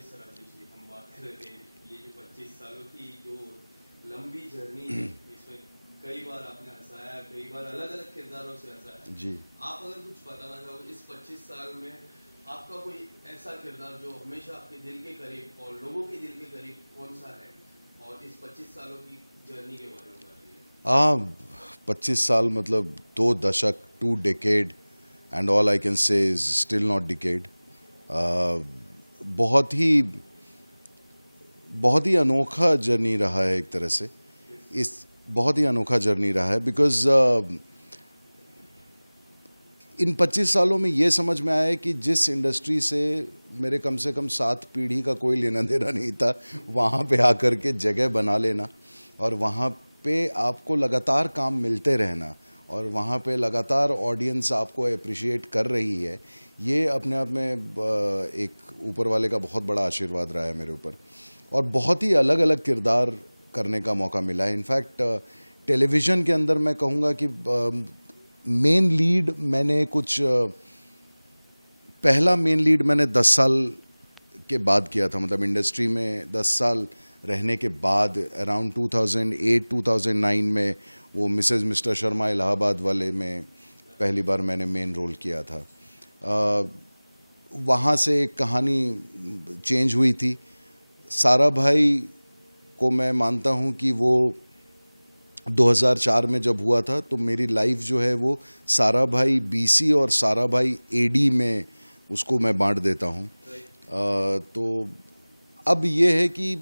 Yes Rajesh ji, हम बात कर रहे थे ये जो 25 सालों की जो लंबी जर्नी है, इसमें कई बार आपने हंसाया, कई बार अलग अलग किरदारों से हंसाया जी। आप अगर कुछ बताना चाहो इस 25 साल में आपका कोई ऐसा किरदार जो हमेशा आपके दिल के करीब और लोगों के दिल के करीब कौन सा है, और इस 25 सालों की जर्नी के बारे में बताइए। 25 साल मतलब 2 दशक, 2 decade, and all I can say is still not decade. बहुत ही अनोखा जर्नी रहा है एक तरह से। इस बहुत ही अनोखा जर्नी रहा है बिकॉज इन 25 सालों में ये समझ में आया है कि जिस इंडस्ट्री से मेरे कम से कम 7 पीढ़ी का कोई लेना देना नहीं था, वहाँ पे आकर के जगह बना लेना और वहाँ पे आपको लगातार काम मिलते रहना और वहाँ पे लगातार ऑडियंस आपको अप्रिशिएट कर रही है, ये अपने आप में एक ऊपर वाले का बहुत बड़ा आशीर्वाद रहा है मेरे ऊपर। और बहुत ही अलग अलग किरदार करने का मौका मिला है। इनफैक्ट टेलीविज़न के अंदर मैं कहूँगा कि मेन लीड मैंने पहला मेन लीड मैंने 10 साल के बाद किया था, मतलब इंडस्ट्री में 10 साल रहने के बाद अराउंड 2008-2009 में वो मिसेस मिस्टर शर्मा इलाहाबाद वाले में पहली बार मैंने मेन रोल किया था। वहाँ से एक कहानी चेंज हुई थी। सारा भाई को मैं मानता हूँ कि वो 2004 में जब हुआ था तो मेरी लाइफ जो है वो सारा भाई बीसी और सारा भाई एडी में उसको मैं बांट देता हूँ। तो अब ये है कि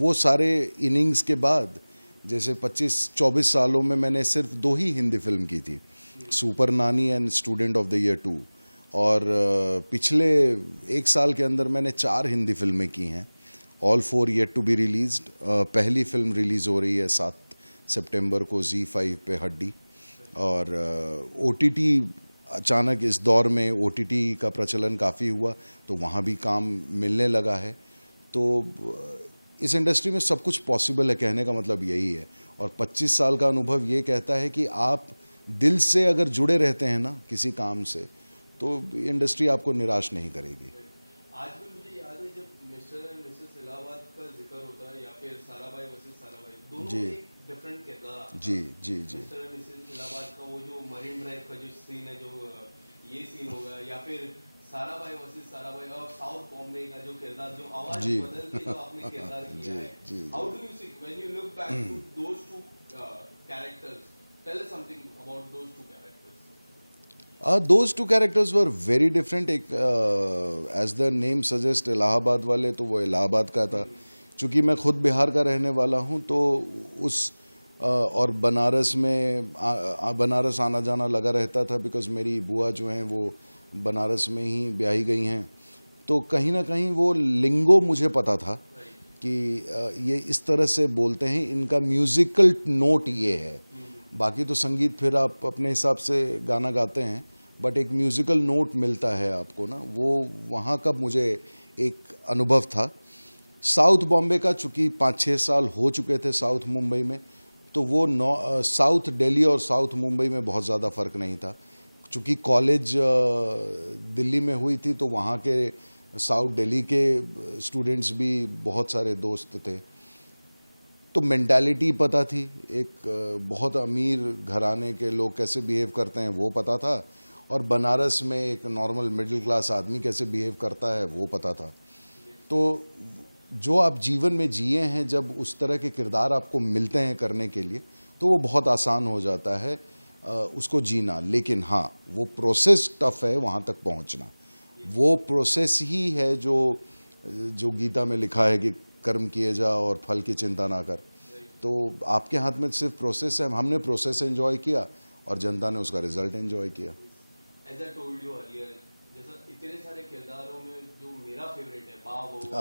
वो सारे इनिंग्स के बाद जैसे 25-24 सालों में मैंने सिर्फ 2 ही हिंदी फिल्म की थी, सुपर नानी and student of the year 2, और पिछले 1 साल के अंदर मैंने 4 हिंदी फिल्में की हैं, all 4 yet to be released. पहली फिल्म रिलीज़ हो रही है 7 सितंबर को ZEE5 पे, हड्डी। और OTT अचानक इस दौर में OTT का प्रचलन काफ़ी हुआ तो वहाँ भी काम मिलने लगा है। तो इस इंडस्ट्री में सब कुछ पॉसिबल है, कहने का मतलब यही है। और 25 साल का अनुभव ये कहता है कि आप दिल से अगर जुड़े रहते हैं ना किसी काम से तो इंडस्ट्री आपको निराश नहीं करेगी। आज भी मुझे याद है जब मिस्टर एंड मिसेस इलाहाबाद का जिक्र होता है या फिर सारा भाई वर्सेस सारा भाई, दोनों जी। एक डिफरेंट किरदार आता है। जी जी जी। मिस्टर एंड मिसेस इलाहाबाद का वो जो मरीन ड्राइव का जो सीन है, जो ये सीन होगा, या फिर सारा भाई वर्सेस सारा भाई और साउथ बॉम्बे का जो किरदार, जो आवाज जी। बदल के जो आपने किरदार किया जी, है, जी, how do you see when you look back to those two characters, tell us something about those two characters. Those two characters were very different. एक as the name suggests, Allahabad वाले तो वो इलाहाबाद का था, चूँकि मैं खुद बिहार का रहने वाला हूँ तो उस और बनारस में बनारस आना जाना लगा रहता था बिकॉज़ मेरी बुआ जो हैं वो बनारस में ही ब्याही गई हैं। तो कहीं ना कहीं वो लिंगो मुझे पता था कि ये इस तरह से बोलते हैं, इनका म्यूज़िकल नोट ये है। बाकी तो संगीत फिर आप अपने हिसाब से गाना गाते हैं, बट एक म्यूज़िकल नोट मिलता है आपको ना, वो वहाँ का मुझे एक अनुभव था। साउथ बॉम्बे का चूँकि 5-6 साल हो चुके थे साउथ मुंबई में, तो वो साउथ दिल्ली और साउथ मुंबई में बहुत ज़्यादा फ़र्क नहीं था। चूँकि कॉलेज दिल्ली में हुई थी तो वहाँ के साउथ दिल्ली के स्टूडेंट्स भी बहुत सारे दोस्त थे, तो मेंटालिटी पता थी। एक बहुत अमीर घराने के लोग कैसे बिहेव करते हैं वो पता था, और बनारस में एक नॉर्मल मिडिल क्लास आदमी कैसे बिहेव करता है वो पता था। तो जो आप जीवन में जिए हैं, जब उस तरह के किरदार आपको मिलते हैं करने के लिए तो वो बहुत आसान हो जाता है उसको जीना। लेकिन हाँ, वो प्रोसेस टफ है, वहाँ तक पहुँचना। वो प्रोसेस ही है जो गीता में लिखा है कि कर्म किए जा और फल की चिंता ना कर। तो आपके हाथ में सिर्फ प्रोसेस है। हमने प्रोसेस एंजॉय किया और जनता ने उसका रिजल्ट एंजॉय किया। As I told you earlier, जैसा इतने सारे किरदारों में जो मेरा फेवरेट है बाबू baby,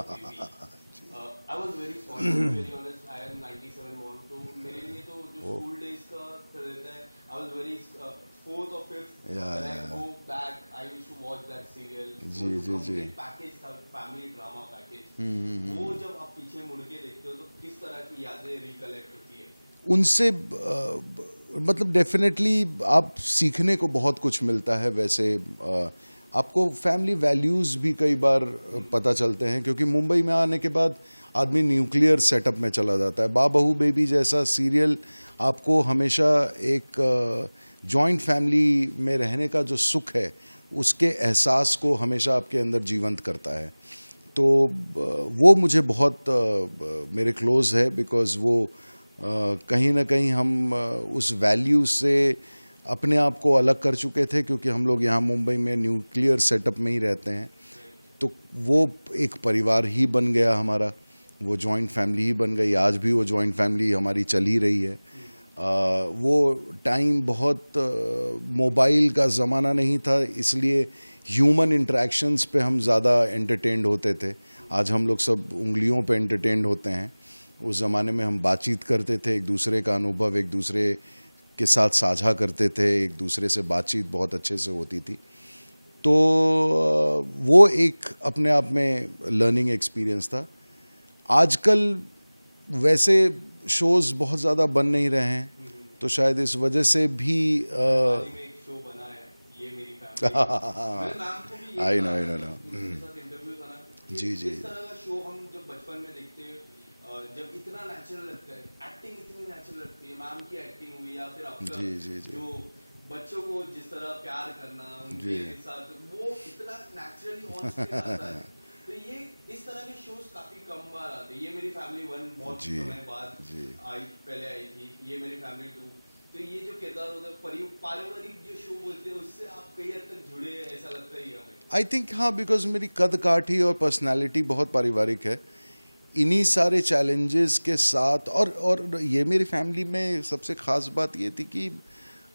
I was very small, to be very honest, I am 97 born, तो मेरे लिए तो जो स्कूल डेज का रहता है, I was very 4th or 5th, when I go back, I used to watch that serial. जी जी जी। पैकेज था, फैमिली ड्रामा पैकेज। वो जब आप पीछे मुड़ के देखते हो तो किस तरह की यादें रिकलेक्ट होती है? उनसे मतलब डेफिनेटली आप सीखने को बहुत कुछ मिलता है। वैसे आपको फैमिली वैल्यूज़ भी कई बार पता चलते हैं, क्योंकि मुंबई में आने के बाद आदमी न्यूक्लियर सेटअप में चला जाता है। बा बहू बेबी जैसा सीरियल आपको हमेशा एक जॉइंट फैमिली में रहने का जो सुख है उसके एहसास को हमेशा आपके अंदर जीवंत करता है। तो वो मुझे बहुत मेरे क्लोज़ है, बिकॉज़ वो कहीं ना कहीं हम उस वैल्यू से अपने आप को अलग कर चुके थे, क्योंकि हम लोग यहाँ मुंबई में न्यूक्लियर सेटअप में ही रहते हैं। तो वो एक परिवार ही बन गया हमारा, वो जॉइंट फैमिली ही बन गई। आज भी वो जॉइंट फैमिली हमारी चल ही रही है। वो टाइम बहुत मोबाइल का ज़माना नहीं था, इसलिए ह्यूमन इंटरेक्शंस पे हम ज़्यादा एंटरटेन्ड होते थे। आज हम लोग सब उंगलियों पे एंटरटेन्ड होते हैं। उस ज़माने में हम बातचीत करते थे, एक दूसरे का अनुभव एक दूसरे के साथ साझा करते थे, एक दूसरे से बातचीत बहुत अच्छे से होती थी। तो वो एक अपने आप में लर्निंग एक्सपीरियंस था। आजकल वैसे शोज़ बहुत ज़्यादा बन नहीं रहे हैं, तो शायद इस वजह से भी हाल ही में एक शो बना है, ये मेरी फैमिली। मेरे नाम को भी ये आई नो उनके साथ इंटरव्यू था ना, कि जी, जी। इस तरह का शो हम जब बचपन में देखते हैं, जब इतना नेचुरल लगता है, एक्टिंग इतनी नेचुरल लगती है, मैम की एक्टिंग हुई या फिर आपका जी, जी, जी। जो बच्चों को जिस तरह प्यार करना जी। उनके साथ, वो इतना नेचुरली ऑन स्क्रीन आता है। तो ये इस तरह के शोज काफी कम बार आते हैं। ये मेरी फैमिली 1 बहुत जी, समय बाद जी। पहले आई थी, ये मेरी फैमिली 2। तो ये जो किरदार होता है, पारिवारिक जो शो बोलते हैं, उससे आप कई हद तक जुड़े हैं, ऐसा लगता ही है हमें। आई थिंक हाँ, बिकॉज मेरी कद काठी और पर्सनालिटी बहुत पारिवारिक है। इन्हीं सारे चैलेंजेस के साथ और ये मेरी फैमिली में सबसे ख़ास बात ये थी कि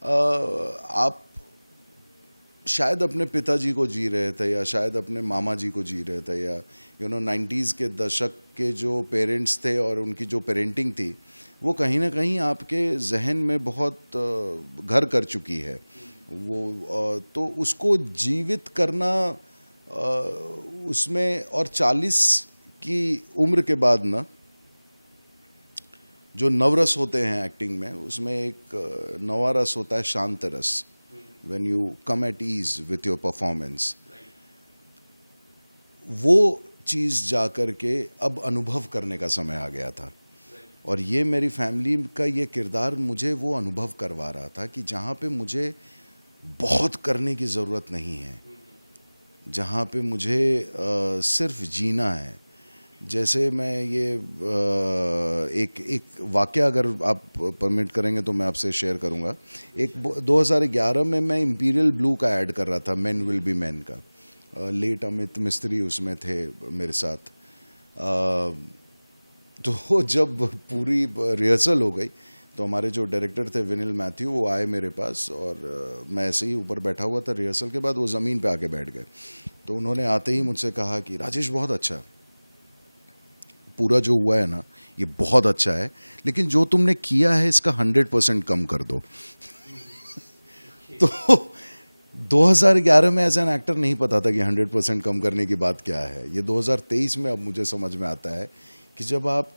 आप शायद अपने पिताजी को जी रहे थे, या शायद अपने मामा जी को जी रहे थे, या 90s के दशक के जो पेरेंट्स थे और उनकी जो पेरेंटिंग थी, वो कहीं ना कहीं आपके जहन में बहुत घर कर चुकी है। वो तो उसको जीवित करना उसमें, और 40 की उम्र के बाद ना जो नवरस होते हैं एक्टिंग में, उसमें एक नवा रस होता है, शांत रस। When you come at ease with your performance, वो चीज़ जा कर के अब अनुभव करने का समय आ गया था। और ये मेरी फैमिली का ये किरदार मुझे वो अनुभव करवा रहा था कि जहाँ पे मुझे बहुत करने की ज़रूरत नहीं है, जहाँ पे मुझे सिर्फ जीना है। जैसे मैं ये एक वाक़या अगर आप परमिट करेंगे तो मैं आपसे शेयर करूँगा। 2011 में मैं इंपीरियल ब्लू का ऐड कर रहा था, मेन विल बी मैन का। लेट अमित मिस्त्री उसमें थे मेरे साथ। तो जब पूरी रिहर्सल हो गई तो हमारे जो डायरेक्टर थे विनिल मैथ्यू, वो आए मेरे पास, और मैं ऐसे ही ऊपर बैठा हुआ था रिहर्सल के बाद, वो ज़मीन पे आके बैठ गए। तो उन्होंने आते ही मुझसे कहा कि राजेश बहुत अच्छा है, पूरा जो हुआ है ना ये बहुत अच्छा है, लेकिन जो तुमने किया है इसका 100% कम कर दो। तो 2011 में एज एन एक्टर नहीं पता था कि 100% कम करने की बात क्या है। ये 2023 में अब मुझे समझ में आता है कि जब आप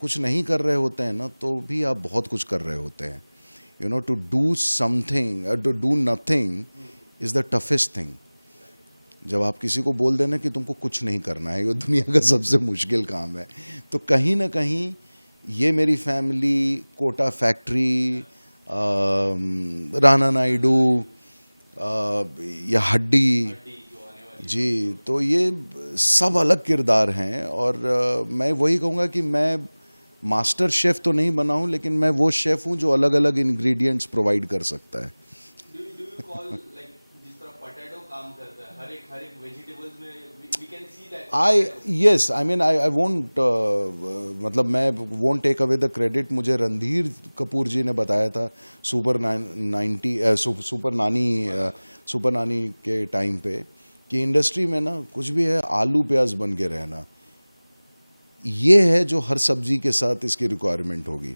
कुछ नहीं कर रहे होते हैं ना, तो भी आप बहुत कुछ कर रहे होते हैं। To do something, to do nothing is the toughest thing. जब आप किसी को बोल देना कि तुमको कुछ नहीं करना है, ये दुनिया का सबसे मुश्किल काम है। तो कहीं ना कहीं ये मेरी फैमिली, कोटा फैक्ट्री, राणा नायडू, या हड्डी जी, तो ये सब अलग किरदार हैं। और मैं वही कहूँगा कि मैं मास्टर शेफ़ तो नहीं बना हूँ, लेकिन मैं वो शेफ़ हूँ जो अलग अलग इंग्रेडिएंट्स प्रोवाइड कर सकता है। Yes, I mean I won't मतलब मैं won't take away the credit। मुझे रणधीर कपूर जी ने बताया था सुपर नानी के टाइम पे कि इंडस्ट्री में ना कुछ भी है, आलू प्याज बन के रहना, ये है जो हर सब्जी के साथ इसकी रिक्वायरमेंट होगी।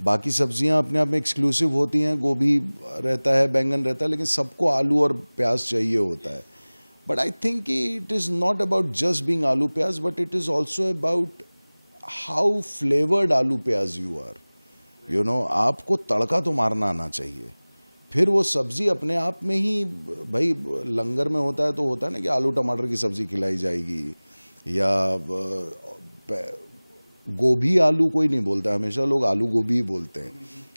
बाकी सब्जियां अपने आप में एक्सक्लूसिव होती हैं, गोभी रहता है, बैंगन रहता है, लेकिन सबको आलू और प्याज चाहिए होता है। But I think it is not about just being aloo pyaz, but it is also about how flavored aloo pyaz you are. आपको तड़का तो मारना आना चाहिए, फिर वो सब्जी अपने आप में ही, भाई लंगर में होता है तो होता है ना कि आलू टमाटर की सब्जी खिलाई जाएगी, या गोभी आलू कोई नहीं बोलता, हमेशा लोग आलू गोभी ही बोलते हैं,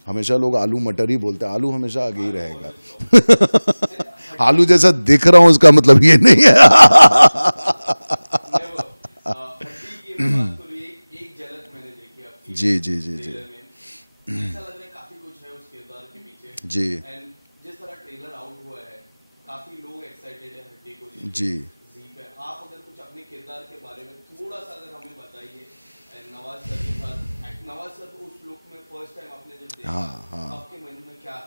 हमेशा लोग आलू मटर ही बोलते हैं, आलू हमेशा आगे ही रहेगा। आलू जैसा दिख रहा हूं उसका मतलब ये नहीं है। हड्डी की मैं बात करूं, एक झलक मैंने देखी आपकी जी जी जी जी ट्रेलर में, ऐसा लग रहा है काफी कुछ है उस किरदार के पीछे। जी एंड जिस तरह ट्रेलर आउट हुआ है, काफी लोग एक्साइटेड है हड्डी को लेकर जी। जी पे। आप अगर कुछ अपने किरदार के बारे में थोड़ा सा अगर हमें बताइए, नवाज सर के साथ, नवाज सर को उस लुक में फर्स्ट टाइम आपने जब देखा, हाँ हाँ, आपके मन में क्या?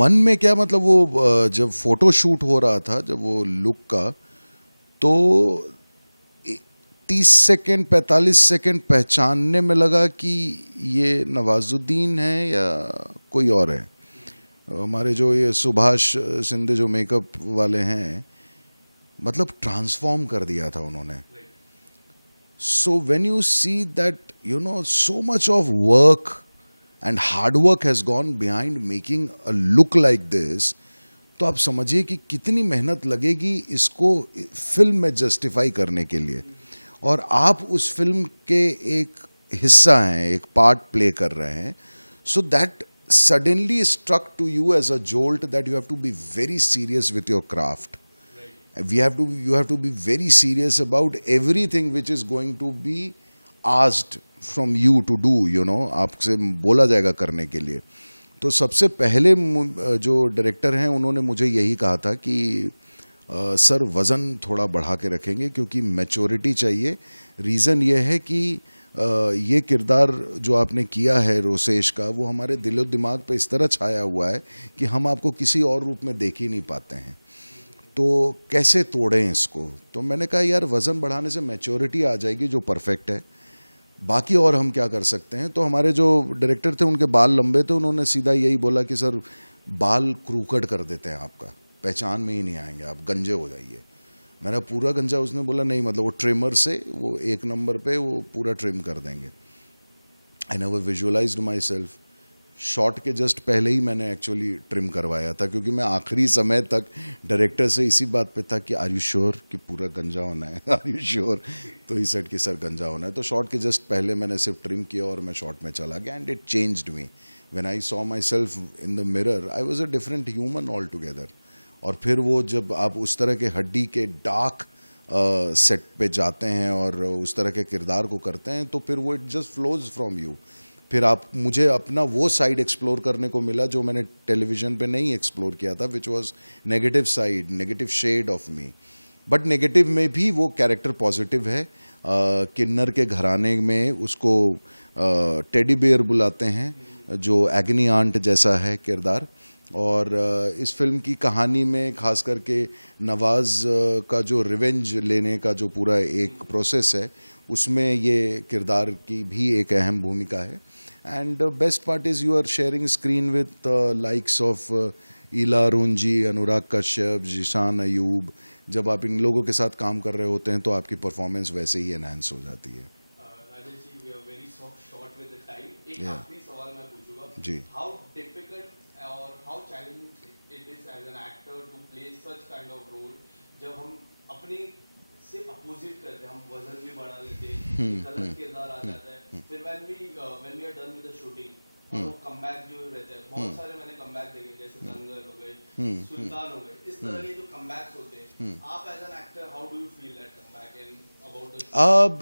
मन में क्या मतलब, वो जब फोटो शूट हो रहा था, जब वो लुक का, तो 30 सेकंड 45 सेकंड पहचानने में लगा कि ये नवाजुद्दीन है या कोई और है। हमारे जो ये सुभाष सिंधे जो मेकअप वाले हैं, मतलब ट्रांसफॉर्म कर दिया था उन्होंने। So when you see that you know so much of work and hard work has gone behind making a look like this, तो आप समझिए कि कितनी मेहनत लगेगी इसको फिल्म में जस्टिफाई करने के लिए, और आप उस फिल्म के एक हिस्सा हैं, एक पार्ट प्ले कर रहे हैं। So that suddenly struck to you as a jolt that you have to be very serious with your craft. You have to be very serious about everything which is going to be asked from you to do, you know, आपसे बोला जाएगा करने के लिए। तो सबसे पहले जो डायरेक्टर हैं उन्होंने मुझे यही कहा था कि सर वज़न थोड़ा बढ़ा के रखेंगे क्योंकि मैच्योरिटी चाहिए। रीज़न ये है कि ये किरदार जो आपने किया है रोसेश का, वो हमारे दिलो दिमाग पे इस तरह छाया हुआ है कि हम आपको किसी और रूप में देख ही नहीं पाते हैं, तो कैसे तोड़ें इसको। तो मैंने कहा यार वज़न बढ़ाने से मैच्योरिटी आ जाएगी जो परफेक्ट है, बाकी और हम क्या कर सकते हैं। तो हमारे जो डायरेक्टर थे उनके बाल लंबे थे, उन्होंने सीधा यही बोला कि सर बाल क्रूकट कर देते हैं आपका, पहचान में ही नहीं आएंगे, आप गंजे हो जाइए। मैंने पूरा गंजा, उसने बोला नहीं मतलब वो ट्रिमर से वो 1 नंबर पे वो पूरा ट्रिम कर देंगे। I never visualised my self. Shot के जस्ट पहले ही मैंने एक्चुअली ट्रिम करवाया था, क्योंकि मैं आखिरी समय तक डायरेक्टर से इसी बात पे था कि आर यू श्योर कि पूरा गंजा होना है, आर यू श्योर। तो ही सेट कि सर गंजा होना है। तो शॉट के जस्ट पहले मैंने सिर्फ ट्रिम किया और मैं शॉट में चला गया, and it changed me. When I saw my self in the mirror I was a different human all together. और फिर वो जब आप उस तरह के हड्डी के डार्क सेट पे जाते हैं और उस तरह के किरदार को करते हैं, तो फिर वो it just flows from you. फिर आप मुझे अपना वो साइड एक्सप्लोर करने को मिला जो मैंने टेलीविज़न पे नहीं एक्सप्लोर किया था, which was negative side, negative shade of me. But negative में भी वो कैरेक्टर पॉजिटिव है। किन्नर के घराने में उसको टेडी बेयर बुलाते हैं, जो एग्नी आंट जैसा है किरदार। और इस फिल्म की कहानी में खास करके नवाज का जो रिवेंज लेने का जो पूरा एक प्रोसेस है, उसमें ये किरदार की भी एक अहम भूमिका है। And best part is you are sharing screen with likes of Ila Arun ji, Anurag Kashyap, Zeeshan Ayub. जब आप इन लोगों के साथ काम कर रहे होते हैं तो आपकी परफॉर्मेंस वैसे ही एनहांस हो जाती है। Rajesh ji, we are very short with the time. एक Yeah. आखिरी सवाल मैं पूछूंगा जी। हाउ डिफिकल्ट और how challenging it is as an actor to play such kind of role, जब हम अपने से अपोजिट करते हैं, हम वजन भी बढ़ा लेते हैं, गलत किरदार आ जाता है, फिर when we are done with the shooting और वो कमबैक जो रहता है, बहुत सारे मैंने कमबैक देखे, जैसे दंगल हो गए, सुल्तान हो गए, इस तरह के जो कमबैक्स होते हैं, आप as an actor how do you feel that comeback and about the? अब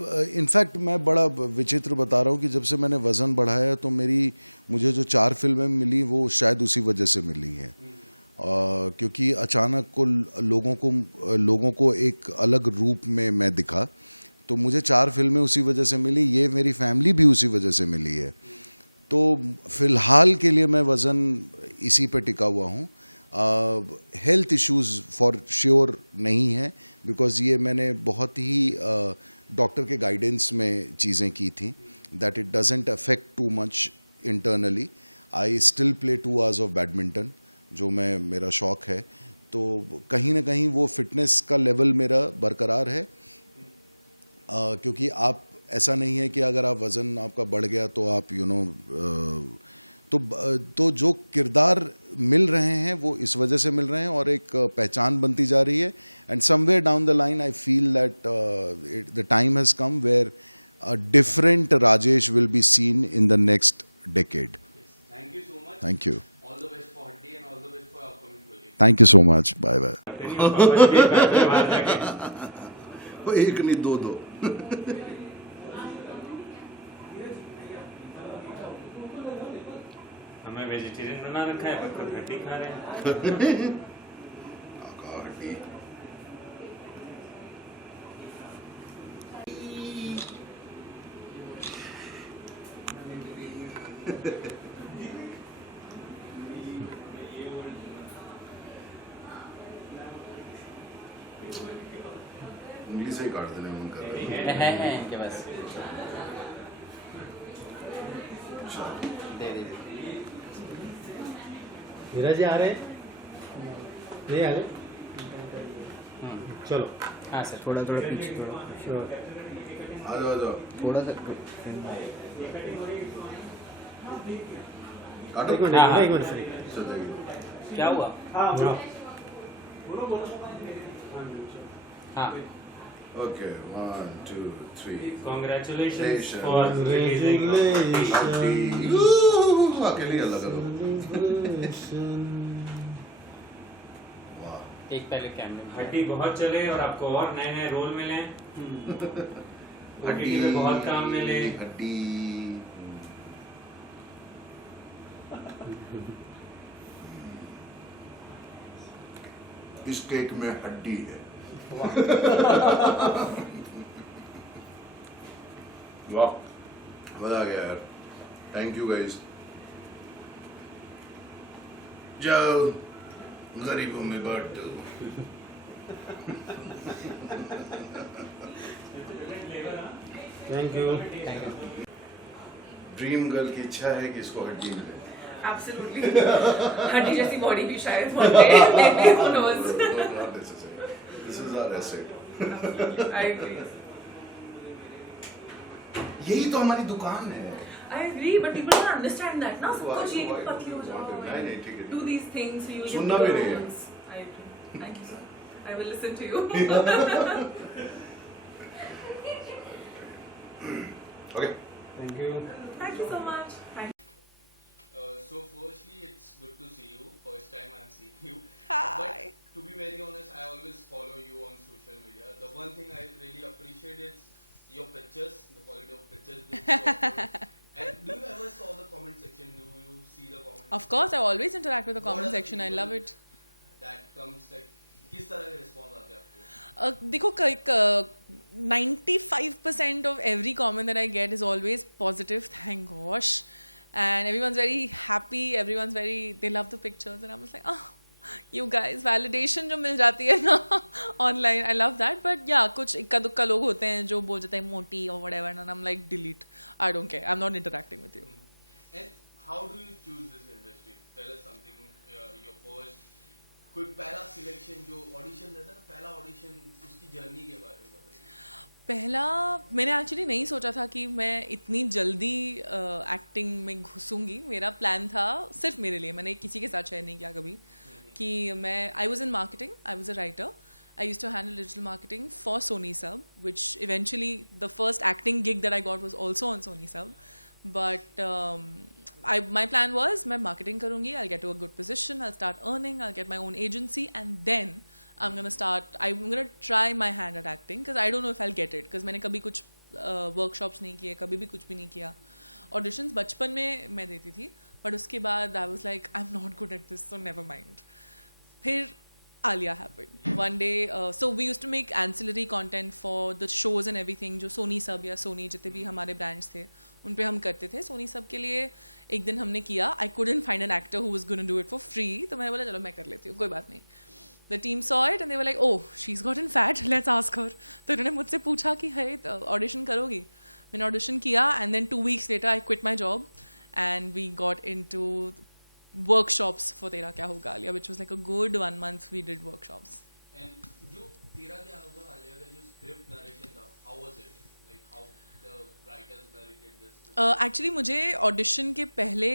इनफैक्ट मैं बड़ा विचित्र बता रहा हूँ कि जब से मैंने वज़न बढ़ाया तो मुझे जो 4 फिल्में मिली वो शायद उसी वजह से मिली हैं। क्योंकि अचानक को लोगों को एक अलग रूप में मैं दिखा, तो मुझे 4 फिल्में उसी वजह से मिली। ये मेरी फैमिली भी उसी वजह से मिली है। तो फ़िलहाल के लिए मैं वज़न इसी पे टिका हुआ हूँ। हेल्थ इश्यूज़ फॉर श्योर नहीं है, बिकॉज़ ये मैंने बहुत ही डॉक्टर के गाइडेंस में चीज़ें की थी, that it doesn't affect too much internally. I still play 2 hours of badminton, जो मेरा शौक़ है। तो कहीं ना कहीं वो फिटनेस का लेवल मेरा बरकरार है। क्योंकि आप ऐसा नहीं है कि अगर आप वज़न आपका बढ़ गया तो आप तो जो किरदार मिल रहे हैं वो इस वजह से मिल रहे हैं और एक पहचान बनती जा रही है. And somewhere down the line I feel that the time has come where a different Rajesh will be seen in the next decade. Yes. Thank you so much. Thank you. All the best for Hatti and all the best for your upcoming project. Thank you so much. Bye bye. एक नहीं दो दो. हमें vegetarian बना रखा है पर खुद हड्डी खा रहे हैं. उंगली से ही काट देना मन कर रहा है इनके पास. दे दीजिए. हीरा जी आ रहे नहीं आ रहे. चलो. हाँ सर. थोड़ा थोड़ा पीछे थोड़ा. आ जाओ थोड़ा सा. काटो. एक मिनट हाँ, हाँ. एक मिनट. क्या हुआ? हाँ. हाँ. ओके 1 2 3 Congratulations for releasing अकेले ही अलग करो. एक पहले कैमरे में. हड्डी बहुत चले और आपको और नए नए रोल मिले. ओटीटी में बहुत काम मिले. हड्डी. इस केक में हड्डी है. वाह मजा आ गया यार. Thank you guys. जाओ गरीबों में बांट दो. Thank you. Thank you. Dream girl की इच्छा है कि इसको हड्डी मिले. Absolutely. हड्डी जैसी बॉडी भी शायद maybe who knows. Not necessary. This is our asset. I agree. यही तो हमारी दुकान है. I agree, but people don't understand that ना. Why- सबको चाहिए why कि पतली हो don't you want जाओ. it? नहीं, नहीं, ठीक है. Do these things so you get सुनना भी नहीं है. girls. I agree. Thank you, sir. I will listen to you. Okay. Thank you. Thank you so much. Thank So firstly, it's good to see you. First time I'm seeing you. Hi. But to be very honest, I always follow you on social media. The one thing I really appreciate is your pictures, the quality of pictures. And do you ever saw the comment section? Do you see the comments? Of course, I always interact with the What comment are the section. I people love it. That comes like किस तरह के response आते हैं आपको? देखो 95% of every comment that I get is always positive. Thank gosh. And everyone's very happy. Everyone's they love the pictures. And I'm just like, oh, you guys, validation जो मिल जाती है ना online. I love that. But yeah, कुछ इक्का दुक्का लोग होते हैं जो बोल जाते हैं मोटी or whatever. And I'm like, delete. I don't care. I'm not interacting with you. And how do you choose this industry? Tell us something. Your first कोई पहला selection जो audition रहता है ना, पहला audition उसकी journey के बारे में बताइए. पहला मैंने एक्चुअली नहीं सोचा था कि मैं इतनी जल्दी एक्टिंग में घुसूंगी. मेरा प्लान था सिर्फ मेरे लिए. मैंने किसी के साथ शेयर नहीं किया कभी कि मैं I was in marketing. I was a writer. I used to handle digital marketing for Sony Sub, which eventually the first acting gig that I got was also on Sony Sub. But my plan was मैं marketing करूँगी. I'll get to a good position. I'll start earning. I'll get my own agency, and then I'm gonna try my hand at acting because I don't know if I'll get it. Because मैंने कभी कुछ workshops नहीं किए, कभी भी कुछ भी नहीं किया. Auditions बचपन में मैं देती थी, but उसके बाद I was like I'm not good at this, so never mind. फिर Alia happened. One day, so we used to make ancillary content for the shows and everything जो Sony Sub या Sony जितने भी हमारे brands थे उन पे हम करते थे. Sony Sub के लिए एक दिन हमने किया. I couldn't find an actor who was going to do it for free. तो मैंने बोला चलो मैं कर लेती हूँ, कोई बात नहीं. The team saw it and they were like, oh, she's gotten fat, let's ask her. तो उन्होंने मुझसे पूछा कि है audition करोगी. मैंने audition किया and then 2 weeks later I quit my job and we got into workshops for Tera Kya Hoga Alia, which was like a good 1 month we did workshops. And जो Tera Kya Hoga Alia का जो script narration था, how was it? Like how the writers narrated this? Actually मुझे audition के पहले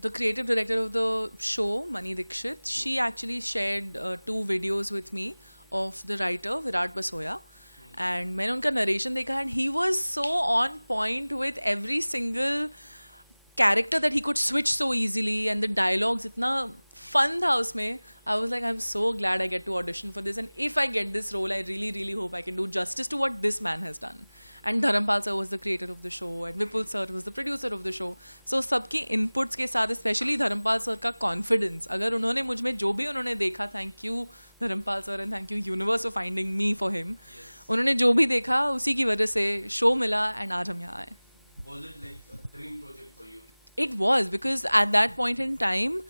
the creative director of the show, Mani Dikshit, she actually shared 2 videos with me of the writer Virat Basoya. And मैंने उनका narration देखा and he was so on point with every single character that he could switch so easily, and the dialogues इतना fun था उसमें. I was like, I'm so glad I get to audition for this, and if I get this role, I really, really hope I can do justice to what this man has done. And Dharampal sir was the creator of the show, and Vipul sir was the producer of the show. So सबकी inputs के साथ, especially Dharampal sir का confidence, अगर उन्होंने मुझ में जो भी उन्होंने देखा, thank you Dharampal sir and thank you universe for finding me for him. उन्होंने जो भी देखा उसी की वजह से show मिला and आज हम यहाँ आए. Was it like a dream project for you? It was, because at that point in time,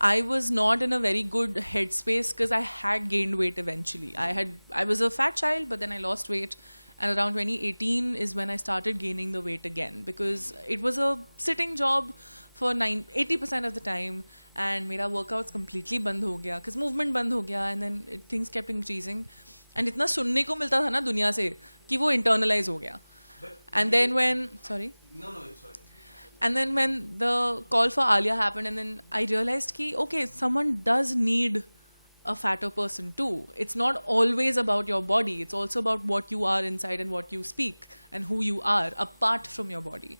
I was not in a very good headspace because I had gained weight eventually. I was a fat child, but then I lost weight. And around 2018 is when I started gaining the weight again, because it was a sitting job for 80% of the time, and मेरा workouts completely बंद हो गया because movement बंद हो गया, and then things kept increasing. And इतना सुनने को मिलता था ना दुनिया से कि वो internalize हो गया. And then when No, it's fine. And then when the call for Alia happened, and then I realized ki, okay, someone does need a fatter person too. It's not always about your body. It's also about what you are inside and what you speak and who you are apart from your body.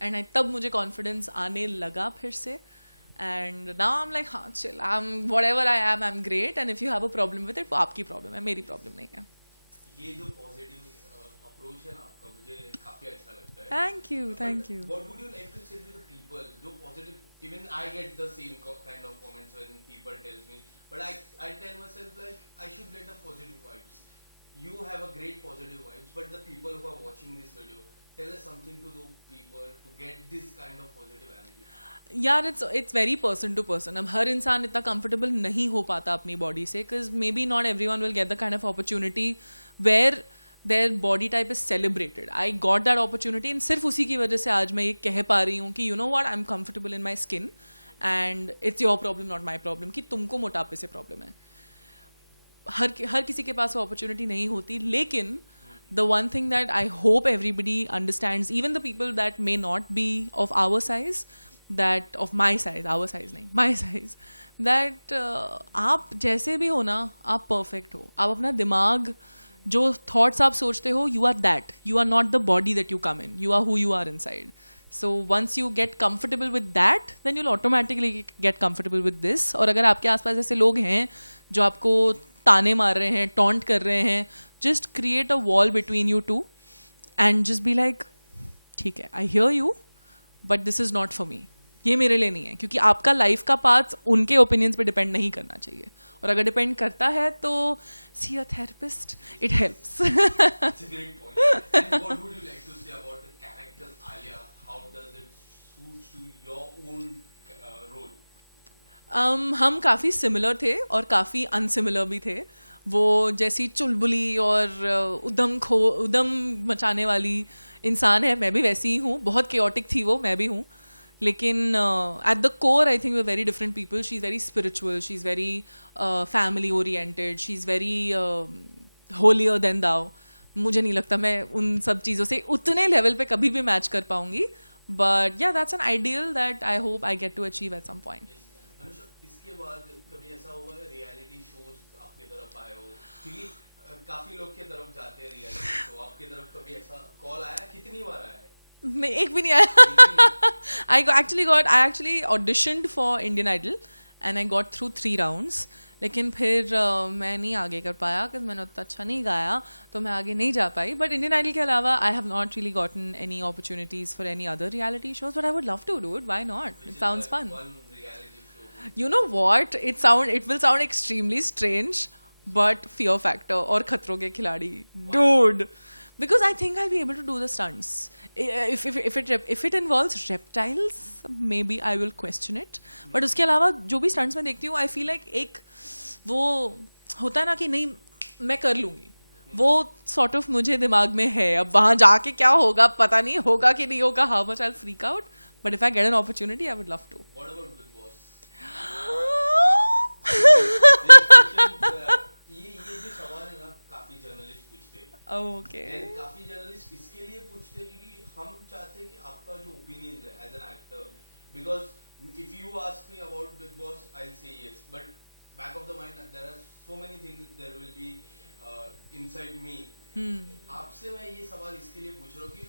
And तब मुझे confidence आने लगा फिर से. And now I'm like, हाँ chill, whatever I am, I'm great. And if you have a problem with it, वो आपकी problem है, मेरी problem नहीं है. ये जो positive approach है ना आपका, मुझे काफी अच्छा लगता है. Thank you. What would you like to say to the people? जो positive, even I get the same kind of comments when people tells me, but I tell myself like I should get a positive vibes. You have a great positive vibes, but the people who are watching this video, tell us something to those people to get this kind of positive energy. यार it's very person to person. अब हर इंसान इतना comfortable नहीं हो पाता अपनी body से, because maybe not everyone will get the kind of opportunity where their body type is celebrated. I got that opportunity, and सिर्फ उसी की वजह से आज मैं ये कह पा रही हूँ कि you know what, I'm comfortable in my skin and it's your problem not my problem कि तुमको मोटापे से problem है. हर किसी के पास वो opportunity नहीं होती, लेकिन the one thing that I hope everybody understands, even the people that may not be of our size, that of my size, our size नहीं, my size, that आप जैसे भी हो ना, आप perfect हो. आप अपना दिमाग, जो thoughts आप सोचते हो, you are that. You are not the body that you come in. You are who you are inside. So once you get comfortable with that, then you'll automatically get comfortable with this. और अगर आपके आसपास ऐसे लोग हैं जो आपको ताने मार रहे हैं, taunt कर रहे हैं, just create a wall between you two and just be like, ठीक है, I hear you, but this is not for me. ये मेरे लिए नहीं है, क्योंकि आपका लाइफ का पाथ उनके ओपिनियंस पे डिपेंड नहीं करना चाहिए, और अगर डिपेंड करता है तो see a therapist, it helps. That's a great point. And what would you like to say about the character Alia? How does it suit to your own role? हम काफ़ी सिमिलर थे और काफ़ी अनसिमिलर भी थे. वो जैसी चुलबुली और उदम मचाने वाली इंसान है, मैं भी वैसी ही हूँ. बहुत केओटिक थी वो, मैं भी हूँ. लेकिन at the core I think we're very different people. She's very spiritual, she's very family oriented, she's very holier than thou. मुझे नहीं लगता मैं उन सब चीज़ों से उतने लेवल पे कभी भी मैच कर पाऊंगी. But yeah, that's an ideal that I hope I get to achieve at some point. Anusha, इसके बाद कभी ऐसा हुआ है रियलिटी शोज आपके तरफ आए हो, क्योंकि काफी लोग के तरफ जाते हैं रियलिटी शो, आपके तरफ कभी ऐसा कॉल आया? कितनी बार आया है? मैं एक भी नहीं आया. I actually auditioned for Indian Idol and I got through 3 rounds. लेकिन फिर मैं नहीं आगे कर पाया क्योंकि मैंने उतना अच्छा नहीं गाया, तो मैं आगे नहीं जा पाई. बट इंडियन आइडल के अलावा I have not really gotten any opportunities for any other reality shows, but I would love to do it. Why not? It sounds fun. One reality show. You know what? It will sound extremely strange, but Fear Factor or Khatron ke Khiladi, dude. Because I think I'll be able to do the stunts. If it involves reptiles, maybe I will question it. But उसके अलावा जो भी stunts मैं देखती हूँ, I feel like एक वो होता है ना कि नहीं मैं कर लूँगी, वो sort of मुझे दिमाग में है. अब वहाँ जाके क्या होगा पता नहीं, होगा कि नहीं होगा, how much I'll freak out. But if I get an opportunity, I would love to. What about Big Boss? ये जो सवाल है ना, काफी जर्नलिस्ट पूछते हैं. Okay. And काफी जर्नलिस्ट इसके लिए पूछते हैं क्योंकि हम चाहते हैं कि आपका जो ओपिनियन है as an actor, because If you ask me about Big Boss, I'll say yes. But back of the mind, there are so many things there will be inside me. आपसे मैं ये सवाल इसके लिए पूछ रहा हूँ कि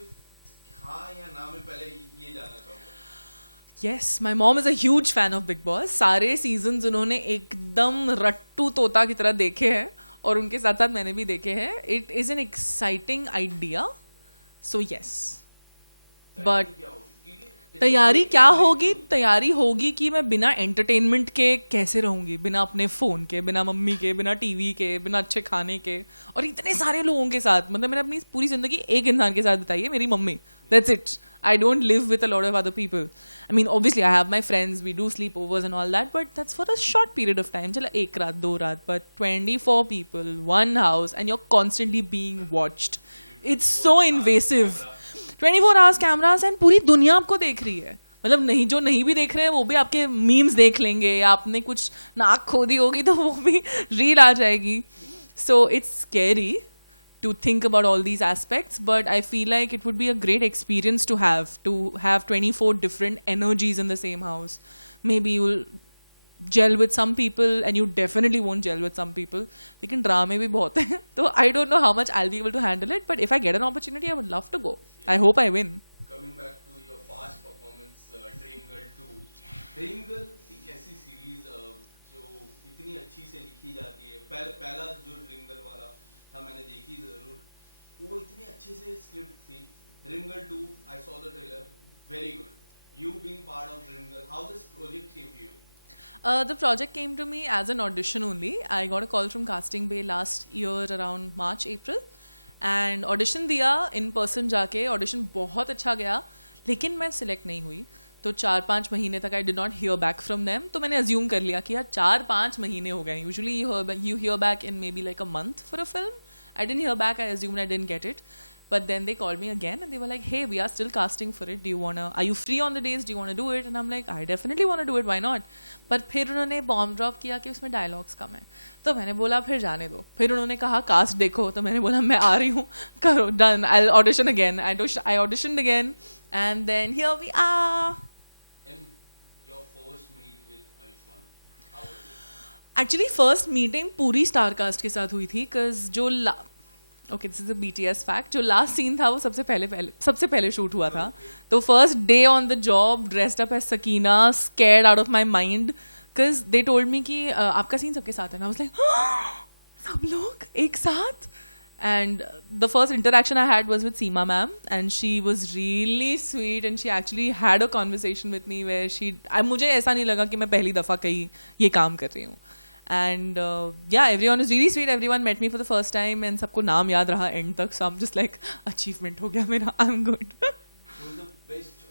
हाँ या ना, मैं पहले ये जानना चाहूँगा. Yes, my mom is a huge fan of Big Boss. सारे seasons उन्होंने एकदम रट्टू तोता की तरह देखे हैं और उनके साथ साथ मैंने भी देखे हैं. It is an exciting idea. So yes. But तैयारी होगी कि मैं बिना एंटरटेनमेंट के कैसे रहूंगी, बिना अपने फ़ोन के, बिना मम्मी के, बिना टीवी के, बिना अच्छे खाने के और इतने सारे लोगों के साथ. मतलब मैंने अपनी पूरी ज़िंदगी एक इंसान के साथ बिताई है, मेरी mummy. That's it. I don't live with a lot of other people. I mean, obviously I have my friends, we do sleepovers and all that, but that's for a short period of time. चला एक रात, 2 रात, but 24 people, one house, and you're constantly being watched. It's so invasive. 24 hours cameras and पूरी दुनिया आपको देख रही है. मतलब जो नहीं भी देख रहे हैं वो भी आपके मीम्स देख लेंगे, या आपने कुछ नाक खोदी होगी तो वो भी रील आ जाएगी. So it's scary to think about all these aspects, but I feel like it would be a great experience to have 24 different energies in the same house. Maybe you'll gel with some people and you definitely won't gel with some people. लेकिन ड्रामे भी बहुत हैं, तो I don't know how much I'll be able to handle it, but if I get an opportunity, I would love to go. I hope I win. Coming back to your past performance, Dream Girl 2. Dream Girl एक ऐसी series जो इतनी अच्छी से लिखी जाती है. पहला जो Dream Girl वाला था मैंने देखी जरूर. वो इतनी अच्छे से स्क्रिप्ट थी. Dream Girl 2, I saw the trailer. Very good. You being part of Dream Girl, how this project came to you? The project came to me as an audition only. I got a call from Casting Bay last year around March, April. And audition दिया in person जाके. Audition बहुत अच्छा गया, लेकिन मैं select नहीं हुई. तो 4-5 महीने तक I did not hear back from them. तो मैंने assume कर लिया कि यार 4-5 महीने हो गए. Usually you hear back in maybe like a month for a film. I didn't hear back. I assumed I didn't get it. But then they called me again and they were like, hey, we are still casting for it. Are you free on the days? Do you want to do it? And I'm like, I definitely want to do it. Why not? But फिर उन्होंने bomb drop किया कि उसमें dialogues कम है. तो मैंने बोला फिर जाने दो. फिर उन्होंने कहा cast देखो. तो मैंने बोला मैं आ रही हूँ. करो, done. I'll audition again. I auditioned again. And then here we are. And your first meet with Ayushmann, how was it? Actually, first meeting पूरी star cast के साथ हुई थी. Cause जो okay, this is a BTS fact. जो last scene था वो सबसे पहले शूट हुआ था. तो first day on the job, dressed up as Sakina, scared out of my mind, because they told me कि आपका सीन सबके साथ है. आई वाज लाइक सब लोग एक साथ. And the first interaction I had was with Seema ma'am, and she was really sweet, and she actually had a conversation with me where मुझे ऐसा नहीं लगा कि मैं पहली दफ़ा कहीं ये काम कर रही हूँ. And yeah, everyone was really sweet. Everyone met me for the first time and सबको नाम याद रहा end तक. So I'm just like, achievement हो गया मेरा. I'm good. Who's the best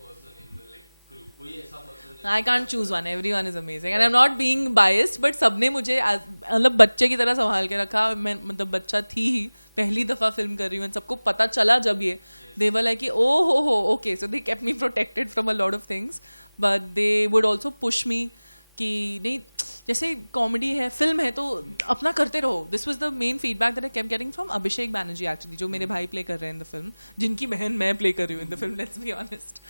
person in the crew? कोई ऐसा person I can't choose one. Everyone is amazing. And I'm not being biased, but सबने मुझे मतलब बच्चे की तरह संभाल के रखा. मैं मतलब बच्चा थी ही, पहली दफ़ा फिल्म कर रही हूँ. सबको पता चला जब ये, they were like, oh ho, okay. So they kept me protected from a lot of things. But they would also push me कि नहीं, जैसे कॉमेडी है, फिल्म है, तो अपना करते रहो. This was the main feedback that I kept getting from Abhishek Banerjee actually, जो मेरे भाई प्ले कर रहे हैं इन द फिल्म, जिनकी बहन मैं प्ले कर रही हूँ in the film, let's be honest.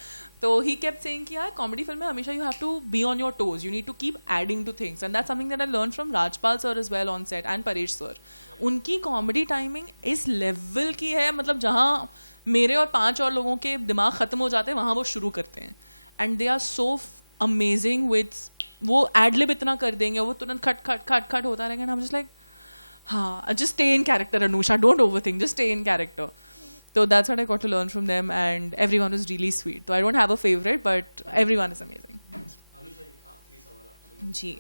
तो ही केप्ट सेइंग कि यार कॉमेडी फिल्म में हमेशा you have to be on your toes, you need to keep adding to things, and that's something that I learn from Rajpal sir as well on set and Paresh sir. उनकी comedy timing इस level की है, मतलब जहाँ मेरे और 5 और लोगों के दिमाग ख़त्म हो जाते हैं वहाँ वो शुरू करते हैं. And they are so amazing with, वो एडलिब इतना कर देंगे, वो तुरंत खट खट खट खट होता रहेगा. And I am just like, हाँ, just stay in character, Anusha, don't overthink, just stay in character. So that's what I got to learn from them, and everyone was really sweet. So I don't have a favorite, but everyone is amazing. Anusha, एक आखिरी सवाल आपसे. जी.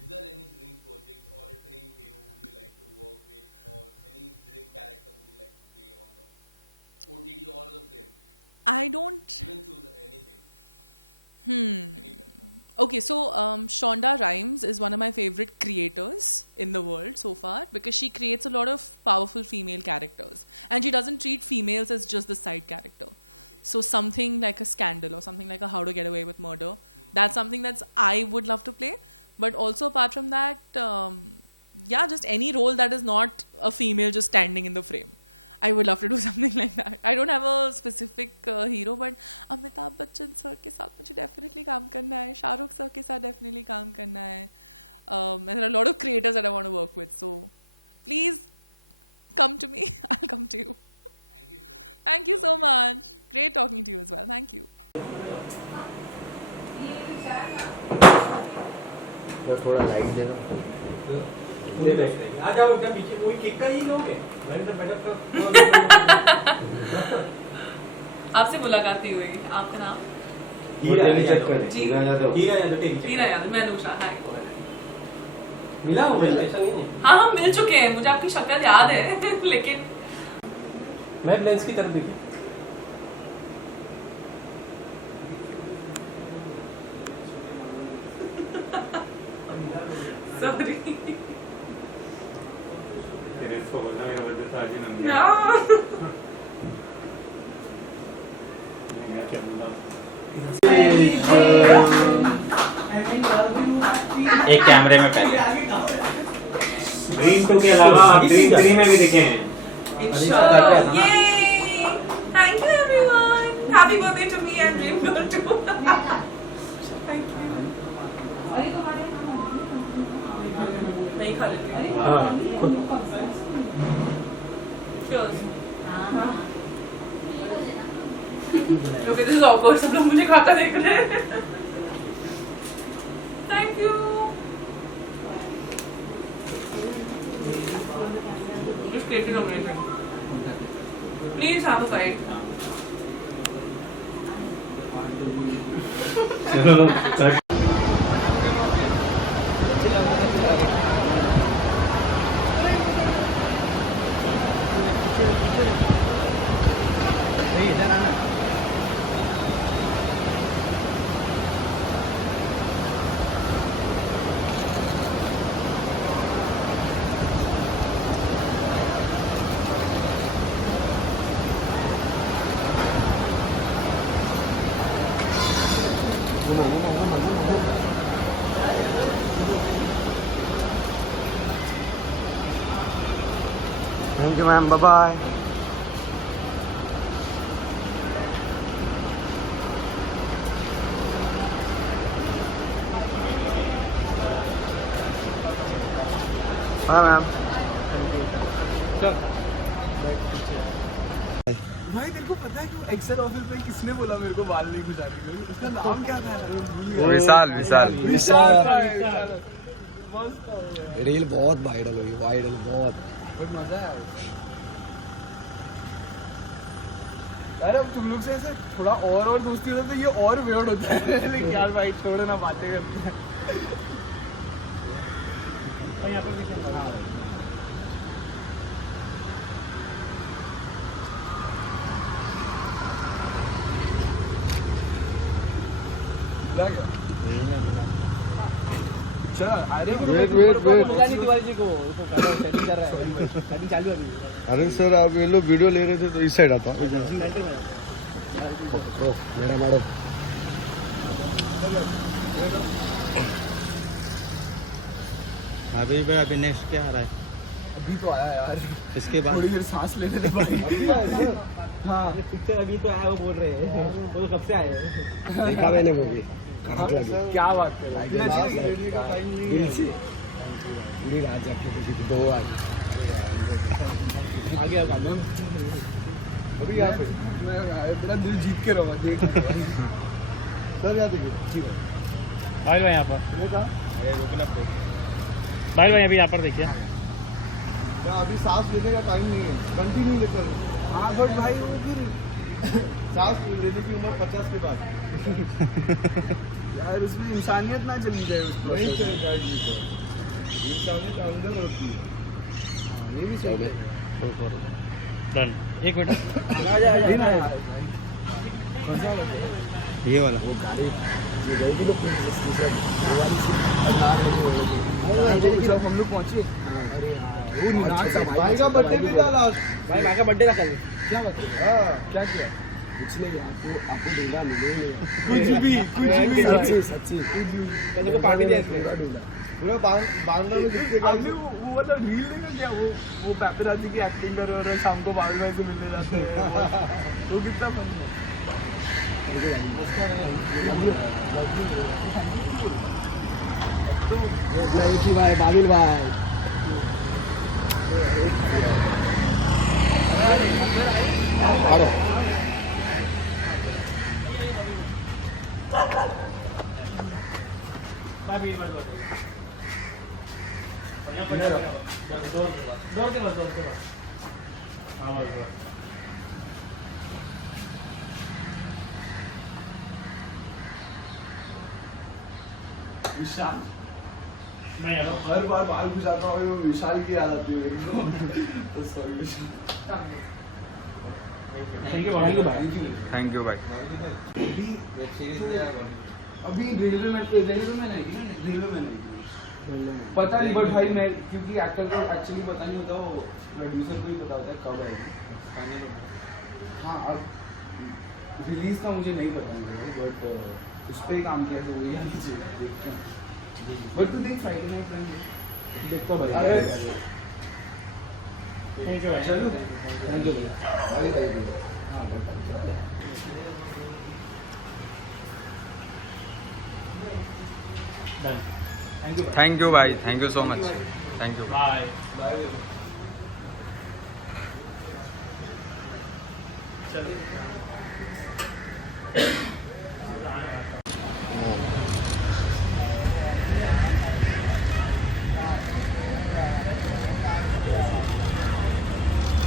Is there any dream project or a dream hero would you like to work with, or any dream character would you like to play on the OTT or the film? I don't. You can choose anything. Any platform. Okay, so Shonda Rhimes is one of my favorite creators in the world so far, because she creates a lot of powerful female characters, and she doesn't treat females as just the side character. So something like a Scandal or something like a How to Get Away with Murder, that's something that's I would love to play. But also apart from that, yeah, just any role that is not a female just standing in the frame. I would love to do something like that. I don't have a specific hero, but Amitabh Bachchan sir के साथ मुझे definitely काम करना है, Shahrukh sir के साथ definitely काम करना है. And there are a lot of creators that I want to work with. So please come to me. I'll come to you. Thank you so much. Great talking to you as well. Thank you. थोड़ा light दे दो. दे दो. आ जाओ क्या पीछे कोई cake का ही लोगे? मैंने तो बैठक का. आपसे मुलाकात हुई. आपका नाम? हीरा यादव. हीरा यादव. मैं अनुषा. हाय. मिला हो ऐसा नहीं है. हाँ हम मिल चुके हैं. मुझे आपकी शक्ल याद है लेकिन मैं लेंस की तरफ देखी. सॉरी. इसको बोलना मेरा बर्थडे था आज ही मन गया. मैं क्या बोला. एक कैमरे में पहले ड्रीम 2 के अलावा ड्रीम 3 में भी दिखे हैं. Yay! Thank you everyone. Happy birthday to me and Dream Girl too. Thank you. नहीं खा लेते. Sure. Okay, this is awkward. सब लोग मुझे खाता देख रहे हैं. Thank you. Just created amazing. Please have a bite. इधर आना. Thank you, ma'am. Bye-bye. Bye, ma'am. Thank you. Sir. भाई तेरे को पता है कि एक्सेल ऑफिस में किसने बोला मेरे को बाल नहीं खुजाने के लिए? उसका नाम क्या था? विशाल. मस्त. रील बहुत वायरल हुई. बहुत मजा आया. यार अब तुम लोग से ऐसे थोड़ा और दोस्ती होता तो ये और वेयर्ड होता है. लेकिन यार भाई छोड़ो ना, बातें करते हैं. यहाँ पर देखिए. अरे सर आप ये लोग वीडियो ले रहे थे तो इस साइड आता हूँ. मेरा मारो. अभी नेक्स्ट क्या आ रहा है? अभी तो आया यार. इसके बाद थोड़ी देर सांस लेने दे भाई. अभी आया सर. हाँ पिक्चर अभी तो आया. वो बोल रहे हैं वो तो कब से आए. देखा मैंने मूवी. कड़क लगी. क्या बात है. लेने का टाइम नहीं है. पूरी रात जाके देखी 2 आज. आगे अभी यहाँ पे मैं तेरा दिल जीत के रहूँगा. देख सर क्या देखिए. भाई यहाँ पर रुकना भाई अभी यहाँ पर देखिए. क्या अभी सांस लेने का टाइम नहीं है. कंटिन्यू लेकर. हाँ बट भाई वो फिर सांस लेने की उम्र 50 के बाद. यार उसमें इंसानियत ना चली जाए. नहीं चलेगा जी. इंसानियत अंदर होती है. ये भी सही है. डन. एक मिनट. ये वाला हम लोग पहुँचे. भाई का बर्थडे भी था लास्ट. भाई का बर्थडे था कल. क्या बात है. हाँ क्या किया. कुछ नहीं. आपको दूंगा मिलेंगे. कुछ भी सच्ची कल को पार्टी दिया इसमें. पूरा बांग्ला में लिख के आपने वो मतलब रील देखा क्या, वो पैपराजी की एक्टिंग कर रहे और शाम को बांग्ला से मिलने जाते हैं वो कितना फनी है भाई बादल भाई आड़ो विशाल हर बार बाल घुसाता हूँ वो विशाल की याद आती है मेरे को तो सॉरी विशाल थैंक यू भाई थैंक यू भाई अभी रेलवे में पता नहीं बट भाई मैं क्योंकि एक्टर को एक्चुअली पता नहीं होता, वो प्रोड्यूसर को ही पता होता है कब आएगी हाँ अब रिलीज का मुझे नहीं पता बट उस पर ही काम किया तो वही आनी चाहिए बट तू देख फ्राइडे नाइट प्लान देखता भाई थैंक यू भाई चलो थैंक यू भाई डन थैंक यू भाई, thank you so much, thank you. Bye bye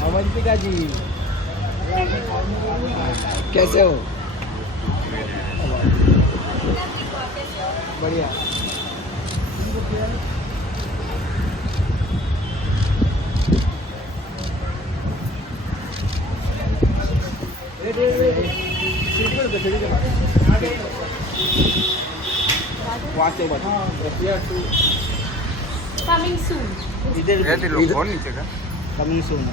Avantika ji कैसे हो? बढ़िया। Coming soon. इधर और नीचे का कमिंग सून।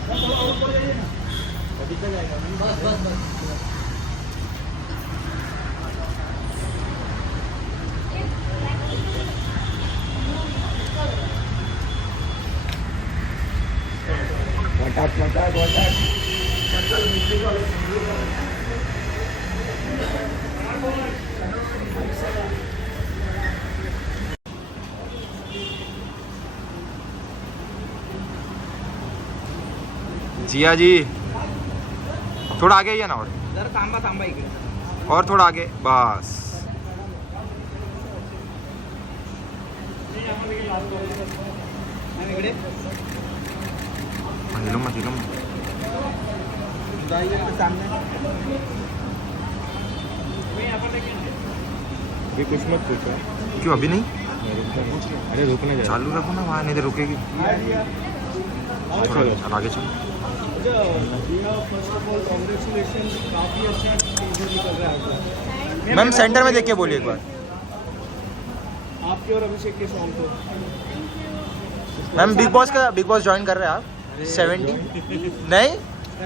बस बस बस वटाक वटाक वटाक। जिया जी थोड़ा आगे आइए ना, और जरा थांबा थांबा इकडे जरा। और थोड़ा आगे बस। हम इकडे हिलूंगा हिलूंगा। उदाई सामने। अभी कुछ मत पूछो क्यों अभी नहीं? अरे रुकना जा चालू रखो ना, वहाँ नहीं तो रुकेगी। चलो आगे चलो। कांग्रेचुलेशन, काफी अच्छा मैम सेंटर में देख के बोलिए एक बार। आपके और अभिषेक के सॉन्ग को। मैम बिग बॉस ज्वाइन कर रहे हैं आप? 70 नहीं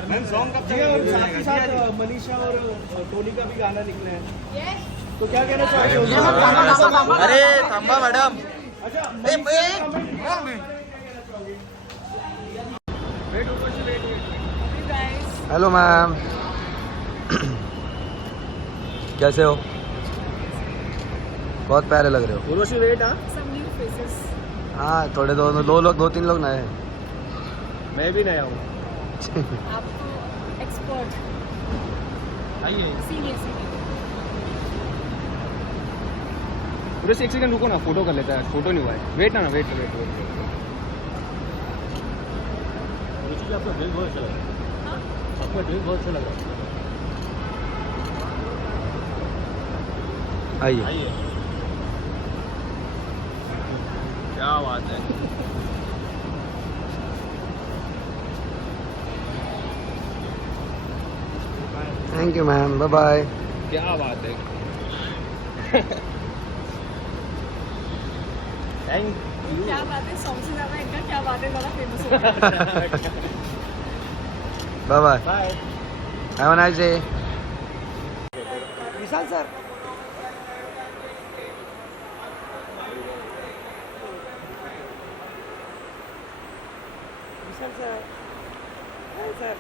मैम सॉन्ग कब तक रिलीज हो जाएगा? जी मनीषा और टोनी का भी गाना निकला है, तो क्या कहना चाहोगे? अरे थम्बा madam. Wait Urvashi wait wait. Hello ma'am कैसे हो? बहुत प्यारे लग रहे हो। उर्वशी वेट। हाँ Some new faces. हाँ थोड़े दो तीन लोग नए हैं। मैं भी नया हूँ। आप तो एक्सपर्ट आइए सीनियर उर्वशी एक सेकंड रुको ना, फोटो कर लेता है, फोटो नहीं हुआ है। वेट ना वेट वेट वेट। उर्वशी जी आपका ड्रेस बहुत अच्छा लग रहा है। आपका ड्रेस बहुत अच्छा लग रहा है। आइए आइए। क्या बात है। Thank you ma'am, bye bye. क्या बात है। Thank you. क्या बात है, सॉन्ग से ज़्यादा इनका क्या बात है ज़्यादा फेमस हो bye bye. Bye. Have a nice day. Vishal sir Vishal sir, hi sir.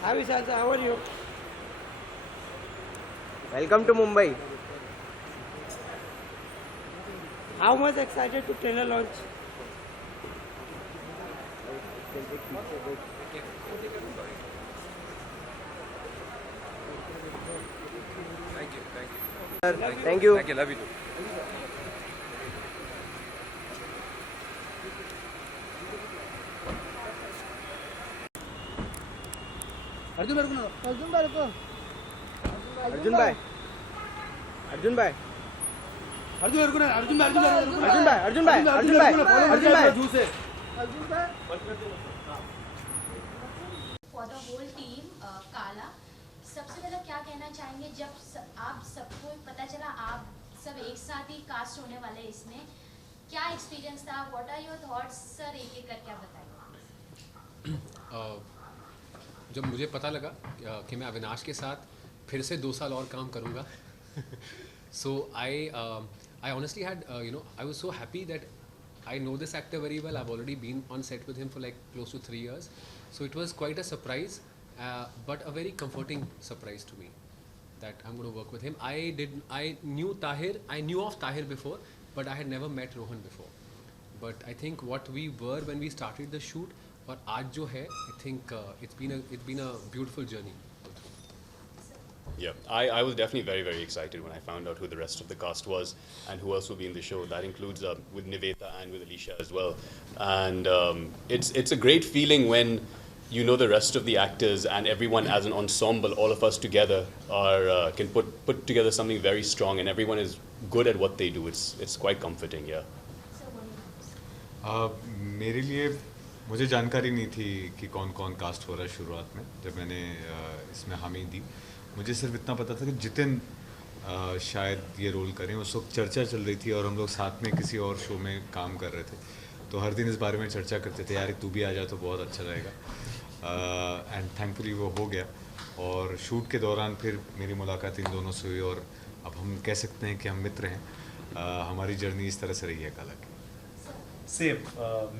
Hi Vishal sir, how are you? Welcome to Mumbai. How much excited to trailer launch? Thank you. love you. Arjun भाई रुको, अर्जुन भाई, अर्जुन भाई, अर्जुन रुको ना, अर्जुन भाई रुको ना, अर्जुन भाई, फॉलो मत किया अपना जूस है। फॉर द होल टीम काला, सबसे पहले क्या कहना चाहेंगे जब आप सबको पता चला आप सब एक साथ ही कास्ट होने वाले इसमें, क्या एक्सपीरियंस था? What are your thoughts sir? एक एक करके आप बताइए। जब मुझे पता लगा कि मैं अविनाश के साथ फिर से 2 साल और काम करूँगा, so I honestly had I was so happy that I know this actor very well. I have already been on set with him for like close to 3 years, so it was quite a surprise, but a very comforting surprise to me that I'm going to work with him. I knew Tahir, I knew of Tahir before, but I had never met Rohan before. But I think what we were when we started the shoot और आज जो है, I think it's been a beautiful journey. Yeah, I was definitely very, very excited when I found out who the rest of the cast was and who else will be in the show. That includes with Nivetha and with Alicia as well. And it's a great feeling when you know the rest of the actors and everyone as an ensemble, all of us together can put together something very strong, and everyone is good at what they do. It's quite comforting, yeah. मेरे लिए मुझे जानकारी नहीं थी कि कौन कौन cast हो रहा है शुरुआत में, जब मैंने इसमें हामी दी। मुझे सिर्फ इतना पता था कि जितिन शायद ये रोल करें। उस वक्त चर्चा चल रही थी और हम लोग साथ में किसी और शो में काम कर रहे थे, तो हर दिन इस बारे में चर्चा करते थे, यार तू भी आ जा तो बहुत अच्छा रहेगा। एंड थैंकफुली वो हो गया, और शूट के दौरान फिर मेरी मुलाकात इन दोनों से हुई, और अब हम कह सकते हैं कि हम मित्र हैं। हमारी जर्नी इस तरह से रही है काला की। सेम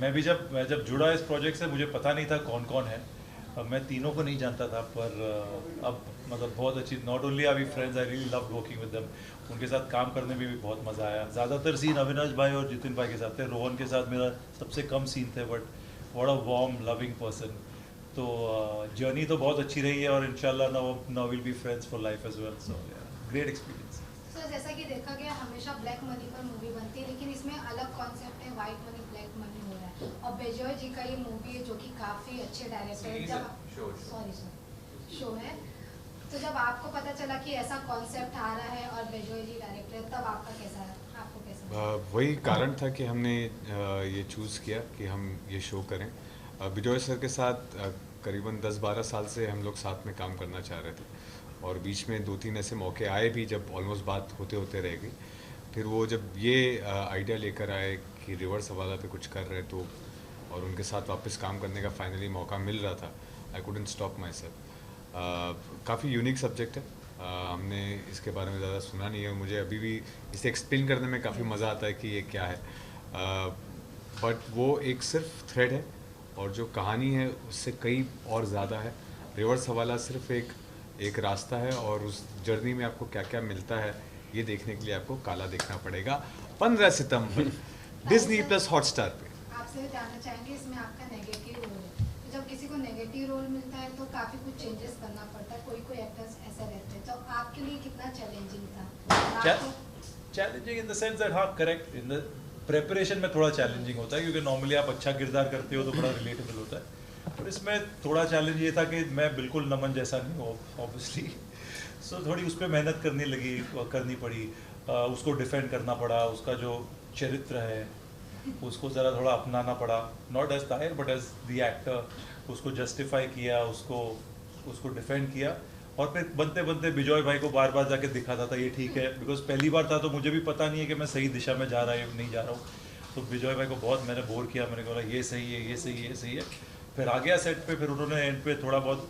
मैं भी जब जुड़ा इस प्रोजेक्ट से मुझे पता नहीं था कौन कौन है। मैं तीनों को नहीं जानता था, पर अब मतलब बहुत अच्छी, not only are we friends, I really love working with them. उनके साथ काम करने में भी बहुत मज़ा आया। ज़्यादातर सीन अविनाश भाई और जितिन भाई के साथ थे। रोहन के साथ मेरा सबसे कम सीन थे, but what a warm loving person. तो जर्नी तो बहुत अच्छी रही है, और इंशाल्लाह now will be friends for life as well. So great experience. So जैसा कि देखा गया हमेशा ब्लैक मनी पर मूवी बनती है, लेकिन इसमें अलग कॉन्सेप्ट है, वाइट मनी ब्लैक मनी हो रहा है। और बेजोय जी का ये मूवी है जो कि काफ़ी अच्छे डायरेक्टर है, जब शो है, तो जब आपको पता चला कि ऐसा कॉन्सेप्ट आ रहा है और बेजोय जी डायरेक्टर, तब आपको कैसा वही कारण था कि हमने ये चूज़ किया कि हम ये शो करें। बिजोय सर के साथ करीबन 10-12 साल से हम लोग साथ में काम करना चाह रहे थे, और बीच में 2-3 ऐसे मौके आए भी जब ऑलमोस्ट बात होते होते रह गई। फिर वो जब ये आइडिया लेकर आए कि रिवर्स हवाला पे कुछ कर रहे, तो और उनके साथ वापस काम करने का फाइनली मौका मिल रहा था, I couldn't stop my self. काफ़ी यूनिक सब्जेक्ट है, हमने इसके बारे में ज़्यादा सुना नहीं है, मुझे अभी भी इसे एक्सप्लेन करने में काफ़ी मज़ा आता है कि ये क्या है। बट वो एक सिर्फ थ्रेड है, और जो कहानी है उससे कई और ज़्यादा है। रिवर्स हवाला सिर्फ एक रास्ता है, और उस जर्नी में आपको क्या क्या मिलता है ये देखने के लिए आपको काला देखना पड़ेगा 15 सितंबर डिज्नी प्लस हॉटस्टार पे। आपसे जानना चाहेंगे, इसमें आपका नेगेटिव रोल है, तो जब किसी को नेगेटिव रोल मिलता है तो काफ़ी कुछ चेंजेस करना पड़ता है, कोई एक्टर्स ऐसा रहते हैं, तो आपके लिए कितना चैलेंजिंग था? Challenging in the sense that, हाँ करेक्ट, इन द प्रेपरेशन में थोड़ा चैलेंजिंग होता है, क्योंकि नॉर्मली आप अच्छा किरदार करते हो तो बड़ा रिलेटेबल होता है। और इसमें थोड़ा चैलेंज ये था कि मैं बिल्कुल नमन जैसा नहीं हूँ ऑब्वियसली, सो थोड़ी उस पर मेहनत करनी पड़ी। उसको डिफेंड करना पड़ा, उसका जो चरित्र है उसको ज़रा थोड़ा अपनाना पड़ा, not as Tahir but as the actor, उसको जस्टिफाई किया, उसको डिफेंड किया, और फिर बनते बनते बिजॉय भाई को बार बार जाके दिखाता था ये ठीक है, बिकॉज पहली बार था तो मुझे भी पता नहीं है कि मैं सही दिशा में जा रहा है नहीं जा रहा हूँ, तो बिजॉय भाई को बहुत मैंने बोर किया, मैंने कहा ये सही है, ये सही है, ये सही है, फिर आ गया सेट पे, फिर उन्होंने एंड पे थोड़ा बहुत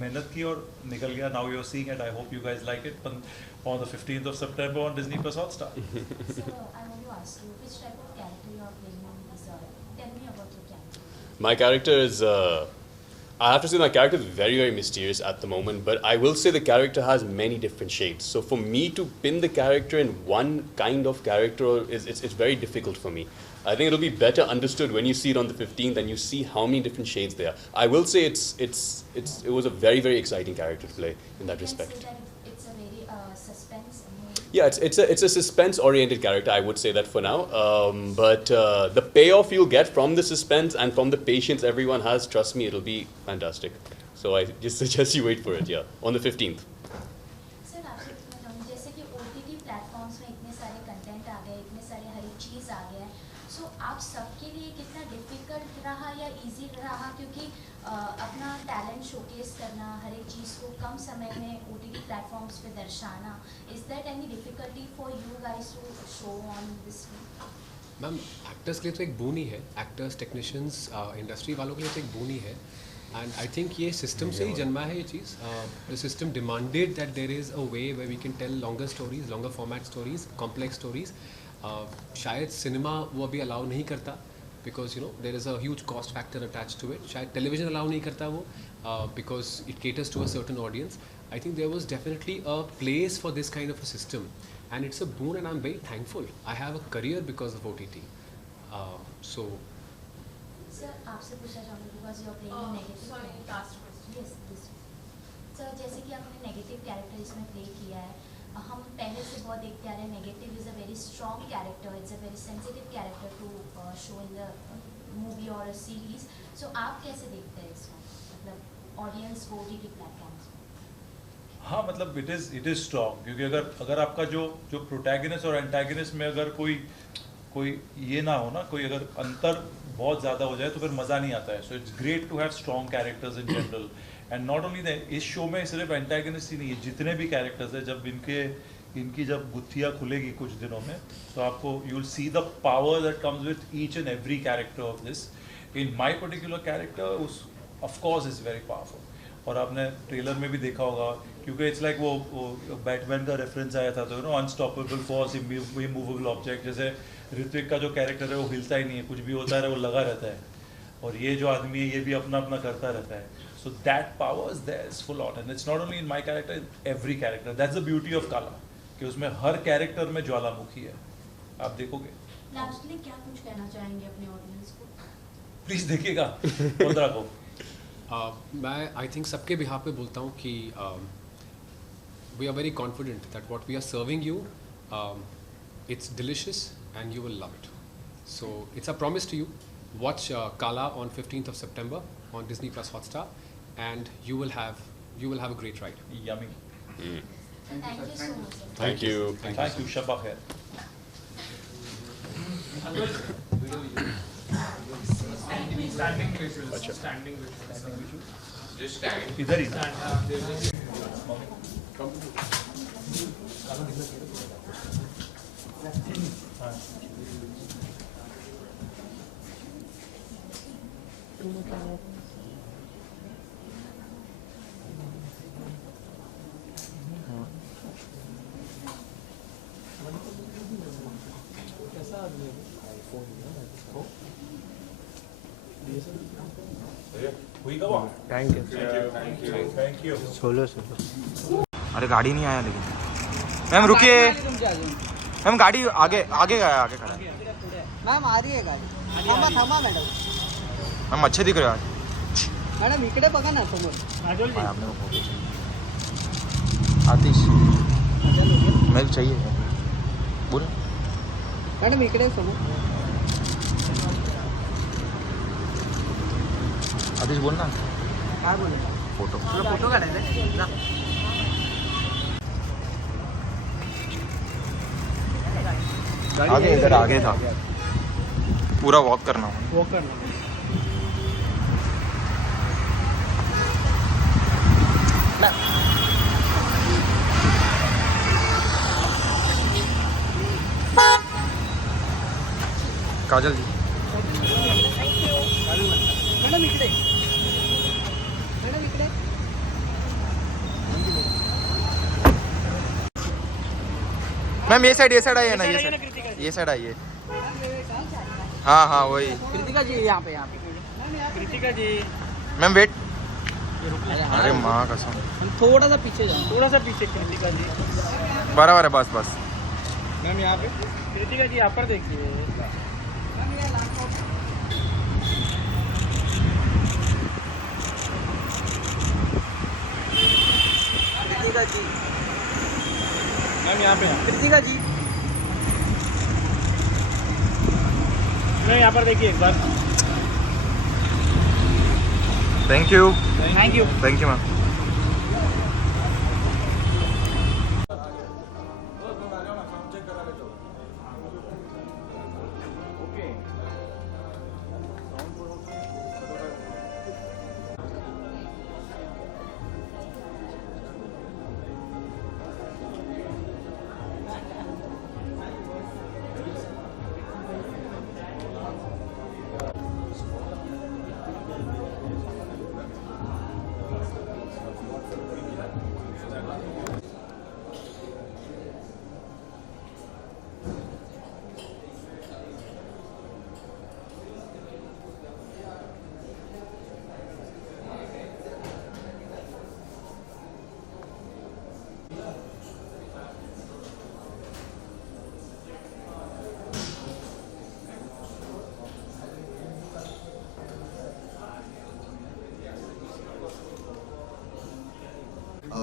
मेहनत की और निकल गया. Now you are seeing it, I hope you guys like it on the 15th of September on Disney Plus Hotstar. So, I want to ask you, which type of character you are playing on this? Tell me about your character. My character is, I have to say my character is very, very mysterious at the moment, but I will say the character has many different shades. So for me to pin the character in one kind of character, it's very difficult for me. I think it'll be better understood when you see it on the 15th and you see how many different shades there are. I will say it was a very, very exciting character to play in that respect. Say that it's a very suspense movie. Yeah, it's a suspense-oriented character. I would say that for now. But the payoff you'll get from the suspense and from the patience everyone has, trust me, it'll be fantastic. So I just suggest you wait for it. Yeah, on the 15th. Sir आपसे पूछना चाहूँगी, जैसे कि OTT platforms में इतने सारे content आ गए, इतने सारे हर एक चीज़ आ गया है, सो आप सबके लिए कितना डिफिकल्ट रहा या इजी रहा, क्योंकि अपना टैलेंट शोकेस करना, हर एक चीज़ को कम समय में OTT प्लेटफॉर्म्स पे दर्शाना, is that any difficulty for you guys to show on this? Ma'am actors के लिए तो एक बोन ही है, एक्टर्स टेक्नीशियंस इंडस्ट्री वालों के लिए तो एक बोन ही है, एंड आई थिंक ये सिस्टम से ही जन्मा है ये चीज़. The system demanded that there is a way way we can tell longer stories, longer format stories, complex stories. शायद सिनेमा वो अभी अलाउ नहीं करता, because you know there is a huge cost factor attach to it. शायद television allow नहीं करता वो, because it caters to a certain audience. I think there was definitely a place for this kind of a system, and it's a boon and I'm very thankful. I have a career because of OTT. So sir आपसे पूछना चाहूँगी, because you are playing negative cast question. Yes this sir, जैसे कि आपने negative character इसमें play किया है, हम पहले से बहुत देखते आ रहे हैं negative is a very strong character, it's a very sensitive character to show in the movie और अ सीरीज. सो आप कैसे देखते हैं इसको, मतलब ऑडियंस को OTT प्लेटफॉर्म्स? हाँ, मतलब इट इज़ स्ट्रॉन्ग, क्योंकि अगर आपका जो प्रोटैगनिस्ट और एंटैगनिस्ट में अगर कोई ये ना हो ना, कोई अगर अंतर बहुत ज़्यादा हो जाए तो फिर मज़ा नहीं आता है. So it's great to have strong characters in general, and not only that, इस शो में सिर्फ एंटैगनिस्ट ही नहीं है, जितने भी कैरेक्टर्स हैं, जब इनकी जब गुत्थियाँ खुलेगी कुछ दिनों में, तो आपको you will see the power that comes with each and every character of this. In my particular character of course is very powerful, और आपने ट्रेलर में भी देखा होगा, क्योंकि इट्स लाइक वो बैटमैन का रेफरेंस आया था, तो you know unstoppable force, immovable object. जैसे ऋत्विक का जो कैरेक्टर है वो हिलता ही नहीं है, कुछ भी होता है वो लगा रहता है, और ये जो आदमी है ये भी अपना अपना करता रहता है. So that power is there, is full on, and it's not only in my character, in every character. That's the beauty of Kaala, कि उसमें हर कैरेक्टर में ज्वालामुखी है, आप देखोगे. लास्टली क्या कुछ कहना चाहेंगे अपने ऑडियंस को? प्लीज़ देखिएगा 15 को. मैं आई थिंक सबके बिहाफ पे बोलता हूँ कि we are very confident that what we are serving you, it's delicious and you will love it. So it's a promise to you. Watch Kala on 15th of September on Disney Plus Hotstar, and you will have a great ride. Yummy. Thank you so much. Thank you. Thank you. Shabba khair. इधर ही कैसा आदमी है? IPhone thank you. Solo अरे गाड़ी नहीं आया ma'am, रुकिए ma'am, गाड़ी आगे आगे गया, आगे मॅम आ रही आहे काय? थांबा मॅडम. मैम अच्छे दिख रहे हैं मॅडम इकडे बघा ना समोर. राजोल जी, आतिश मजा लोगे मेरे को चाहिए, बोल मॅडम इकडे समोर. आतिश बोल ना. काय बोलाय? फोटो काढायला. आगे इधर आगे था पूरा वॉक करना काजल जी मॅडम इकडे मॅडम इकडे मैम ये साइड आइए ना ये साइड आइए हाँ हाँ वही कृतिका जी यहाँ पे कृतिका जी मैम वेट अरे माँ कसम हम थोड़ा सा पीछे जाओ थोड़ा सा पीछे कृतिका जी बराबर है बस बस मैम यहाँ पे कृतिका जी यहाँ पर देखिए कृतिका जी मैम यहाँ पे कृतिका जी नहीं यहाँ पर देखिए एक बार thank you thank you ma'am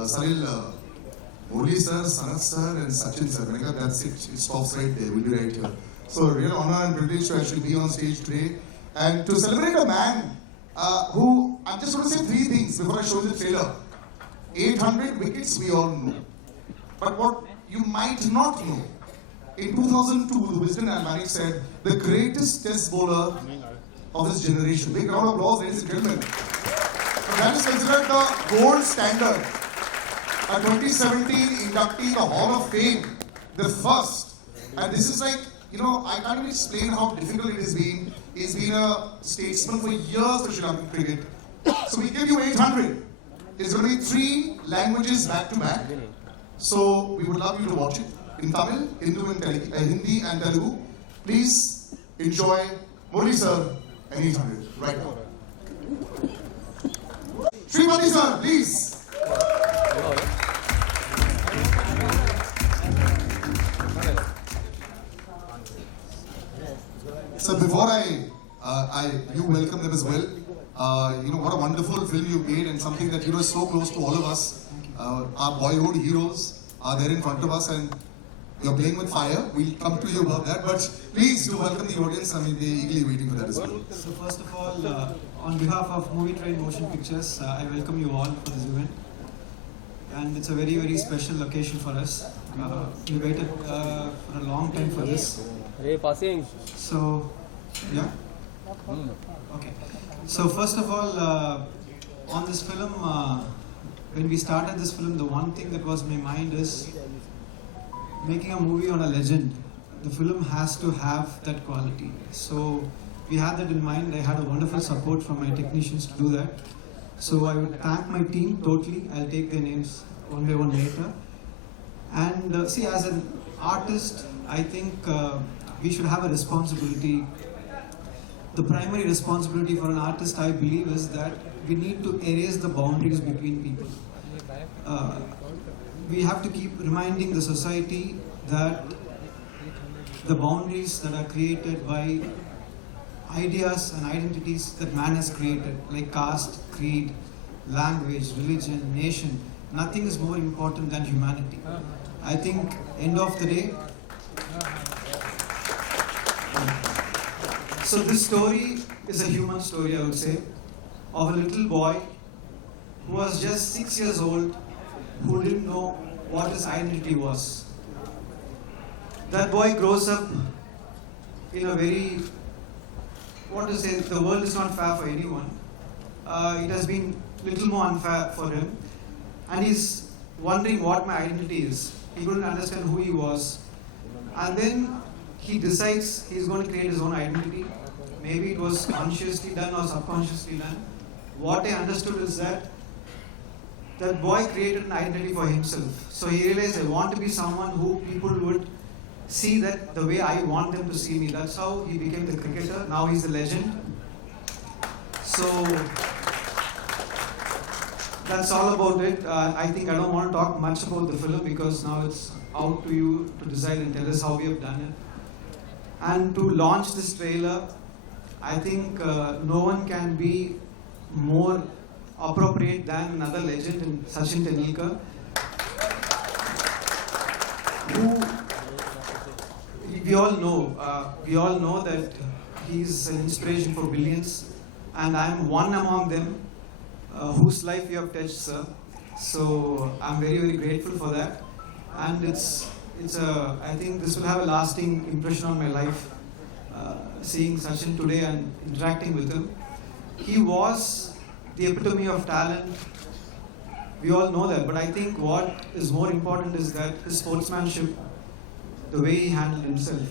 Salil, Murli sir, Sanath sir and Sachin sir. मैंने कहा that's it. It stops right there. We'll be right here. So a real honor and privilege to actually be on stage today and to celebrate a man who, I'm just going to say three things before I show you the trailer. 800 wickets we all know. But what you might not know, in 2002 the Wisden Albanic said the greatest test bowler of his generation. Big round of applause ladies and gentlemen. And that is considered the gold standard. A 2017 inductee in the Hall of Fame, the first. And this is like, you know, I can't even explain how difficult it has been. He's been a statesman for years for Sri Lankan cricket. So we give you 800. It's going to be 3 languages back to back. So we would love you to watch it in Tamil, Hindi and Telugu. Please enjoy Murli sir and 800 right now. Sripati sir, please. So before you welcome them as well. You know what a wonderful film you made and something that is so close to all of us. Our boyhood heroes are there in front of us and you're playing with fire. We'll come to you about that, but please do welcome the audience. I mean, they're eagerly waiting for that as well. So first of all, on behalf of Movie Train Motion Pictures, I welcome you all for this event. And it's a very, very special occasion for us. We waited for a long time for this. So, yeah? Okay. So first of all, on this film, when we started this film, the one thing that was in my mind is making a movie on a legend. The film has to have that quality. So we had that in mind. I had a wonderful support from my technicians to do that. So I would thank my team totally. I'll take their names one by one later. And see, as an artist, I think we should have a responsibility. The primary responsibility for an artist, I believe, is that we need to erase the boundaries between people. We have to keep reminding the society that the boundaries that are created by ideas and identities that man has created, like caste, creed, language, religion, nation, nothing is more important than humanity. I think, end of the day, so this story is a human story, I would say, of a little boy who was just 6 years old, who didn't know what his identity was. that boy grows up in a very, what to say, the world is not fair for anyone. It has been little more unfair for him, and he's wondering what my identity is. He couldn't understand who he was, and then he decides he's going to create his own identity. Maybe it was consciously done or subconsciously done. What I understood is that boy created an identity for himself. So he realized, I want to be someone who people would see that the way I want them to see me. That's how he became the cricketer. Now he's the legend. So that's all about it. I think I don't want to talk much about the film because now it's out to you to decide and tell us how we have done it. And to launch this trailer, I think no one can be more appropriate than another legend in Sachin Tendulkar, who we all know that he's an inspiration for billions, and I'm one among them whose life you have touched, sir. So I'm very, very grateful for that, and I think this will have a lasting impression on my life. Seeing Sachin today and interacting with him, he was the epitome of talent. We all know that, but I think what is more important is that his sportsmanship, the way he handled himself,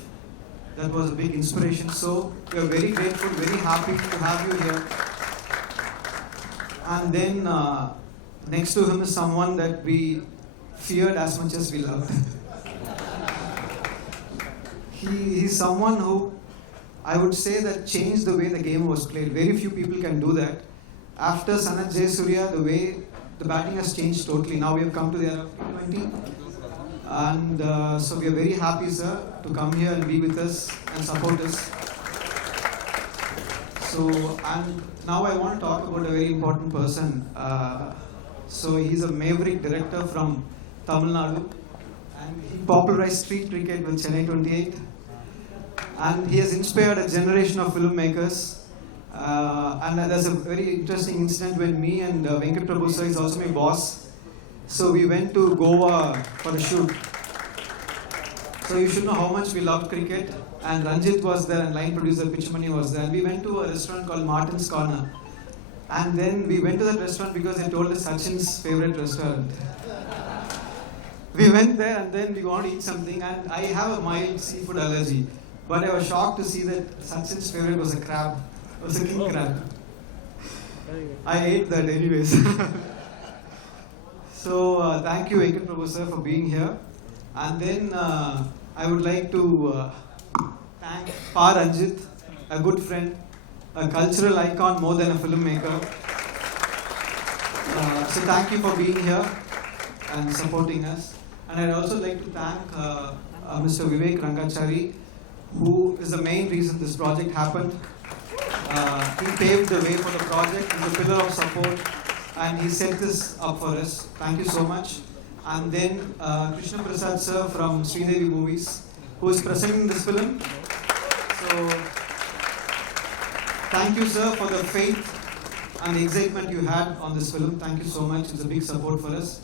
that was a big inspiration. So we are very grateful, very happy to have you here. And then next to him is someone that we feared as much as we loved. He's someone who, I would say, that changed the way the game was played. Very few people can do that. After Sanath Jayasuriya, the way the batting has changed totally. Now we have come to the era of 20. And so we are very happy, sir, to come here and be with us and support us. So, and now I want to talk about a very important person. So he's a maverick director from Tamil Nadu, and he popularized street cricket with Chennai 28. And he has inspired a generation of filmmakers. And there's a very interesting incident when me and Venkat Prabhu sir is also my boss. So we went to Goa for a shoot. So you should know how much we loved cricket. And Ranjit was there, and line producer Pichumani was there. And we went to a restaurant called Martin's Corner. And then we went to that restaurant because they told us Sachin's favorite restaurant. We went there and then we want to eat something, and I have a mild seafood allergy. But I was shocked to see that Sachin's favorite was a crab. It was a king crab. I ate that anyways. So thank you, Venkat Prabhu sir, for being here. And then I would like to thank Pa Ranjit, a good friend, a cultural icon more than a filmmaker. So thank you for being here and supporting us. And I'd also like to thank Mr. Vivek Rangachari, who is the main reason this project happened. He paved the way for the project, he's a pillar of support, and he set this up for us. Thank you so much. And then Krishna Prasad sir from Sridevi Movies, who is presenting this film. So thank you, sir, for the faith and the excitement you had on this film. Thank you so much. It's a big support for us.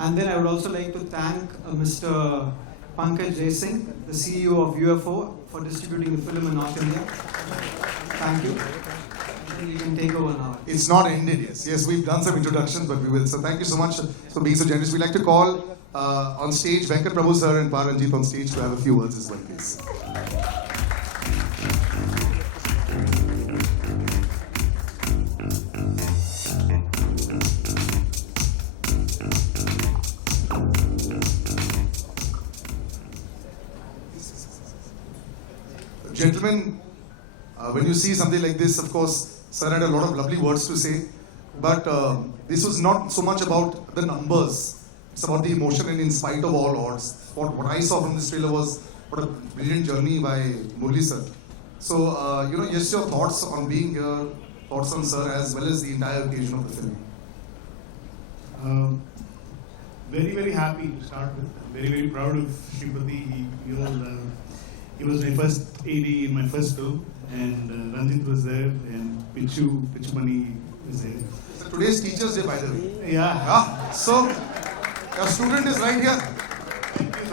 And then I would also like to thank Mr. Pankaj Jaisingh, the CEO of UFO, for distributing the film in North India. Thank you. I think you can take over now. It's not ended. Yes, we've done some introductions, but we will. So thank you so much for being so generous. We'd like to call on stage Venkat Prabhu sir and Pa Ranjit on stage to have a few words as well, please. Gentlemen, when you see something like this, of course, sir had a lot of lovely words to say, but this was not so much about the numbers. It's about the emotion, and in spite of all odds. What I saw from this trailer was what a brilliant journey by Murli sir. So, just your thoughts on being here, thoughts on sir, as well as the entire occasion of the film. Very, very happy to start with. I'm very, very proud of Shripati. He was my first AD in my first film, and Ranjit was there, and Pichumani was there. So today's Teachers' Day, by the way. Yeah. So a student is right here.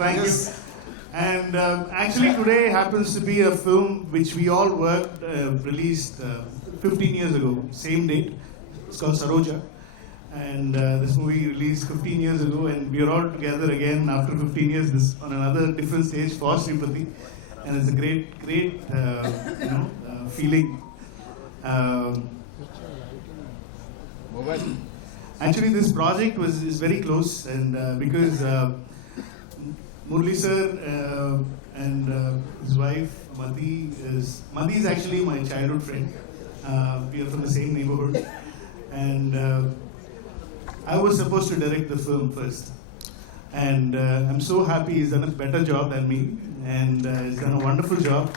Thank you. And actually today happens to be a film which we all worked, released 15 years ago, same date. It's called Saroja. And this movie released 15 years ago, and we are all together again after 15 years this, on another different stage for Shripati. And it's a great feeling. Actually, this project is very close, and because Murli sir and his wife Mati is actually my childhood friend. We are from the same neighborhood, and I was supposed to direct the film first. And I'm so happy he's done a better job than me, and he's done a wonderful job.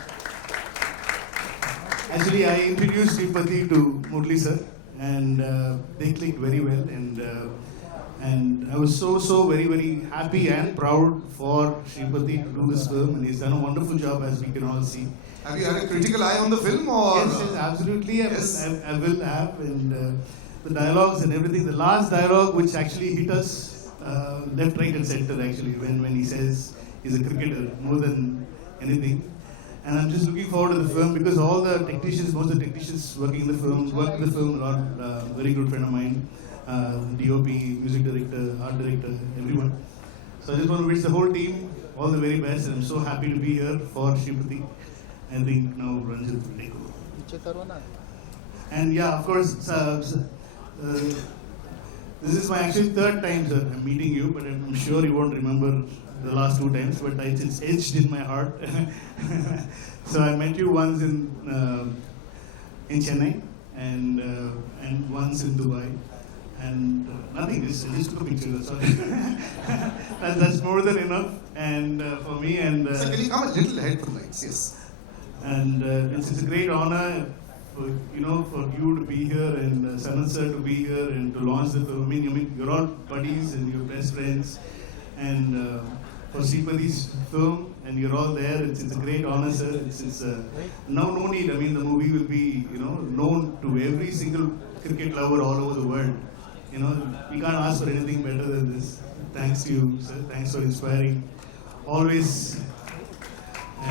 Actually, I introduced Shripati to Murli sir, and they clicked very well, and I was so very happy and proud for Shripati to do this film, and he's done a wonderful job, as we can all see. Have you had a critical eye on the film, or? Yes, absolutely. I will have, and the dialogues and everything. The last dialogue, which actually hit us left, right, and center. Actually, when he says he's a cricketer more than anything. And I'm just looking forward to the film, because all the technicians, most of the technicians working in the film, worked in the film, are a very good friend of mine, the DOP, music director, art director, everyone. So I just want to wish the whole team all the very best, and I'm so happy to be here for Shripati. I think now Ranjit will take over. And yeah, of course, this is my actually third time, sir, I'm meeting you, but I'm sure you won't remember the last 2 times, but it's etched in my heart. So I met you once in Chennai, and once in Dubai, and nothing, I just took a picture, that's all. that's more than enough, and for me. And Sir, can you come a little ahead from lights? Yes. And it's a great honor for you to be here, and Sanath sir to be here and to launch the film. I mean you're all buddies and you're best friends, and for Shripati's film, and you're all there. It's a great honor, sir. It's no need. I mean, the movie will be known to every single cricket lover all over the world. We can't ask for anything better than this. Thanks to you, sir. Thanks for inspiring. Always.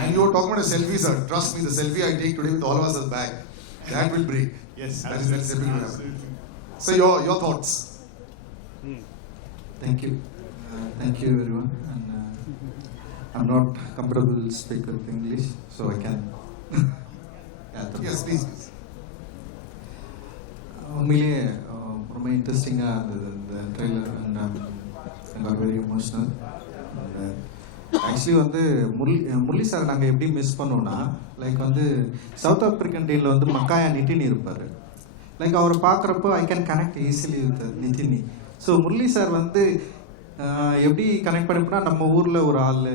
And you were talking about a selfie, sir. Trust me, the selfie I take today with all of us are back. That will break. Yes, that's definitely happening. So your thoughts? Thank you. Thank you, everyone. And, I'm not comfortable to speak with English, so I can. Yes, please. உண்மையிலேயே ரொம்ப இன்ட்ரெஸ்டிங்காக இருந்தது இந்த trailer, and I got very emotional. And actually வந்து Murali sir நாங்கள் எப்படி miss பண்ணோம்னா, like வந்து சவுத் ஆப்பிரிக்கன் டீமில் வந்து மக்காயா நிட்டினி இருப்பார். லைக் அவரை பார்க்குறப்போ I can connect easily with Nithini. So Murali sir வந்து எப்படி கனெக்ட் பண்ணிப்போனா, நம்ம ஊரில் ஒரு ஆள்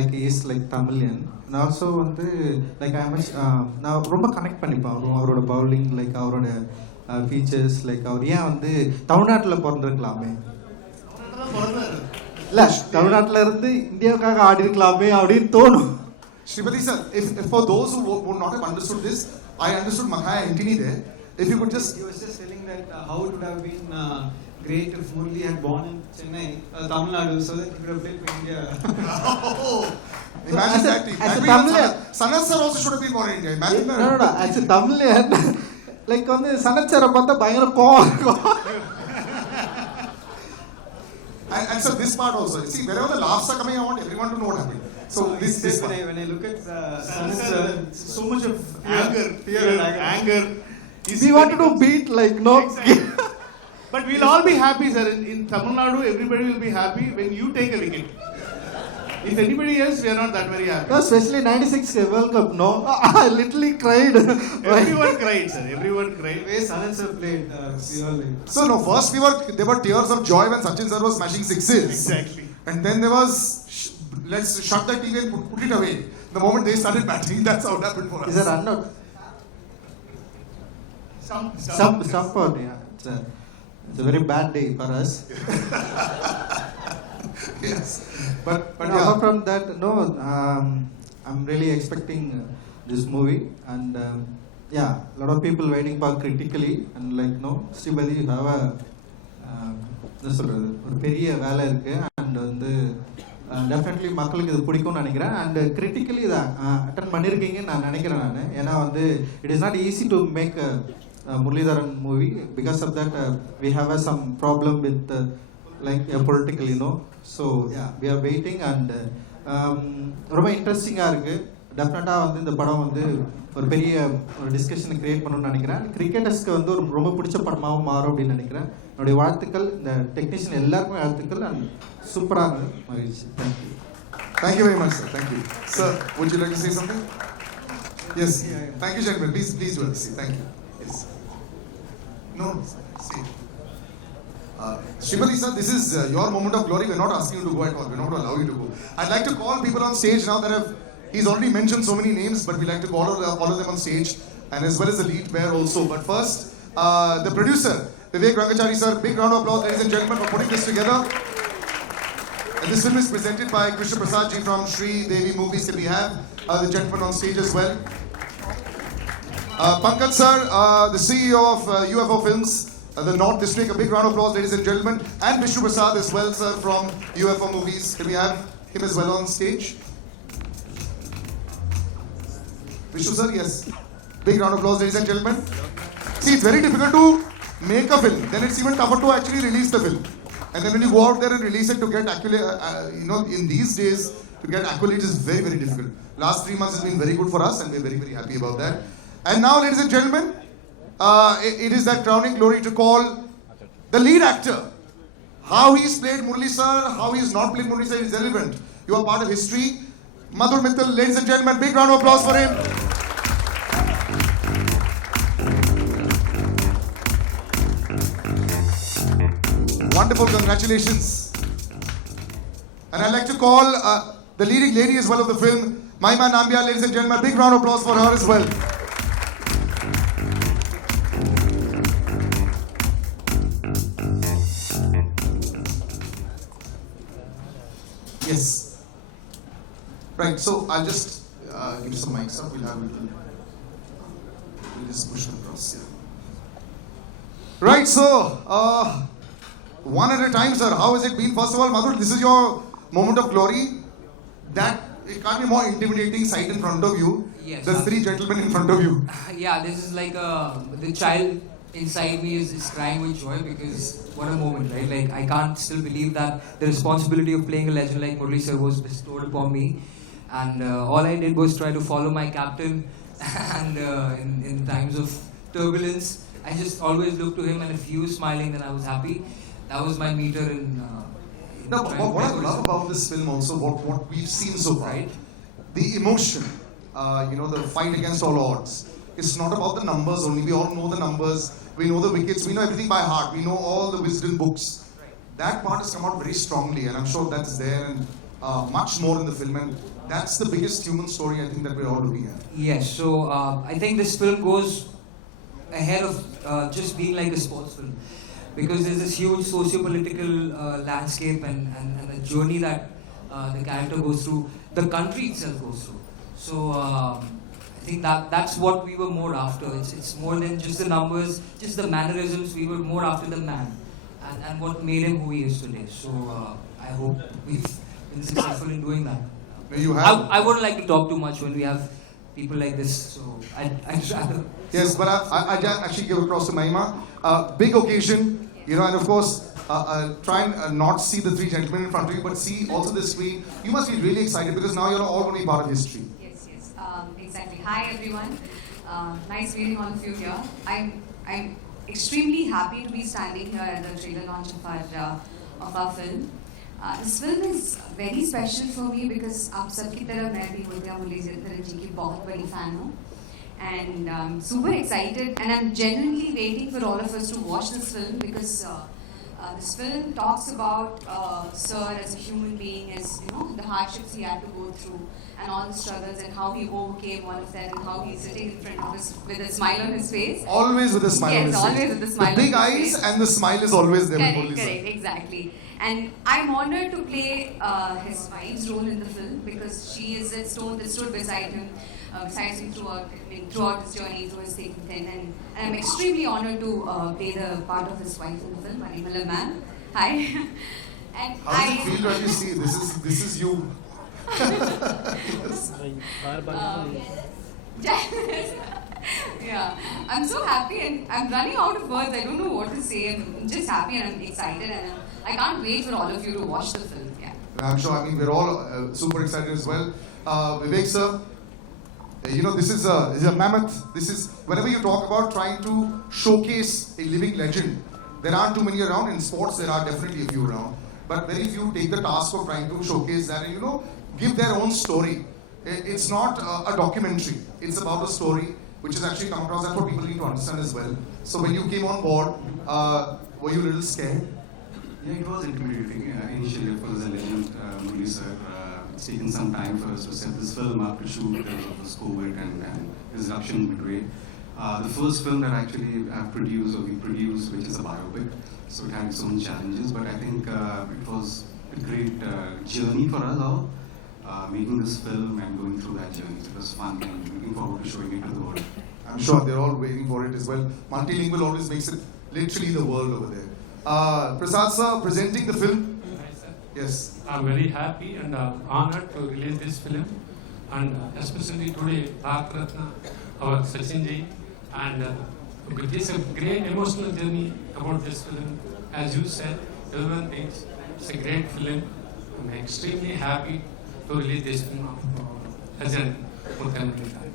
like is like Tamilian, and also வந்து லைக் நான் ரொம்ப கனெக்ட் பண்ணிப்பேன் அவரோட பவுலிங், லைக் அவரோட ஃபீச்சர்ஸ், லைக் அவர் ஏன் வந்து தமிழ்நாட்டில் பிறந்திருக்கலாமே, இல்லை தமிழ்நாட்டில் இருந்து இந்தியாவுக்காக ஆடி இருக்கலாமே அப்படின்னு தோணும். Shripati sir, if for those who would not have understood this, I understood Makaya Antony there. If you could just... He was just telling that how it would have been great if Murli had born in Chennai, Tamil Nadu, so that he could have played for India. Imagine that. Sanath sir also should have been born in India. Imagine that. No. As a Tamilian, like வந்து சனத் சாரை பார்த்தா பயங்கர கோவம் இருக்கும். And so this part also, you see, wherever the laughs are coming, I want everyone to know what happened. So this when I look at Sanath sir, so much of anger. Is he wanted to beat like no? But we'll all be happy, sir. In Tamil Nadu, everybody will be happy when you take a wicket. If anybody else, we are not that very happy. No, especially 96 World Cup. No, I literally cried. Everyone cried, sir. Everyone cried. Yes, Sanath sir played. We all did. So no, first there were tears of joy when Sachin sir was smashing sixes. Exactly. And then there was let's shut the TV and put it away. The moment they started batting, that's how it happened for us. Is that under? Stump out. It's a very bad day for us. Yes, but no, apart from that, no, I'm really expecting this movie, and yeah, a lot of people waiting for critically, and like no, Shripati, you have a என்ன சொல்றது, ஒரு பெரிய வேலை இருக்கு, and வந்து definitely மக்களுக்கு இது பிடிக்கும்னு நினைக்கிறேன். அண்ட் கிரிட்டிக்கலி இதை அட்டன் பண்ணியிருக்கீங்கன்னு நான் நினைக்கிறேன். நான் ஏன்னா வந்து it is not easy to make Muralitharan movie because of that we have some problem with like political you know. So we are waiting and ரொம்ப இன்ட்ரெஸ்டிங்காக இருக்குது. டெஃபினட்டாக வந்து இந்த படம் வந்து ஒரு பெரிய டிஸ்கஷனை கிரியேட் பண்ணணும்னு நினைக்கிறேன். கிரிக்கெட்டர்ஸ்க்கு வந்து ஒரு ரொம்ப பிடிச்ச படமாகவும் மாறும் அப்படின்னு நினைக்கிறேன். என்னுடைய வாழ்த்துக்கள், இந்த டெக்னீஷியன் எல்லாருக்கும் வாழ்த்துக்கள். அண்ட் சூப்பராக இருந்தது, மகிழ்ச்சி. Thank you. Thank you very much, sir. Thank you. Sir, would you like to say something? Yes. Thank you, Shankar. Please do it. Thank you. Yes. No, sir. Stay. Sripati sir, this is your moment of glory. We're not asking you to go at all. We're not going to allow you to go. I'd like to call people on stage now that he's already mentioned so many names, but we like to call all of them on stage, and as well as the lead pair also. But first, the producer, Vivek Rangachari sir, big round of applause, ladies and gentlemen, for putting this together. And this film is presented by Krishna Prasad ji from Shri Devi Movies. Can we have the gentleman on stage as well? Pankaj sir, the CEO of UFO Films, the North District. A big round of applause, ladies and gentlemen. And Vishnu Prasad as well, sir, from UFO Movies. Can we have him as well on stage? Vishnu sir, yes. Big round of applause, ladies and gentlemen. See, it's very difficult to make a film. Then it's even tougher to actually release the film. And then when you go out there and release it to get accolades, in these days, to get accolades is very, very difficult. Last 3 months has been very good for us, and we're very, very happy about that. And now, ladies and gentlemen, it is that crowning glory to call the lead actor. How he's played Murli sir, how he's not played Murli sir is irrelevant. You are part of history. Madhur Mittal, ladies and gentlemen, big round of applause for him. Wonderful, congratulations. And I'd like to call the leading lady as well of the film, Mahima Nambiar, ladies and gentlemen, big round of applause for her as well. Yes. Right, so I'll just give some mics up. We'll just push them across. Yeah. Right, so one at a time, sir. How has it been? First of all, Madhur, this is your moment of glory. That it can't be more intimidating sight in front of you. Yes. There's 3 gentlemen in front of you. Yeah, this is like the child inside me is crying with joy because what a moment, right? Like I can't still believe that the responsibility of playing a legend like Murli sir was bestowed upon me, and all I did was try to follow my captain. And in times of turbulence, I just always looked to him, and if he was smiling, then I was happy. That was my meter in Now, what I love about this film also, what we've seen so far, right? The emotion, the fight against all odds. It's not about the numbers only. We all know the numbers. We know the wickets. We know everything by heart. We know all the wisdom books. That part has come out very strongly, and I'm sure that's there and much more in the film. And that's the biggest human story I think that we're all looking at. Yes, so I think this film goes ahead of just being like a sports film, because there's this huge socio-political landscape and the journey that the character goes through, the country itself goes through. So I think that's what we were more after. It's more than just the numbers, just the mannerisms. We were more after the man and what made him who he is today. So I hope we've been successful in doing that. You have. I wouldn't like to talk too much when we have people like this, so I'd rather... Yes, but I actually give across to Mahima. Big occasion, and of course, try and not see the 3 gentlemen in front of you, but see also the screen. You must be really excited because now you're all going to be part of history. Yes, exactly. Hi everyone. Nice meeting all of you here. I'm extremely happy to be standing here at the trailer launch of our film. This film is very special for me because आप सबकी तरह मैं भी नित्या मुरलीधरन जी की बहुत बड़ी fan हूँ, and I'm super excited and I'm genuinely waiting for all of us to watch this film because this film talks about Sir as a human being, as the hardships he had to go through and all the struggles and how he overcame all of that and how he's sitting in front of us with a smile on his face. Always with a smile on his face. Yes, always with a smile. The big eyes and the smile is always there. Correct, exactly. And I'm honored to play his wife's role in the film because she is that stone that stood beside him, besides him throughout his journey, through his thick and thin. And I'm extremely honored to play the part of his wife in the film, Marimala ma'am. Hi. And How does it feel when you see this is you? Yeah, I'm so happy and I'm running out of words. I don't know what to say. I'm just happy and I'm excited and I can't wait for all of you to watch the film. Yeah. I'm sure. I mean, we're all super excited as well. Vivek sir, you know, this is a mammoth. This is, whenever you talk about trying to showcase a living legend, there aren't too many around. In sports, there are definitely a few around, but very few take the task of trying to showcase that and, you know, give their own story. It's not a documentary. It's about a story which has actually come across. That's what people need to understand as well. So when you came on board, were you a little scared? Yeah, it was intimidating. Initially, of course, as a legend, Murli sir, it's taken some time for us to set this film up to shoot because of this COVID and disruption midway. The first film that actually I've produced, or we produced, which is a biopic, so it had its own challenges, but I think it was a great journey for us all, making this film and going through that journey. So it was fun and looking forward to showing it to the world. I'm sure they're all waiting for it as well. Multilingual always makes it literally the world over there. Prasad sir, presenting the film. Yes. I'm very happy and honored to release this film, and especially today, Bharat Ratna, our Sachin ji, and this is a great emotional journey about this film. As you said, everyone thinks it's a great film. I'm extremely happy to release this film of legend Muthaimuddin.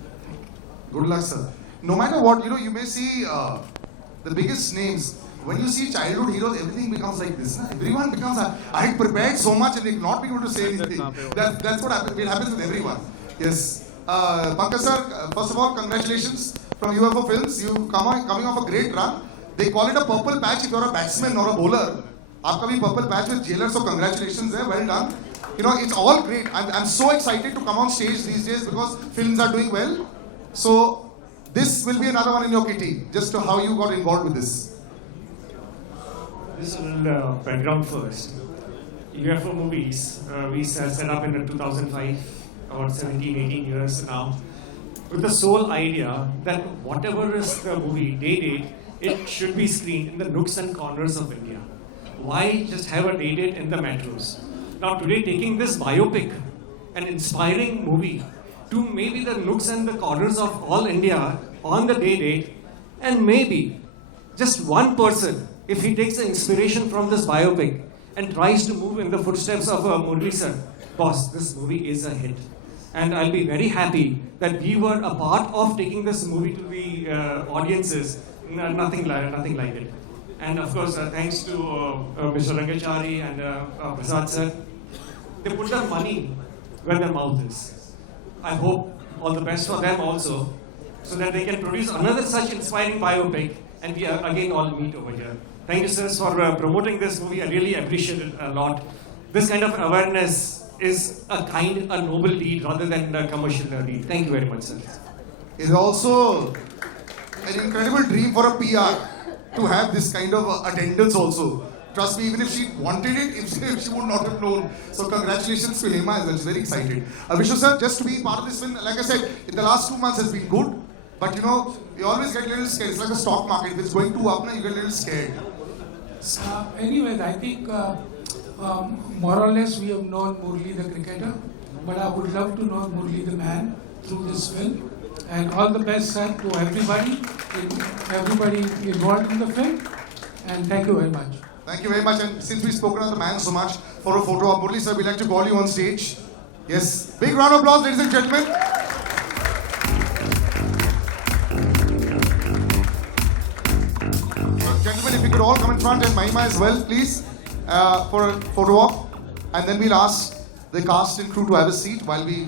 Good luck, sir. No matter what, you know, you may see the biggest names. When you see childhood heroes, everything becomes like this. Na? Everyone becomes, I had prepared so much and they not be able to say anything. That's what happens. It happens with everyone. Yes. Pankaj sir, first of all, congratulations from UFO Films. You've coming off a great run. They call it a purple patch if you're a batsman, not a bowler. Aapka bhi purple patch with Jailer, so congratulations there. Well done. You know, it's all great. I'm so excited to come on stage these days because films are doing well. So this will be another one in your kitty. Just to how you got involved with this. Just a little background first. UFO Movies, we set up in 2005, about 17, 18 years now, with the sole idea that whatever is the movie day date, it should be screened in the nooks and corners of India. Why just have a day date in the metros? Now today, taking this biopic, an inspiring movie, to maybe the nooks and the corners of all India on the day date, and maybe just one person, if he takes the inspiration from this biopic and tries to move in the footsteps of Murli sir, boss, this movie is a hit. And I'll be very happy that we were a part of taking this movie to the audiences. Nothing like it. And of course, thanks to Mr. Rangachari and Prasad sir, they put the money where their mouth is. I hope all the best for them also, so that they can produce another such inspiring biopic and we again all meet over here. Thank you, sirs, for promoting this movie. I really appreciate it a lot. This kind of awareness is a noble deed rather than a commercial deed. Thank you very much, sir. It is also an incredible dream for a PR to have this kind of attendance also. Trust me, even if she wanted it, if she would not have known. So congratulations to Hema as well. She's very excited. Vishnu sir, just to be part of this film, like I said, the last 2 months has been good. But you know, you always get a little scared. It's like a stock market. If it's going too up now, you get a little scared. Anyways, I think more or less we have known Murli the cricketer, but I would love to know Murli the man through this film. And all the best, sir, to everybody involved in the film. And thank you very much. Thank you very much. And since we've spoken of the man so much, for a photo of Murli sir, we'd like to call you on stage. Yes. Big round of applause, ladies and gentlemen. All come in front and Mahima as well, please, for a photo op. And then we'll ask the cast and crew to have a seat while we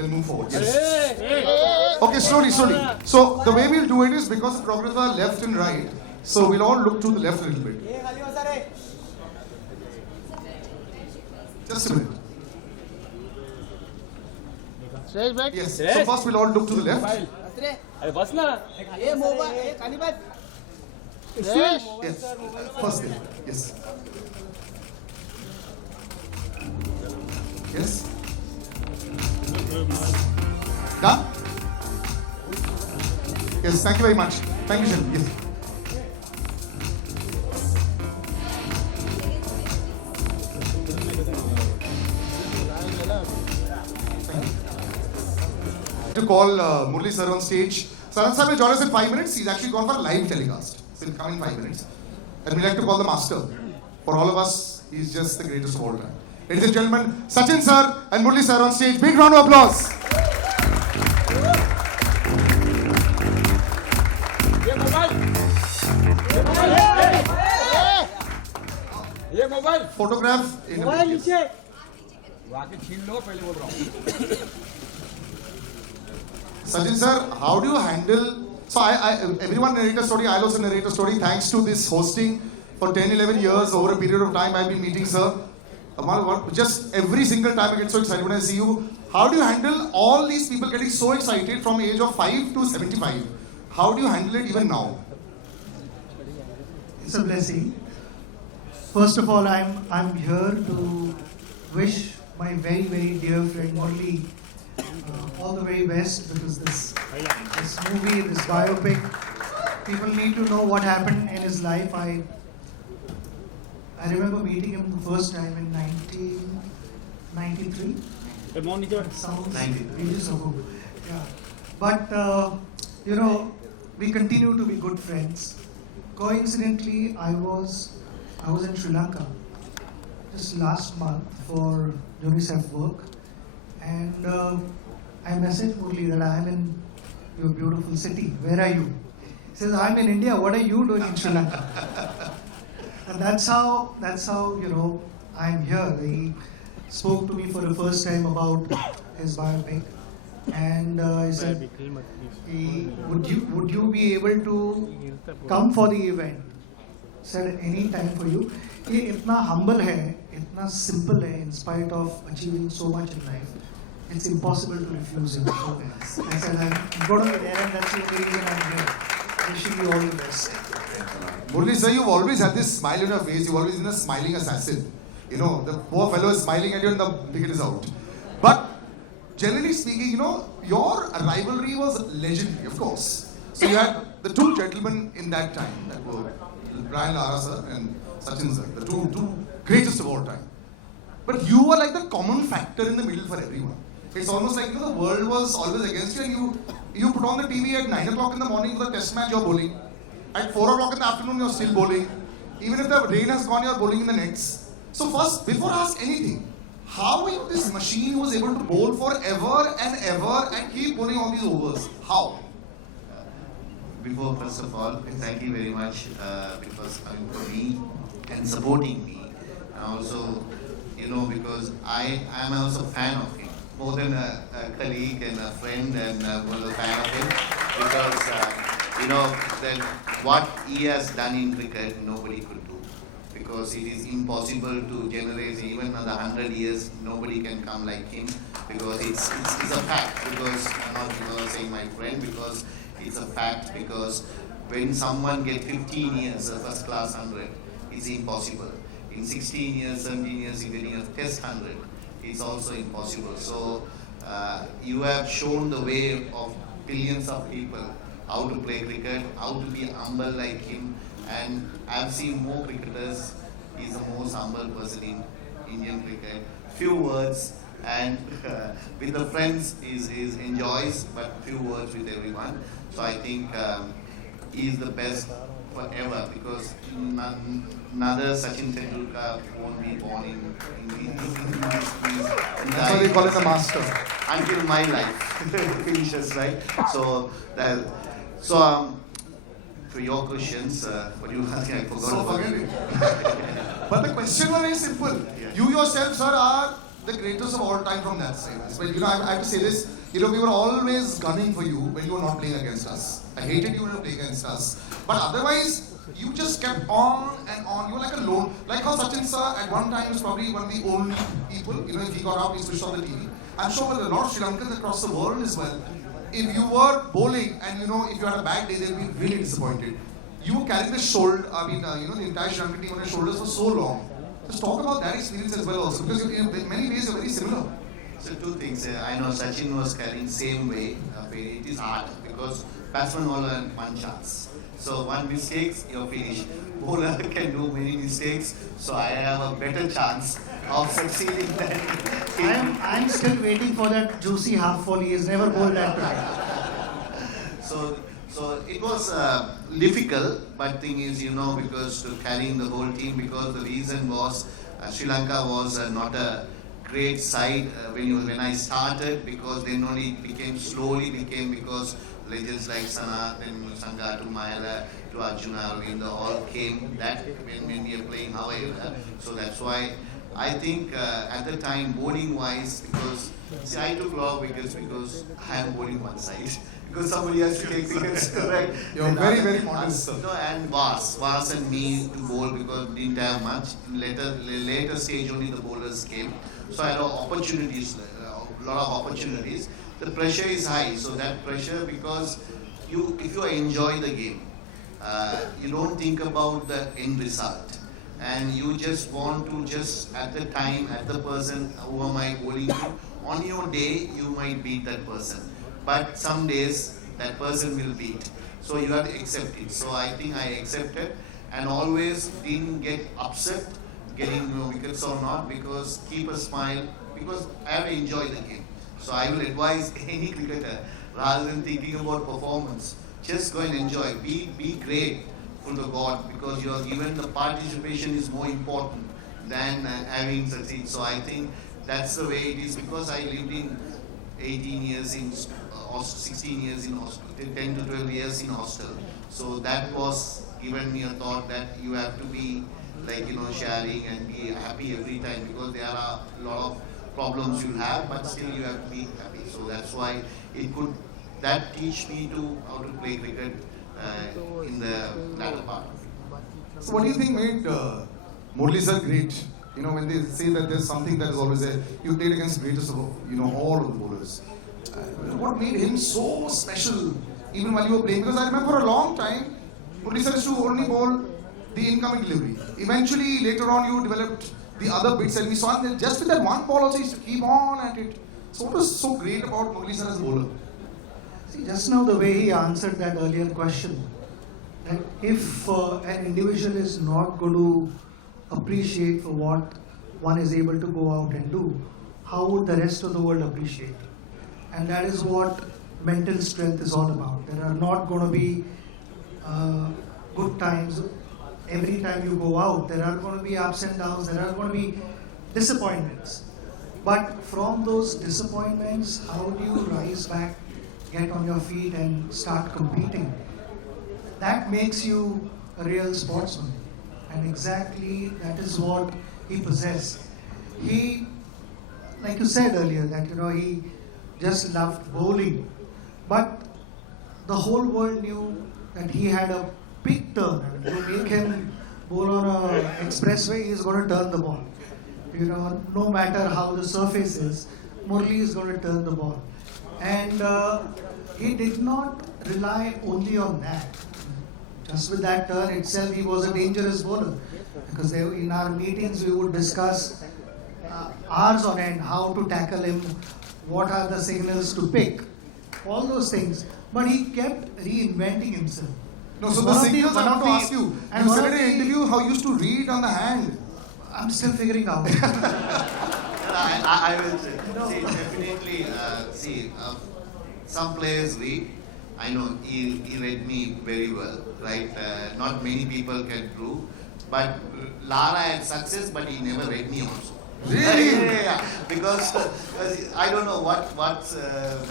then move forward. Yes. Okay, slowly. So the way we'll do it is because the photographer are left and right, so we'll all look to the left a little bit. Just a minute. Yes, so first we'll all look to the left. Yes. First thing. Yes. Yes. Done? Yes, thank you very much. Thank you, sir. Yes. to call Murli sir on stage. Sanat sir will join us in 5 minutes. He's actually gone for a live telecast. So he'll come in 5 minutes. And we like to call the master. For all of us, he's just the greatest of all time. Ladies and gentlemen, Sachin sir and Murli sir on stage. Big round of applause. ये mobile Photograph. Mobile नीचे वाके छीन लो पहले बोल रहा हूँ Sachin sir, how do you handle? So everyone narrate a story. I'll also narrate a story. Thanks to this hosting for 10, 11 years over a period of time, I've been meeting sir. Just every single time I get so excited when I see you. How do you handle all these people getting so excited from age of 5 to 75? How do you handle it even now? It's a blessing. First of all, I'm here to wish my very, very dear friend Murli all the very best, because this movie, this biopic, people need to know what happened in his life. I remember meeting him the first time in 1993. It sounds 90 so good. Yeah. But we continue to be good friends. Coincidentally, I was in Sri Lanka just last month for UNICEF work, and I messaged Murli that I am in your beautiful city. Where are you? He says, I am in India. What are you doing in Sri Lanka? And that's how I am here. He spoke to me for the first time about his biopic, and he said, would you be able to come for the event? Said any time for you. He itna humble hai, itna simple hai, in spite of achieving so much in life. It's impossible to refuse him. So I said, I'm going to be there, and that's the only reason I'm here. Wishing you all the best. Murli sir, you always had this smile on your face. You've always been a smiling assassin. You know, the poor fellow is smiling at you and the wicket is out. But generally speaking, your rivalry was legendary, of course. So you had the two gentlemen in that time, that were Brian Lara sir and Sachin sir, the two greatest of all time. But you were like the common factor in the middle for everyone. It's almost like, the world was always against you, and you put on the TV at 9 o'clock in the morning for the test match, you're bowling. At 4 o'clock in the afternoon, you're still bowling. Even if the rain has gone, you're bowling in the nets. So first, before I ask anything, how are you this machine who was able to bowl forever and ever and keep bowling all these overs? How? Before, first of all, thank you very much because coming for me and supporting me, and also, because I am also a fan of him, more than a colleague and a friend, and more than a fan of him, because that what he has done in cricket, nobody could do, because it is impossible to generate, even another 100 years, nobody can come like him, because it's a fact, because I'm not because saying my friend, because it's a fact, because when someone gets 15 years a first class 100, it's impossible. In 16 years, 17 years, in getting a test 100, it's also impossible. So you have shown the way of billions of people how to play cricket, how to be humble like him, and I've seen more cricketers. He's the most humble person in Indian cricket. Few words, and with the friends he enjoys, but few words with everyone. So I think he's the best forever, because another Sachin Tendulkar won't be born in this place. That's why they call him the master. Until my life finishes, right? So for your questions, what you asking, I forgot about it. But the question was very simple. You yourself, sir, are the greatest of all time from that side. But, I have to say this. We were always gunning for you when you were not playing against us. I hated you when you were playing against us. But otherwise, you just kept on and on. You were like a lone. Like how Sachin sir at one time was probably one of the only people. If he got out, he switched off the TV. I'm sure with a lot of Sri Lankans across the world as well. If you were bowling and if you had a bad day, they'd be really disappointed. You were carrying the shoulder. The entire Sri Lankan team on your shoulders for so long. Just talk about that experience as well, also, because in many ways you're very similar. So two things. I know Sachin was carrying same way. It is hard because batsman only have one chance. So one mistake, you're finished. Bowler can do many mistakes, so I have a better chance of succeeding than him. I'm still waiting for that juicy half volley. He's never bowled that time. So it was difficult, but thing is, because to carrying the whole team, because the reason was Sri Lanka was not a great side when I started, because then only slowly became because legends like Sanath and Sangha to Mayala to Arjuna Ravinda all came that when we are playing our era. So that's why I think at the time bowling wise, because see I took a lot of wickets because I am bowling one side. Because somebody has to take wickets, right? You're very, very modest, sir. No, and Vas and me to bowl because didn't have much. In later stage only the bowlers came. So I had a lot of opportunities. The pressure is high, so that pressure because if you enjoy the game, you don't think about the end result. And you just want to at the time, at the person who am I bowling to, on your day you might beat that person. But some days that person will beat. So you have to accept it. So I think I accepted and always didn't get upset getting wickets or not, because keep a smile, because I have to enjoy the game. So I will advise any cricketer, rather than thinking about performance, just go and enjoy. Be great for the God, because you are given the participation is more important than having succeed. So I think that's the way it is, because I lived in 18 years in 16 years in hostel, 10 to 12 years in hostel. So that was given me a thought that you have to be sharing and be happy every time, because there are a lot of problems you'll have, but still you have to be happy. So that's why that teach me how to play cricket in the latter part of it. So what do you think made Murli sir great? When they say that there's something that is always there, you played against the greatest of all of the bowlers. What made him so special, even while you were playing? Because I remember for a long time, Murli sir used to only bowl the incoming delivery. Eventually, later on, you developed the other bits, and we saw that just with that one ball also, he used to keep on at it. So what was so great about Murli sir as a bowler? See, just now the way he answered that earlier question, that if an individual is not going to appreciate for what one is able to go out and do, how would the rest of the world appreciate? And that is what mental strength is all about. There are not going to be good times every time you go out. There are going to be ups and downs. There are going to be disappointments. But from those disappointments, how do you rise back, get on your feet and start competing? That makes you a real sportsman. And exactly that is what he possessed. He, like you said earlier, that he just loved bowling. But the whole world knew that he had a big turn. When you make him bowl on an expressway, he is going to turn the ball. No matter how the surface is, Murli is going to turn the ball. And he did not rely only on that. Just with that turn itself, he was a dangerous bowler. Because in our meetings, we would discuss hours on end how to tackle him, what are the signals to pick, all those things. But he kept reinventing himself. No, so the signals I have to ask you. You said in an interview how you used to read on the hand. I'm still figuring out. I will say, definitely, some players read. I know he read me very well, right? Not many people can prove. But Lara had success, but he never read me also. Really? Yeah. Because I don't know what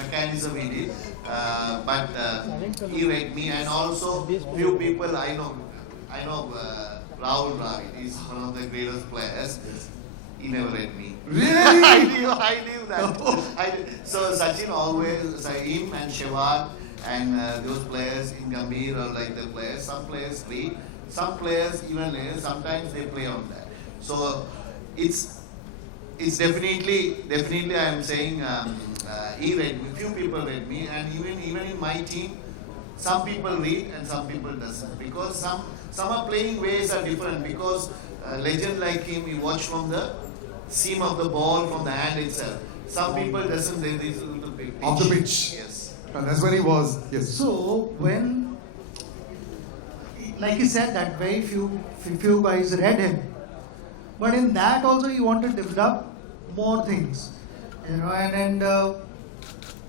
mechanism he did, but he read me, and also few people I know Rahul Dravid is one of the greatest players. He never read me. Really? I knew that. So Sachin always, him and Sehwag and those players in Gambhir or like the players, some players read, some players even sometimes they play on that. So it's definitely I am saying he read me, few people read me, and even in my team, some people read and some people doesn't, because some are playing ways are different, because legend like him, you watch from the seam of the ball, from the hand itself. Some people doesn't, they read the pitch. Of the pitch. Yes. That's where he was. Yes. So when, like he said, that very few guys read him, but in that also he wanted to develop more things, you know. And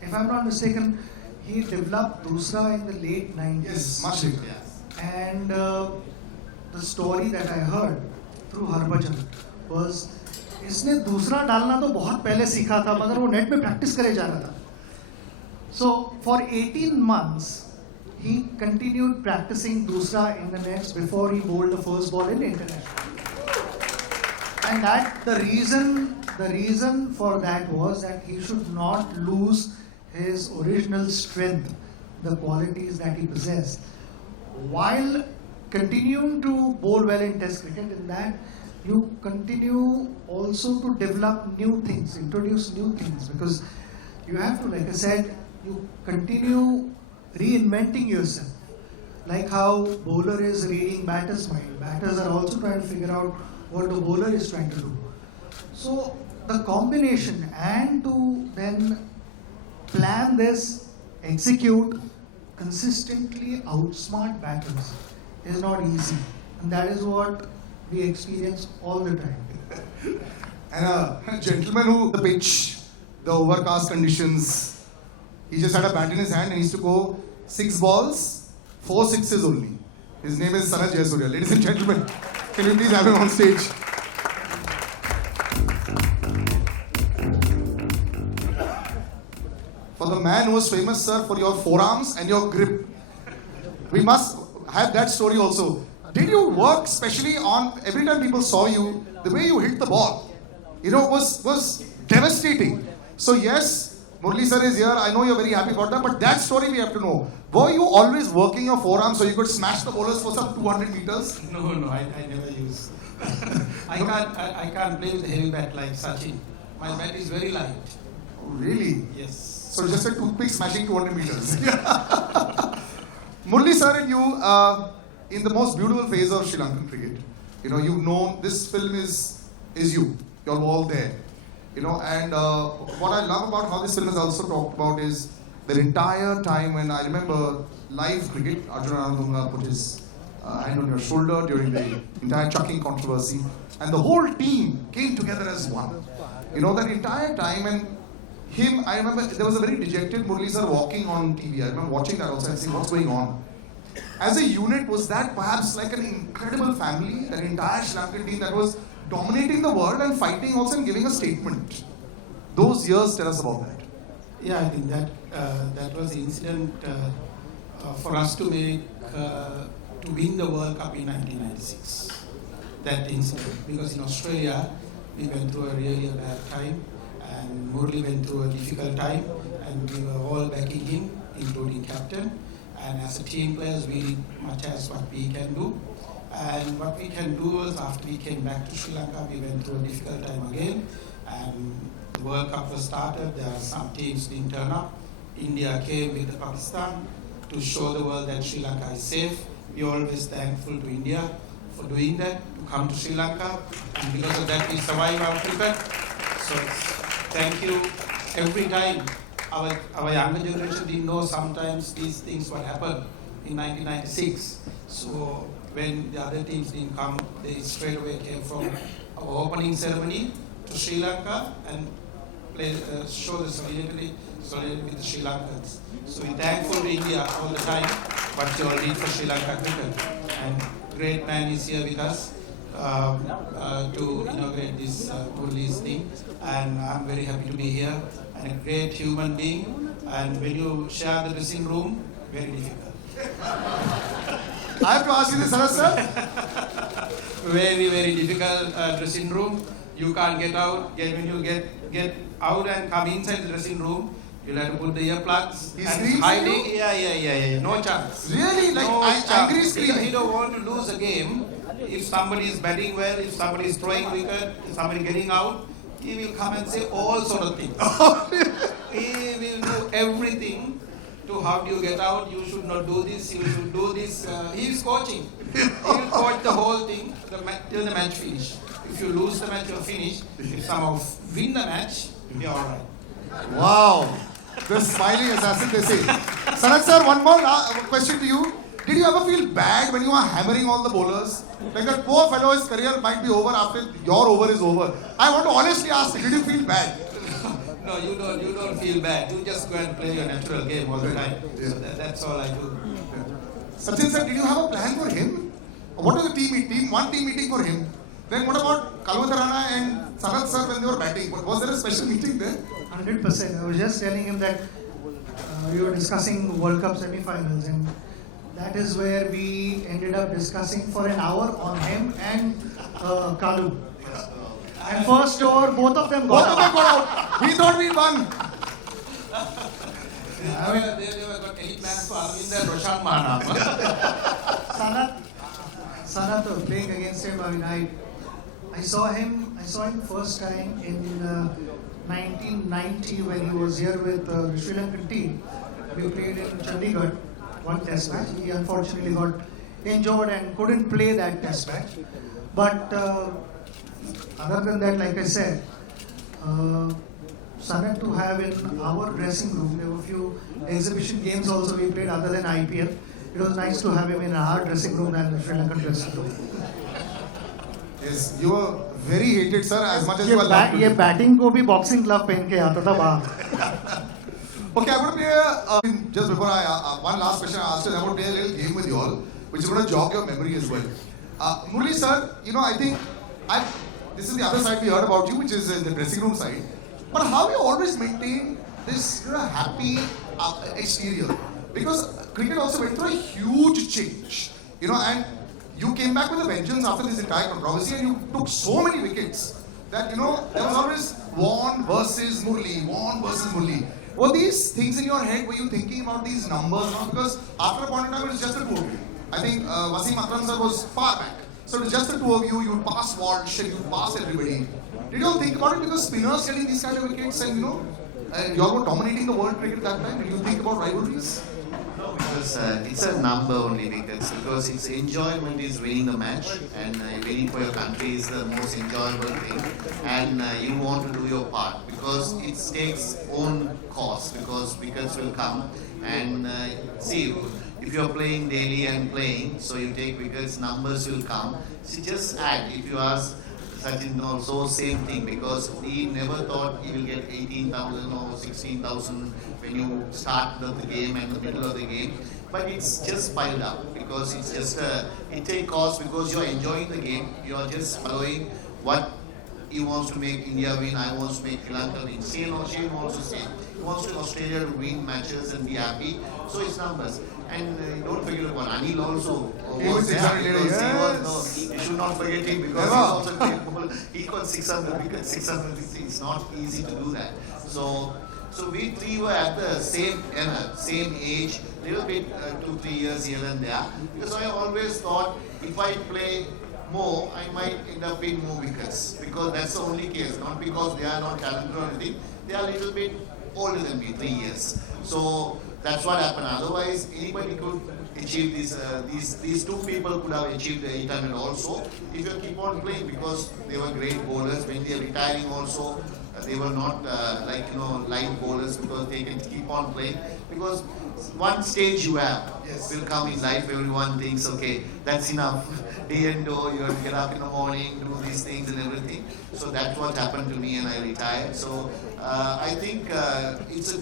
if I'm not mistaken, he developed Dusra in the late 90s. Yes, much later. And the story that I heard through Harbhajan was, इसने दूसरा डालना तो बहुत पहले सीखा था, मगर वो नेट में प्रैक्टिस करे जा रहा था. So for 18 months, he continued practicing Dusra in the nets before he bowled the first ball in international. And that the reason for that was that he should not lose his original strength, the qualities that he possessed, while continuing to bowl well in Test cricket. In that, you continue also to develop new things, introduce new things, because you have to, like I said, you continue reinventing yourself. Like how bowler is reading batter's mind, batters are also trying to figure out what the bowler is trying to do. So the combination, and to then plan this, execute, consistently outsmart batters is not easy, and that is what we experience all the time. And a gentleman who the pitch, the overcast conditions, he just had a bat in his hand and he used to go 6 balls, 4 sixes only. His name is Sanat Jayasuriya. Ladies and gentlemen, can you please have him on stage? For the man who was famous, sir, for your forearms and your grip. We must have that story also. Did you work specially on, every time people saw you, the way you hit the ball, you know, was devastating. So yes, Murli sir is here, I know you're very happy about that, but that story we have to know. Were you always working your forearms so you could smash the bowlers for some 200 meters? No, I never use. I can't play with a heavy bat like Sachin. My bat is very light. Oh, really? Yes. So just a toothpick smashing 200 meters. Murli sir and you, in the most beautiful phase of Sri Lankan cricket, you know, you've known this film is you. You're all there. You know, and what I love about how this film is also talked about is the entire time when I remember live cricket, Arjun Anandunga put his hand on your shoulder during the entire chucking controversy, and the whole team came together as one. You know, that entire time, and him, I remember there was a very dejected Murli sir walking on TV. I remember watching that also and saying, what's going on? As a unit, was that perhaps like an incredible family, that entire Sri Lankan team that was dominating the world and fighting also and giving a statement? Those years, tell us about that. Yeah, I think that was the incident for us to make, to win the World Cup in 1996. That incident, because in Australia, we went through a bad time, and Murli went through a difficult time, and we were all backing him, including captain. And as a team players, we did much as what we can do. And what we can do was, after we came back to Sri Lanka, we went through a difficult time again. And the World Cup was started. There are some teams didn't turn up. India came with the Pakistan to show the world that Sri Lanka is safe. We're always thankful to India for doing that, to come to Sri Lanka. And because of that, we survived our cricket. So thank you every time. Our younger generation didn't know sometimes these things what happened in 1996. So when the other teams didn't come, they straight away came from our opening ceremony to Sri Lanka and show the solidarity with the Sri Lankans. So we're thankful to India all the time what you all did for Sri Lanka cricket. And great man is here with us to inaugurate this Murli's thing, and I'm very happy to be here, and a great human being. And when you share the dressing room, very difficult. I have to ask you this, sir. Very difficult dressing room. You can't get out. Then when you get out and come inside the dressing room, you'll have to put the earplugs. He screams at you? Yeah. No chance. Really? Like angry screaming? You don't want to lose a game. If somebody is batting well, if somebody is throwing wicket, if somebody getting out, he will come and say all sort of things. He will do everything to how do you get out, you should not do this, you should do this. He is coaching. He will coach the whole thing till the match finish. If you lose the match, you are finished. If somehow win the match, you are alright. Wow. The smiling assassin, they say. Sanat sir, one more question to you. Did you ever feel bad when you were hammering all the bowlers? Like that poor fellow's career might be over after your over is over. I want to honestly ask, did you feel bad? No, you don't feel bad. You just go and play your natural game all the time. So that's all I do. Sachin sir, did you have a plan for him? What was the team meeting for him? Then what about Kalwatarana and Sanat sir when they were batting? Was there a special meeting there? 100%. I was just telling him that we were discussing World Cup semi-finals, and that is where we ended up discussing for an hour on him and Kalu. And first over, both of them got out. We thought we won. I mean, they never got any plans for Arvind and Roshan Mahana. Sanat playing against him. I mean, I saw him first time in 1990 when he was here with the Sri Lankan team. We played in Chandigarh, one test match. He unfortunately got injured and couldn't play that test match. But other than that, like I said, Sanat to have in our dressing room, there were a few exhibition games also we played other than IPL. It was nice to have him in our dressing room and the Sri Lankan dressing room. Yes, you were very hated, sir, as much as you were loved. ये batting को भी boxing glove पहन के आता था वहाँ. Okay, I'm going to play just before one last question I ask you, I'm going to play a little game with you all, which is going to jog your memory as well. Murli sir, I think this is the other side we heard about you, which is the dressing room side. But how you always maintain this happy exterior? Because cricket also went through a huge change, and you came back with a vengeance after this entire controversy, and you took so many wickets that there was always Vaughan versus Murli. Were these things in your head? Were you thinking about these numbers? Because after a point in time, it's just the two of you. I think Wasim Akram sir was far back. So it was just the two of you. You passed Walsh and you passed everybody. Did you think about it? Because spinners getting these kind of wickets and you all were dominating the world cricket that time. Did you think about rivalries? No, because it's a number only wickets. Because its enjoyment is winning the match, and winning for your country is the most enjoyable thing. And you want to do your part because it takes own cost. Because wickets will come, and see. If you are playing daily and playing, so you take wickets, numbers will come. So just add. If you ask Sachin also, same thing, because he never thought he will get 18,000 or 16,000 when you start the game and the middle of the game. But it's just piled up because it's just it takes cost because you are enjoying the game. You are just following what he wants to make India win. I want to make Sri Lanka win. Shane also same. He wants to Australia to win matches and be happy. So it's numbers. And don't forget about Anil also. Was there because we should not forget him because he's also a great bowler. He got 600 wickets, 600 victories. It's not easy to do that. So we three were at the same era, same age, little bit 2-3 years here and there. Because I always thought if I play more, I might end up in more wickets because that's the only case. Not because they are not talented or anything. They are a little bit older than me, 3 years. So that's what happened. Otherwise, anybody could achieve this. These two people could have achieved the 800 also if you keep on playing because they were great bowlers. When they are retiring also, they were not light bowlers because they can keep on playing. Because one stage you have will come in life. Everyone thinks, okay, that's enough. The end, you have to get up in the morning, do these things and everything. So that's what happened to me, and I retired. So I think it's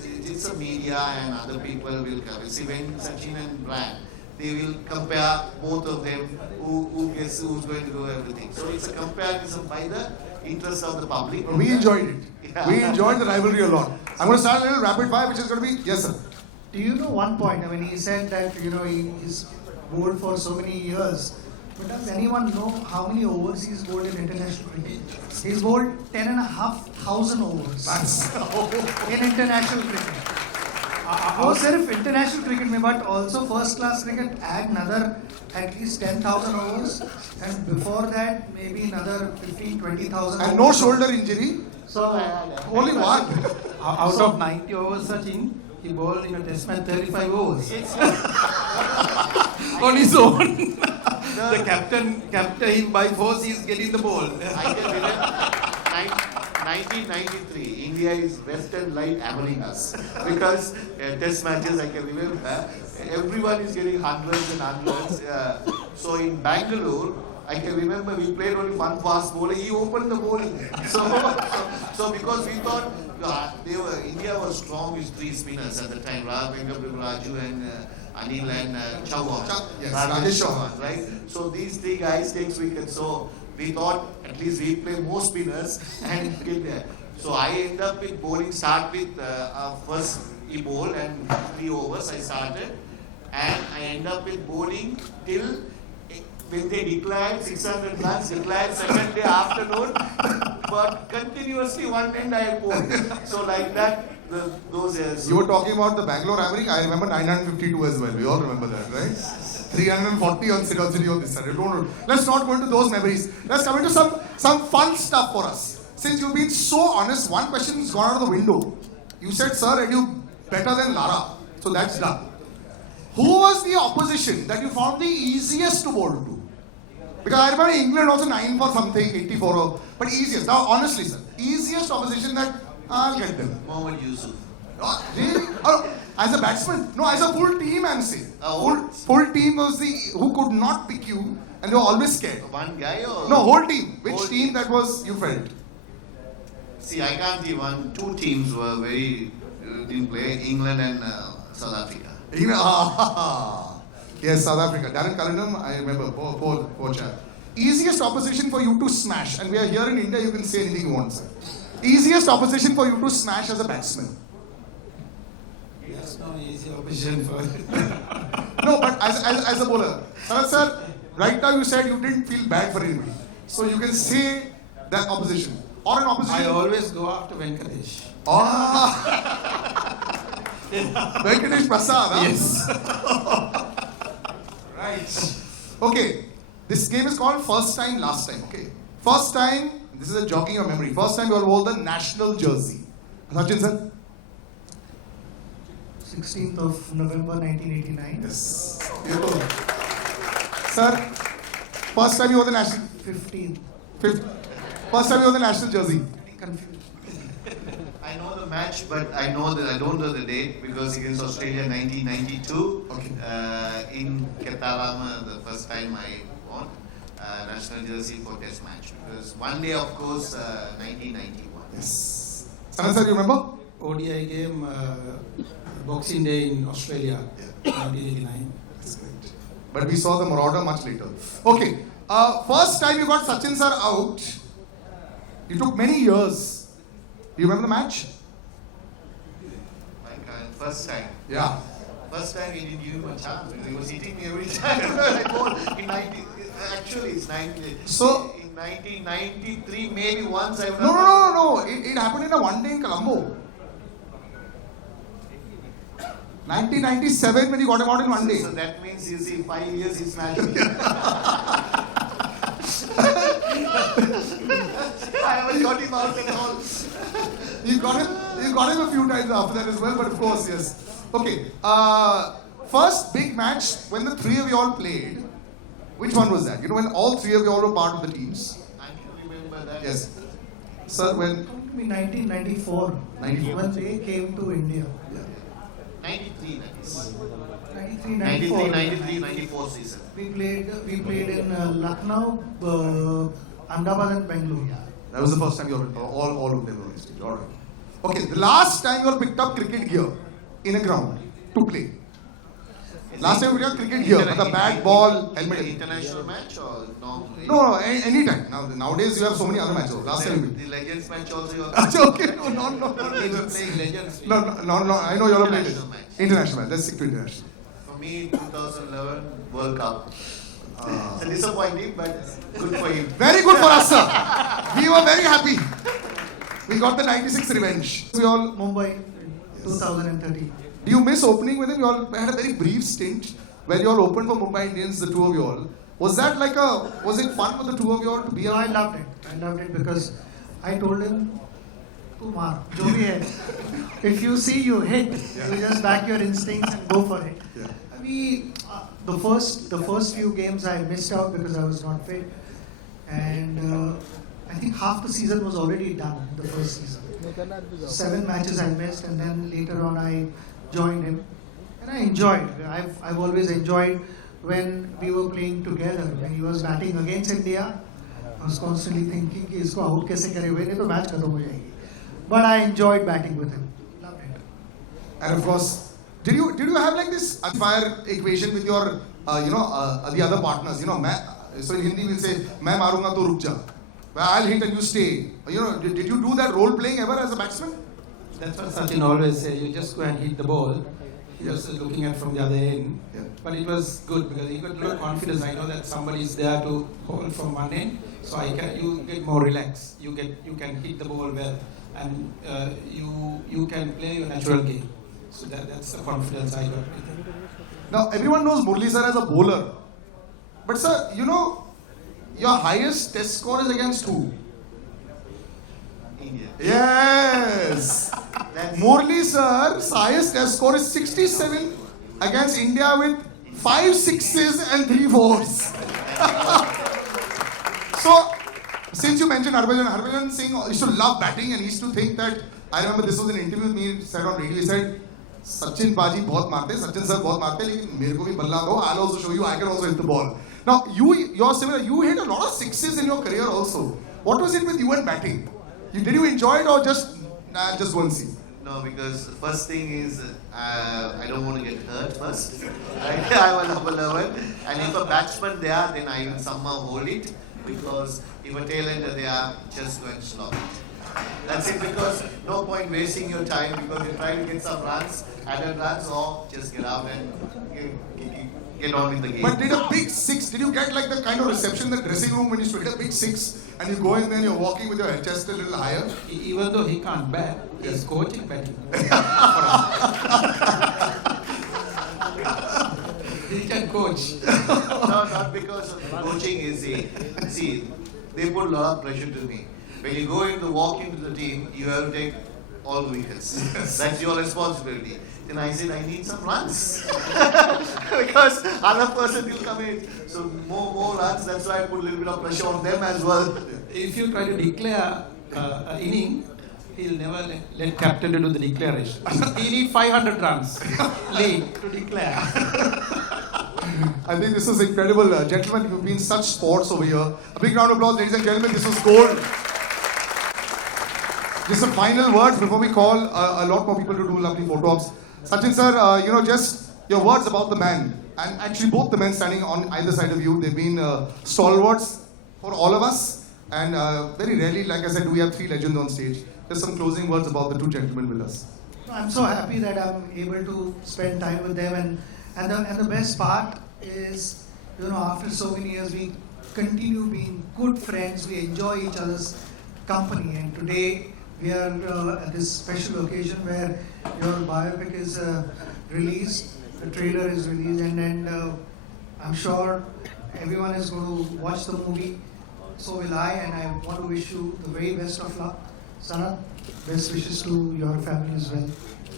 a media and other people will come. See, when Sachin and Brad, they will compare both of them. Who's going to do everything? So it's a comparison by the interest of the public. But we enjoyed it. Yeah. We enjoyed the rivalry a lot. I'm going to start a little rapid fire, which is going to be yes, sir. Do you know one point? I mean, he said that he's bowled for so many years. But does anyone know how many overs he's bowled in international cricket? He's bowled 10,500 overs. That's in international cricket. वो सिर्फ international cricket में, but also first class cricket add another at least 10,000 overs, and before that maybe another 15,000-20,000. And no shoulder injury. So only one. Out of 90 overs, Sachin, he bowled in a test match 35 overs. On his own. The captain him by force, he is getting the ball. 1993, India is left and right hammering us. Because test matches, I can remember, everyone is getting hundreds and hundreds. So in Bangalore, I can remember we played only one fast bowler. He opened the bowling. So because we thought India was strong with three spinners at the time, Raju and Anil and Chauhan. Yes, Rajesh Chauhan. Right? So these three guys takes wickets. So we thought at least we play more spinners and get there. So I end up with bowling. Start with first he bowled and 3 overs I started, and I end up with bowling till when they declared 600 runs, declared second day afternoon, but continuously one end I had bowled. So like that, those years. You were talking about the Bangalore hammering. I remember 952 as well. We all remember that, right? 340 on City on this Sunday. Let's not go into those memories. Let's come into some fun stuff for us. Since you've been so honest, one question has gone out of the window. You said, sir, are you better than Lara? So that's done. Who was the opposition that you found the easiest to bowl to? Because I remember England also 9 for something, 84 or, but easiest. Now honestly, sir, easiest opposition that I'll get them. Mohammad Yusuf. As a batsman? No, as a full team I'm saying. Full team was who could not pick you and they were always scared. One guy or? No, whole team. Which team that was you felt? See, I can't tell one. 2 teams were very in play, England and South Africa. England, yes, South Africa. Darren Karanam, I remember, poor chap. Easiest opposition for you to smash, and we are here in India, you can say anything you want, sir. Easiest opposition for you to smash as a batsman? Yes, no easy opposition for No, but as a bowler. Sarath sir, right now you said you didn't feel bad for anybody. So you can say that opposition. Or an opposition. I always go after Venkatesh. Venkatesh Prasad, huh? Yes. Right. Okay. This game is called First Time, Last Time. Okay. First time, this is a jogging your memory. First time you all wore the national jersey. Sachin sir? 16th of November 1989. Yes. Sir, first time you wore the national. 15th. First time you wore the national jersey. Confused. I know the match, but I don't know the date because against Australia 1992. Okay. In Ketarama, the first time I won national jersey for Test match because one day, of course, 1991. Yes. Sanath sir, you remember? ODI game, Boxing Day in Australia, 1989. That's great. But we saw the Marauder much later. Okay. First time you got Sachin sir out, you took many years. You remember the match? Like first time. Yeah. First time he didn't give him a chance because he was hitting me every time. Actually, it's 19. So in 1993, maybe once I would. No. It happened in a one day in Colombo. 1997 when he got him out in one day. So that means you see 5 years he smashed me. I haven't got him out at all. You got him a few times after that as well, but of course, yes. Okay. First big match when the 3 of you all played. Which one was that? You know, when all 3 of you all were part of the teams? I can remember that. Yes. Sir, when? It to be 1994. 94. When they came to India. 93, that is. 93, 94. 93, 94 season. We played in Lucknow, Ahmedabad and Bangalore. That was the first time you all of them were on stage. All right. Okay, the last time you all picked up cricket gear in a ground to play. Last time you picked up cricket gear with a bat, ball, helmet. International match or normal? No, anytime. Nowadays you have so many other matches. Last time you The Legends match also you are. okay, no. Not playing Legends. No. I know you all playing international match. Let's stick to international. For me, 2011 World Cup. It's a disappointing, but good for him. Very good for us, sir. We were very happy. We got the 96 revenge. So we all Mumbai, 2013. Do you miss opening with him? You all had a very brief stint when you all opened for Mumbai Indians, the 2 of you all. Was that was it fun with the 2 of you all to be I loved it. I loved it because I told him, "Tu maar, jo bhi hai. If you see you hit, you just back your instincts and go for it." Yeah. The first few games I missed out because I was not fit, and I think half the season was already done, the first season. So 7 matches I missed, and then later on I joined him. And I enjoyed it. I've always enjoyed when we were playing together. When he was batting against India, I was constantly thinking कि इसको out कैसे करे भाई, नहीं तो match खत्म हो जाएगी. But I enjoyed batting with him. And of course, did you have like this fire equation with your the other partners? So in Hindi we'll say मैं मारूंगा तो रुक जा. I'll hit and you stay. Did you do that role playing ever as a batsman? That's what Sachin always says. You just go and hit the ball. He was looking at from the other end. But it was good because you got confidence. I know that somebody is there to hold from one end, so you get more relaxed. You can hit the ball well, and you can play your natural game. So that's the confidence I got with him. Now everyone knows Murli sir as a bowler, but sir, your highest test score is against who? India. Yes! Murli sir's highest test score is 67 against India with 5 sixes and 3 fours. So, since you mentioned Harbhajan Singh used to love batting and he used to think that, I remember this was an interview with me, he said on radio, he said, Sachin Baji बहुत मारते हैं, Sachin sir बहुत मारते हैं, लेकिन मेरे को भी बल्ला दो, I'll also show you, I can also hit the ball. Now, you're similar, you hit a lot of sixes in your career also. What was it with you and batting? Did you enjoy it or just go and see? No, because the first thing is I don't want to get hurt first. I'm a lover. And if a batsman there, then I will somehow hold it. Because if a tail-ender there, just go and slog it. That's it, because no point wasting your time because you try to get some runs, added runs, or just get out and get on with the game. But did a big six, did you get like the kind of reception in the dressing room when you used to hit a big six and you go in there and you're walking with your head chest a little higher? Even though he can't bat, he's coaching batting. He can coach. Not because of the coaching, is see, they put a lot of pressure to me. When you walk into the team, you have to take all the wickets. That's your responsibility. Then I said, I need some runs. Because other person will come in. So more runs, that's why I put a little bit of pressure on them as well. If you try to declare an inning, he'll never let captain to do the declaration. He needs 500 runs lead to declare. I think this was incredible. Gentlemen, you've been such sports over here. A big round of applause, ladies and gentlemen. This was gold. Just a final words before we call a lot more people to do lovely photo ops. Sachin sir, just your words about the man. And actually both the men standing on either side of you, they've been stalwarts for all of us. And very rarely, like I said, do we have 3 legends on stage. Just some closing words about the 2 gentlemen with us. I'm so happy that I'm able to spend time with them, and the best part is, after so many years, we continue being good friends. We enjoy each other's company, and today we are at this special occasion where your biopic is released, the trailer is released, and I'm sure everyone is going to watch the movie. So will I, and I want to wish you the very best of luck. Sanath, best wishes to your family as well.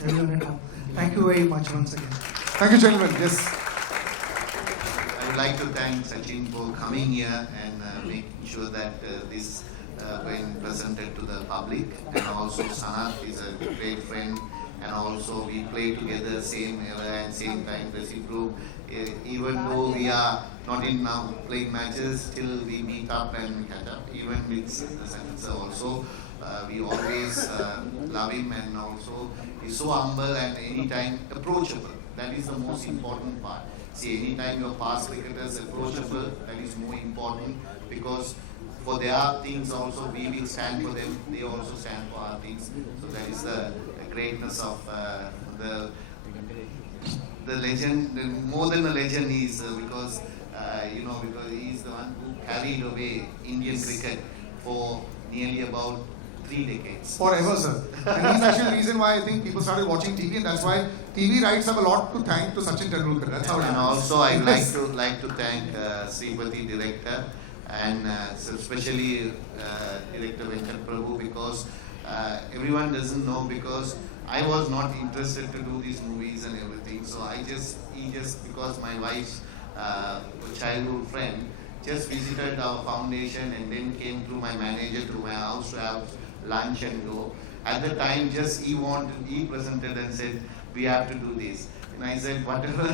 Everyone at home. Thank you very much once again. Thank you, gentlemen. Yes. I would like to thank Sachin for coming here and making sure that this going presented to the public. And also Sanath is a great friend, and also we play together same era and same kind dressing room. Even though we are not in now playing matches, still we meet up and catch up. Even with Sachin sir also, we always love him, and also he's so humble and anytime approachable. That is the most important part. See, anytime your past cricketers approachable, that is more important, because for their things also we will stand for them, they also stand for our things. So that is the greatness of the legend. More than a legend he is, because because he is the one who carried away Indian cricket for nearly about 3 decades. Forever, sir. And he's actually the reason why I think people started watching TV, and that's why TV rights have a lot to thank to Sachin Tendulkar. That's how it And happens. also I'd like to thank Sripati director, and especially director Venkat Prabhu, because everyone doesn't know, because I was not interested to do these movies and everything. So he just because my wife's childhood friend, just visited our foundation and then came through my manager to my house to have lunch and go. At the time, just he presented and said, we have to do this. And I said, whatever,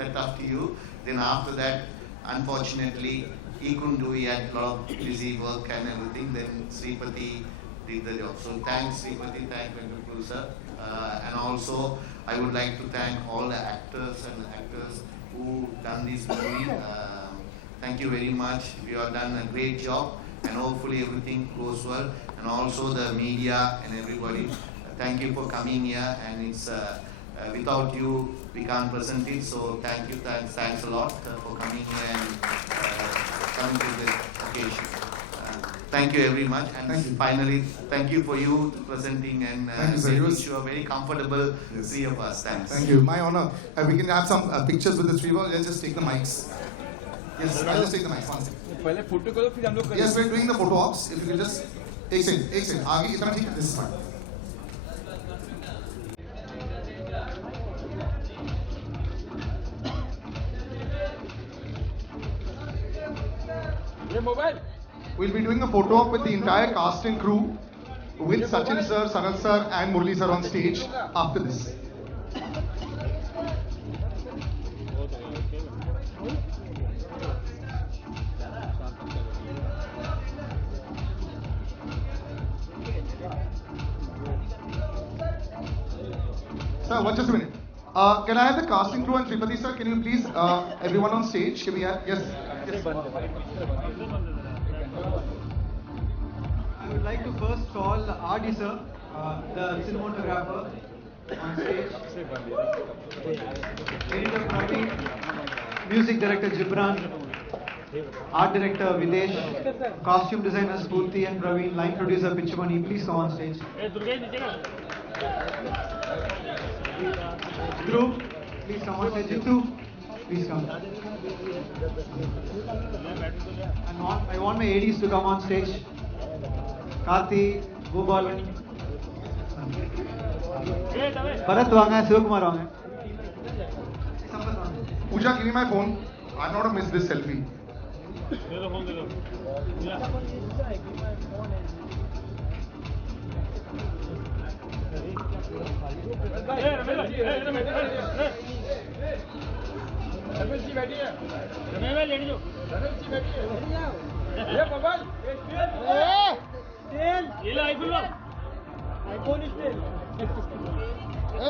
that's up to you. Then after that, unfortunately, he couldn't do it. He had a lot of busy work and everything. Then Sripati did the job. So thanks Sripati, thanks Venkatappu sir. And also, I would like to thank all the actors and actors who done this movie. Thank you very much. You have done a great job, and hopefully everything goes well. And also the media and everybody, thank you for coming here. And it's without you, we can't present it. So thank you, thanks a lot for coming here and coming to the occasion. Thank you very much. And finally, thank you for you presenting and making sure very comfortable, three of us. Thanks. Thank you. My honor. We can have some pictures with the three of us. Let's just take the mics. Yes, I'll just take the mics. One second. पहले photo करो फिर हम लोग करेंगे. Yes, we're doing the photo ops. If you could just एक second. आगे इतना ठीक है. This is fine. ये mobile. We'll be doing a photo op with the entire cast and crew, with Sachin sir, Sanath sir, and Murli sir on stage after this. Sir, just a minute. Can I have the casting crew and Sripati sir? Can you please, everyone on stage? Can we have, yes. I would like to first call R.D. sir, the cinematographer, on stage. Editor Praveen, music director Gibran, art director Videsh, costume designer Spurti and Praveen, line producer Pichumani. Please come on stage. Dhruv, please come on stage. Jitu, please come. I want my ADs to come on stage. Karthi, Gopalan, Bharat Wanga, Sivakumar Wanga. Pooja, give me my phone. I'm not gonna miss this selfie.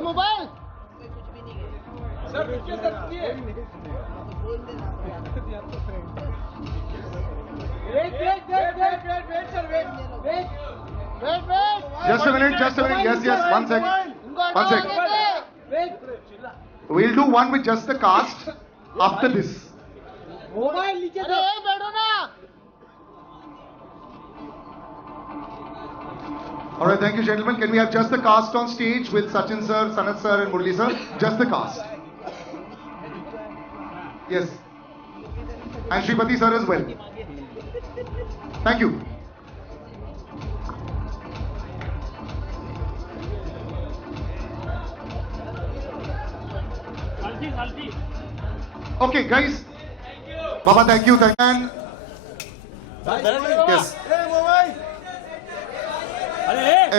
Mobile sir Just a minute. Yes. One sec. We'll do one with just the cast after this. Mobile नीचे दो. बैठो ना. Alright, thank you gentlemen. Can we have just the cast on stage with Sachin sir, Sanath sir and Murli sir? Just the cast. Yes. And Sripati sir as well. Thank you. Okay guys. Baba, thank you. And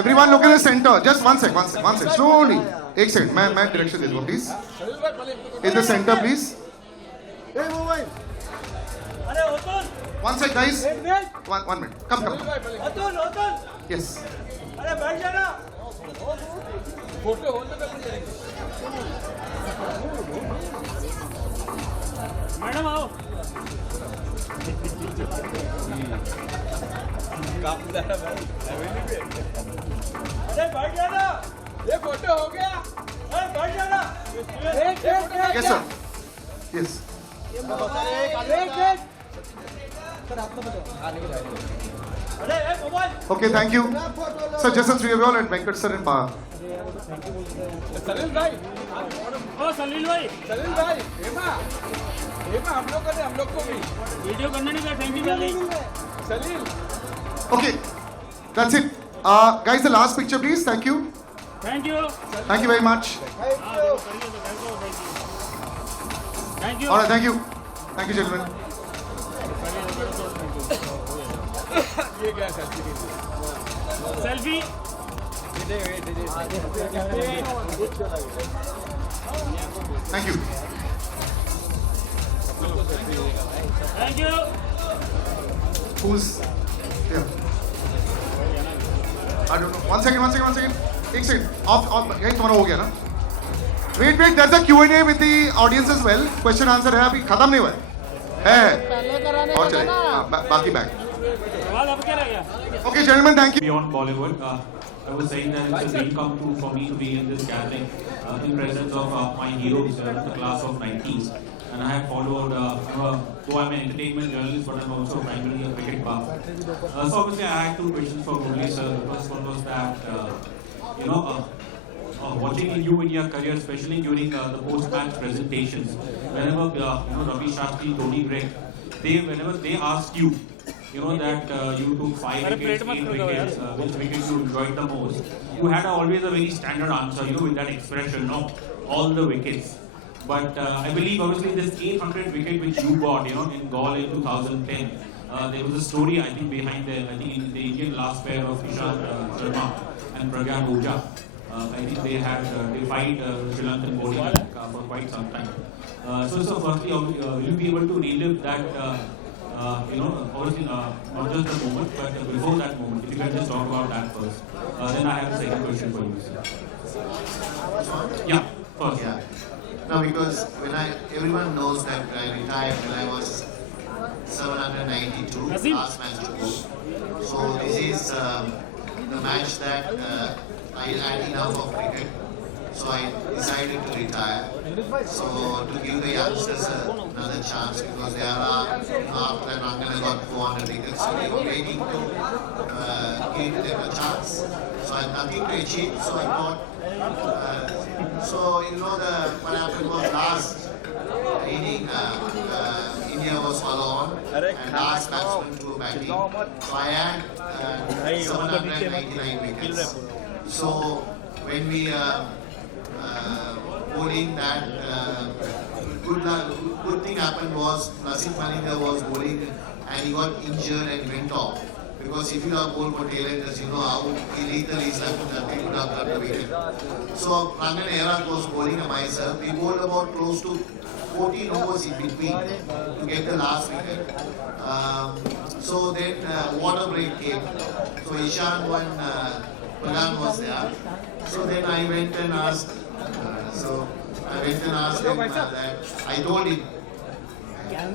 everyone look at the center. Just one sec. Slowly. One second. Man direction देखो please. In the center please. One sec guys. One minute. Come. Yes. Madam आओ. अरे बैठ जाना. ये photo हो गया. अरे बैठ जाना. Yes sir. Yes. Okay, thank you. So just the three of you all and Venkat sir and Pa. सलील भाई. ओ सलील भाई. हेमा हम लोग कर हम लोग को भी वीडियो करना नहीं था. Thank you Salil. Okay, that's it. Guys, the last picture please. Thank you. Thank you. Thank you very much. Thank you. Alright, thank you. Thank you gentlemen. ये क्या selfie Thank you. Thank you Who's here? One second. एक second. Off. Guys, तुम्हारा हो गया ना? Wait. There's a Q&A with the audience as well. Question answer है अभी खत्म नहीं हुआ है. पहले कराने का था ना बाकी बैक. सवाल अब क्या रह गया Okay, gentlemen, thank you. Beyond Bollywood, I was saying that it's a dream come true for me to be in this gathering in presence of my heroes, the class of 90s. And I had followed, though I'm an entertainment journalist, but I'm also primarily a cricket buff. So obviously I had two questions for Murli sir. The first one was that, watching you in your career, especially during the post-match presentations, whenever Ravi Shastri, Tony Greg, whenever they ask you, that you took 5 wickets, 8 wickets, which wicket you enjoyed the most, you had always a very standard answer, with that expression, no, all the wickets. But I believe obviously this 800 wicket which you got, in Gaul in 2010, there was a story I think behind them. I think in the Indian last pair of Ishant Sharma and Pragyan Ojha. I think they had defied Sri Lankan bowling for quite some time. So firstly, will you be able to relive that? Obviously not just the moment, but before that moment. If you can just talk about that first. Then I have a second question for you, sir. First one? Yeah, first. Yeah. No, because everyone knows that I retired when I was 792, last match to go. So this is the match that I had enough of cricket. So I decided to retire. So to give the youngsters another chance, because there are, after that Rangana got 400 wickets, so they were waiting to give them a chance. So I had nothing to achieve, so I thought, what happened was last inning, India was follow on, and last batsman to a batting. So I had 799 wickets. So when we bowling that good thing happened was Lasith Malinga was bowling and he got injured and he went off. Because if you have bowled for tail enders, you know how lethal is that he would have got the wicket. So Rangan Ehrat was bowling and myself. We bowled about close to 14 overs in between to get the last wicket. So then water break came. So Ishan and Pradhan was there. So then I went and asked him that I told him. Okay, I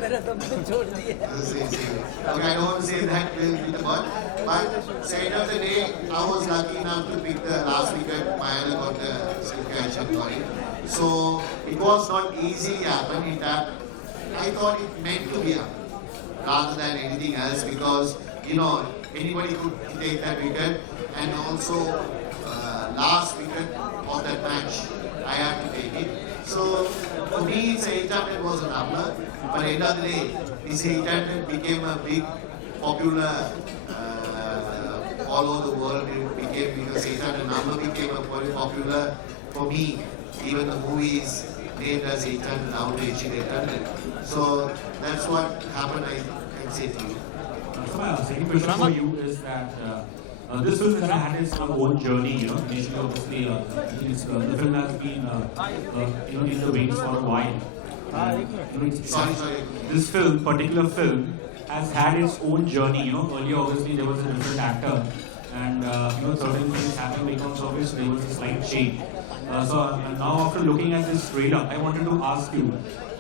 don't want to say that with the ball, but so end of the day, I was lucky enough to pick the last wicket. Mayala got the skip catch and got it. So it was not easily happened. I thought it meant to be happened rather than anything else, because anybody could take that wicket, and also last wicket of that match I had to take it. So for me, it's 800 was a number, but end of the day, this 800 became a big popular all over the world. Because 800 number became a very popular for me. Even the movies named as 800, how to achieve 800. So that's what happened, I can say to you. So my second question for you is that this film has had its own journey. Initially, obviously, I think the film has been in the wings for a while. Sorry. This particular film, has had its own journey. Earlier, obviously, there was a different actor, and certain things happened because of which there was a slight change. So now, after looking at this trailer, I wanted to ask you,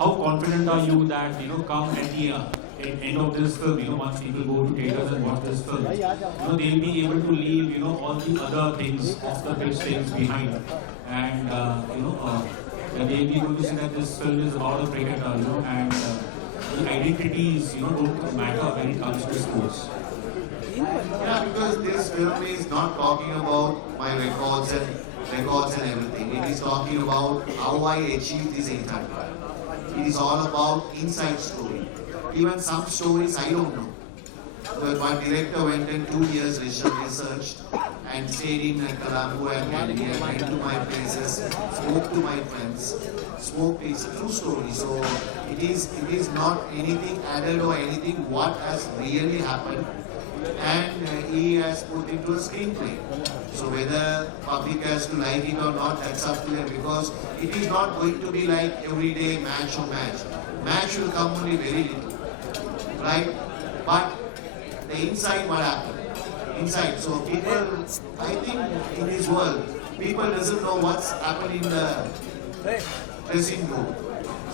how confident are you that come at the end of this film, once people go to theaters and watch this film, they'll be able to leave, all the other things, off the pitch things behind, and that they'll be able to say that this film is about a cricketer, and the identities, don't matter when it comes to sports. Yeah, because this film is not talking about my records and everything. It is talking about how I achieved this 800. It is all about inside story. Even some stories I don't know. But director went and 2 years researched and stayed in Colombo and Gandhi and went to my places, spoke to my friends, it's a true story. So it is not anything added or anything what has really happened, and he has put into a screenplay. So whether public has to like it or not, that's up to them, because it is not going to be like everyday match on match. Match will come only very little, right? But the inside, what happened? Inside. So people, I think in this world, people doesn't know what's happened in the dressing room.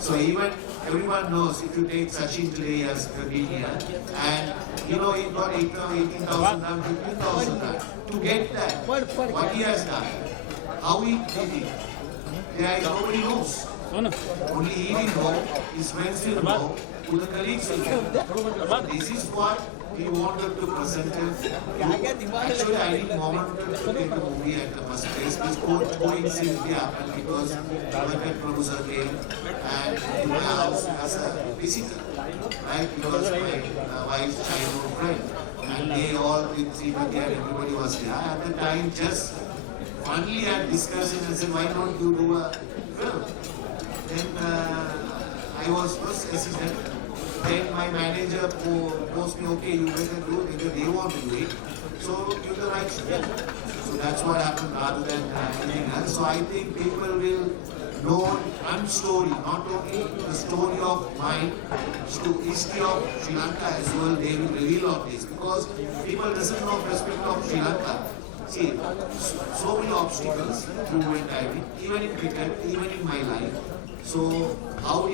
So even everyone knows, if you take Sachin today, he has been here, and you know he got 18,000 done, 15,000 done. To get that, what he has done, how he did it, nobody knows. Only he will know, his friends will know, who the colleagues will know. This is what we wanted to present him. Actually, I didn't want to take a movie at the first place. This coincidentally happened because Venkat Prabhu sir came and to my house as a visitor, right? Because my wife's childhood friend, and they all with Sripati and everybody was there. At the time, just funnily had discussion and said, why don't you do a film? Then I was first assistant. Then my manager posed me, okay, you better do it, whether they want to do it. So give the rights to them. So that's what happened rather than anything else. So I think people will know one story, not only the story of mine, history of Sri Lanka as well, they will reveal on this. Because people doesn't know perspective of Sri Lanka. See, so many obstacles through entire, even in cricket, even in my life. So how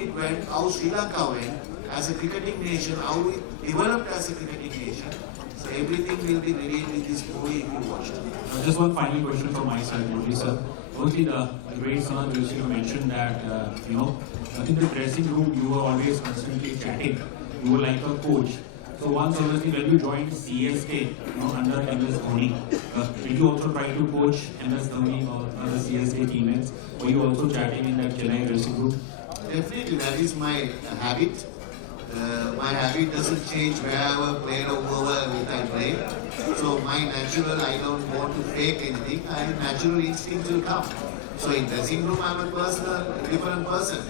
Sri Lanka went as a cricketing nation, how it developed as a cricketing nation. So everything will be revealed in this movie if you watch it. Just one final question from my side, Murli sir. Obviously, the great Sanat Joshi mentioned that, in the dressing room, you were always constantly chatting. You were like a coach. So once, obviously, when you joined CSK, under MS Dhoni, did you also try to coach MS Dhoni or other CSK teammates? Were you also chatting in that Chennai dressing room? Definitely, that is my habit. My habit doesn't change wherever played or whoever I play. So my natural, I don't want to fake anything. Natural instincts will come. So in dressing room, I'm a different person.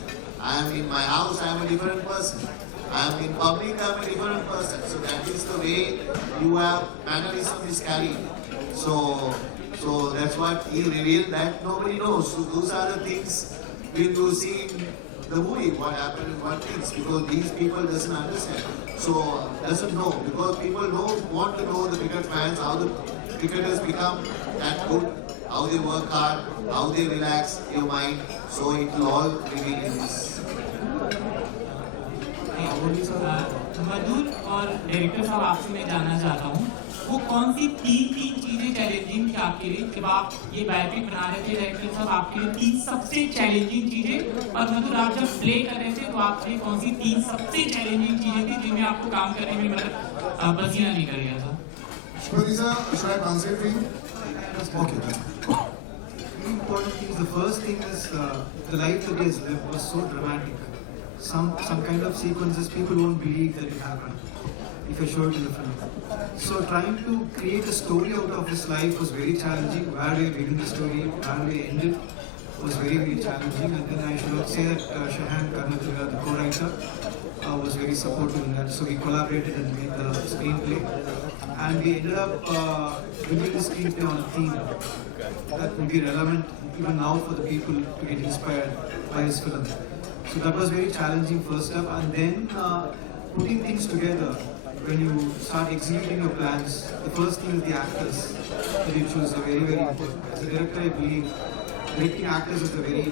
I am in my house, I am a different person. I am in public, I am a different person. So that is the way you have, mannerism is carried. So that's what he revealed, that nobody knows. So those are the things you see in the movie, what happened and what things, because these people doesn't understand. So doesn't know, because people want to know, the cricket fans, how the cricketers become that good, how they work hard, how they relax your mind. So it will all reveal in this. मधुर और director साहब आपसे मैं जानना चाहता हूँ, वो कौन सी तीन चीजें चैलेंजिंग थी आपके लिए जब आप ये बायोपिक बना रहे थे? डायरेक्टर साहब आपके लिए तीन सबसे चैलेंजिंग चीजें, और मधुर आप जब प्ले कर रहे थे तो आपके लिए कौन सी तीन सबसे चैलेंजिंग चीजें थी जिनमें आपको काम करने में मतलब पसीना निकल गया था? Shripati sir, should I translate for you? Okay, that's fine. The important thing is, the first thing is the life that he has lived was so dramatic. Some kind of sequences people won't believe that it happened if I show it in the film. So trying to create a story out of his life was very challenging. Where do I begin the story, where do I end it, was very, very challenging. And then I should say that Shahan Karnataka, the co-writer, was very supportive in that. So we collaborated and made the screenplay. And we ended up building the screenplay on a theme that will be relevant even now for the people to get inspired by his film. So that was very challenging first step, and then putting things together. When you start executing your plans, the first thing is the actors that you choose are very, very important. As a director, I believe directing actors is a very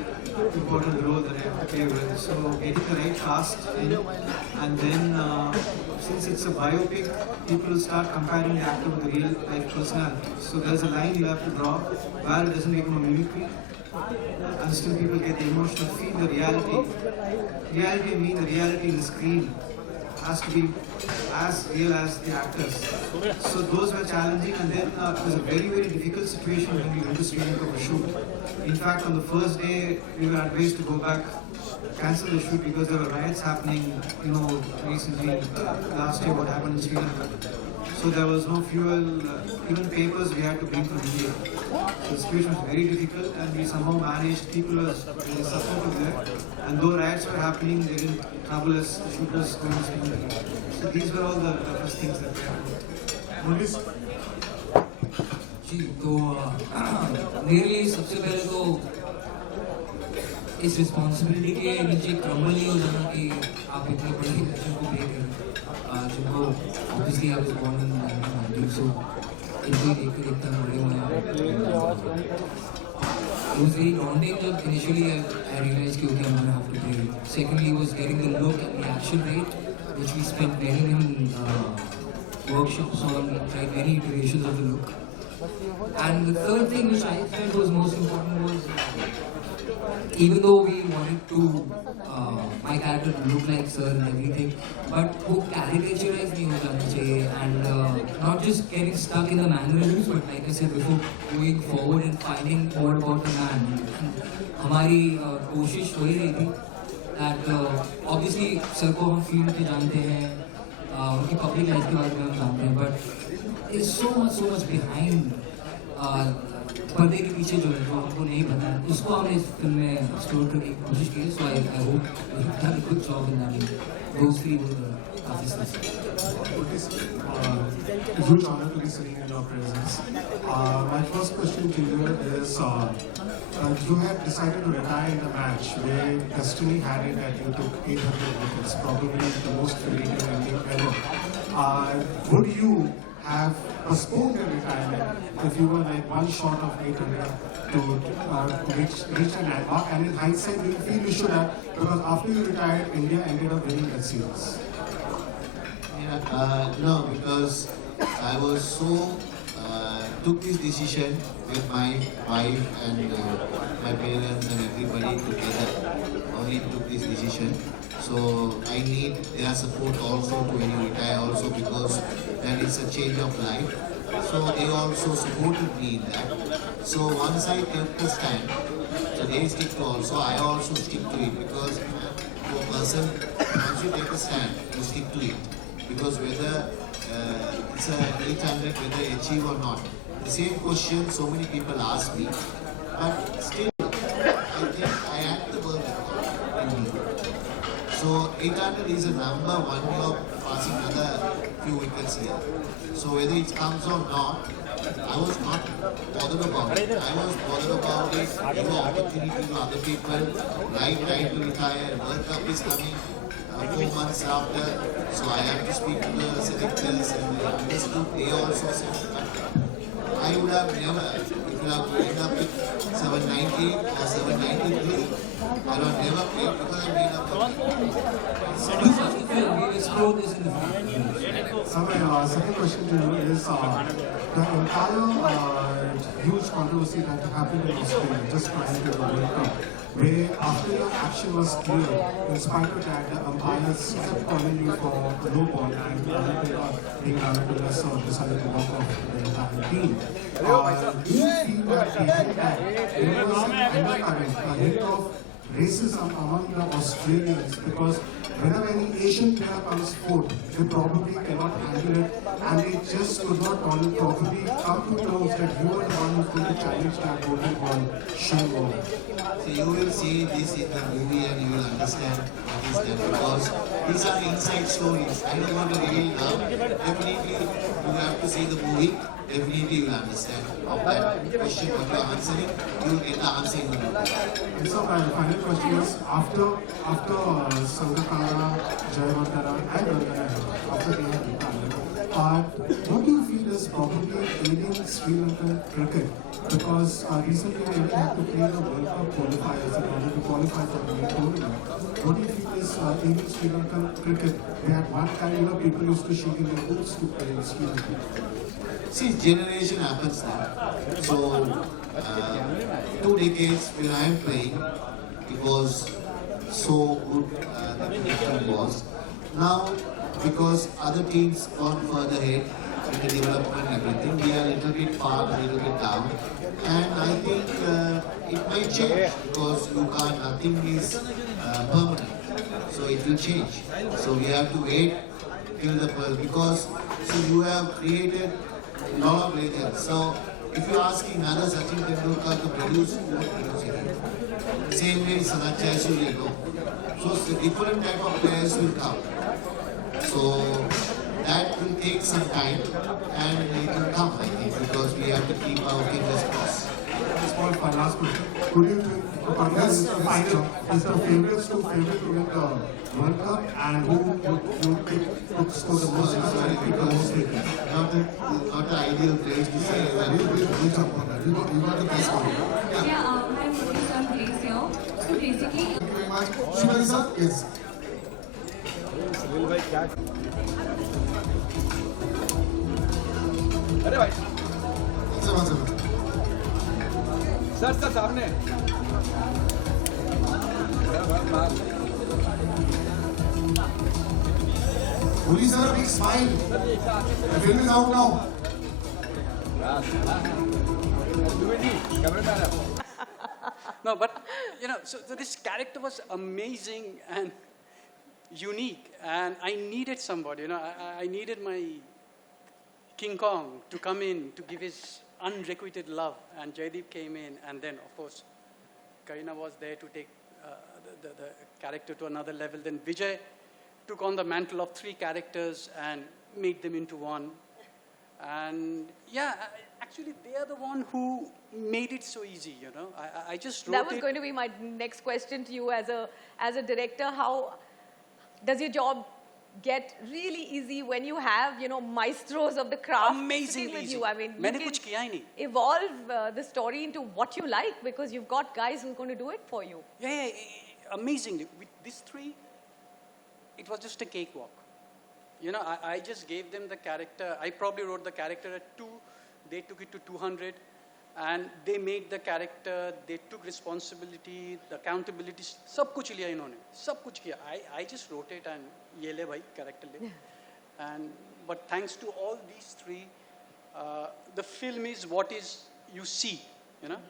important role that I have to play with. So getting the right cast in, and then since it's a biopic, people will start comparing the actor with the real life personality. So there's a line you'll have to draw where it doesn't become a mimicry, and still people get the emotional feel, the reality. Reality, I mean the reality in the screen has to be as real as the actors. So those were challenging, and then it was a very, very difficult situation when we went to Sri Lanka for shoot. In fact, on the first day, we were advised to go back, cancel the shoot because there were riots happening, recently, last year what happened in Sri Lanka. So there was no fuel, even papers we had to bring from India. The situation was very difficult, and we somehow managed. People were very supportive there, and though riots were happening, they didn't trouble us. The shoot was going smoothly. So these were all the toughest things that we had. जी तो मेरे लिए सबसे पहले तो इस responsibility के नीचे crumble नहीं हो जाना कि आप इतने बड़े एक्शन को प्ले करें जिनको obviously I was born in 1990 so इनको ही देखते देखते हम बड़े हुए हैं. It was very daunting जब initially I realized कि okay I'm gonna have to play it. Secondly was getting the look and the action right, which we spent many workshops on. We tried many iterations of the look. And the third thing which I felt was most important was even though we wanted to my character to look like sir and everything, but वो caricaturized नहीं हो जाना चाहिए and not just getting stuck in the mannerisms, but like I said before, going forward and finding more about the man. हमारी कोशिश वही रही थी that obviously sir को हम फील्ड पे जानते हैं, उनकी पब्लिक लाइफ के बारे में हम जानते हैं, but there is so much behind पर्दे के पीछे जो है जो हमको नहीं पता है, उसको हमने इस फिल्म में एक्सप्लोर करने की कोशिश की है. So I hope we have done a good job in that. Those three were the toughest things. It is a huge honor to be sitting in your presence. My first question to you is, you had decided to retire in a match where destiny had it that you took 800 wickets, probably the most filigree ending ever. Would you have postponed your retirement if you were like one short of 800 to reach that landmark? And in hindsight, do you feel you should have? Because after you retired, India ended up winning that series. No, because I was so took this decision with my wife and my parents and everybody together. Only took this decision. So I need their support also to when you retire also, because that is a change of life. So they also supported me in that. So once I took the stand, so they stick to also, I also stick to it, because to a person, once you take a stand, you stick to it. Because whether it's a 800, whether achieve or not, the same question so many people ask me, but still I think I had the world record in me. So 800 is a number, one year passing another few wickets here. So whether it comes or not, I was not bothered about it. I was bothered about it, give opportunity to other people, right time to retire, World Cup is coming 4 months after, so I have to speak to the selectors, and they understood, they also said, I would have never, if you have to end up with 790 or 793, I would have never played because I made up the Do watch the film, we'll explore this in the film. So my second question to you is, the entire huge controversy that happened in Australia just prior to the World Cup, where after your action was clear, in spite of that, the umpires kept calling you for no ball and being Ronaldo decided to walk off the entire team. Do you feel that behind that there was an undercurrent, a hint of racism among the Australians, because whenever any Asian player comes forth, they probably cannot handle it and they just could not probably come to terms that you are the one who's going to challenge that golden ball show. So you will see this in the movie and you will understand what is that, because these are the inside stories. I don't want to reveal now. Definitely you have to see the movie. Definitely you will understand of that question what you are answering. You will get the answer in the movie. And so my final question is, after Sangakkara, Jayawardene and Rangana, after they have retired, what do you feel is probably ailing Sri Lankan cricket? Because recently we had to play the World Cup qualifiers in order to qualify for the main tournament. What do you feel is ailing Sri Lankan cricket? We had one time, people used to shake in their boots to play in Sri Lanka. See, generation happens now. So, 2 decades when I am playing, it was so good the team was. Now, because other teams gone further ahead with the development and everything, we are a little bit far, a little bit down. And I think it might change, because you can't, nothing is permanent. So it will change. So we have to wait kill the pearl because you have created a lot of legends. So if you're asking another Sachin Tendulkar to produce, who would produce it? Same way Sanat Jayasuriya, no. So different type of players will come. So that will take some time and it will come, I think, because we have to keep our fingers crossed. Small last question. Could you list of favorites to win the World Cup and who would you pick to score the most wickets? Not the ideal place to say. We'll jump on that. You got the best one. Yeah, I'm Murli sir, Grace here. So basically... Thank you very much. Shivali sir, yes. अरे भाई One second. Sir सामने Murli sir, a big smile. The film is out now. No, but you know, so this character was amazing and unique, and I needed somebody. You know, I needed my King Kong to come in to give his unrequited love, and Jaideep came in, and then of course, Karina was there to take the character to another level. Then Vijay took on the mantle of 3 characters and made them into one. And yeah, actually they are the one who made it so easy, you know. I just wrote That was going to be my next question to you as a director. How does your job get really easy when you have, you know, maestros of the craft sitting with you? I mean, you can evolve the story into what you like because you've got guys who are going to do it for you. Yeah, amazingly. With these 3, it was just a cakewalk. You know, I just gave them the character. I probably wrote the character at 2. They took it to 200. And they made the character. They took responsibility, the accountability. सब कुछ लिया इन्होंने. सब कुछ किया. I just wrote it and ये ले भाई character ले. And but thanks to all these 3, the film is what is you see. You know,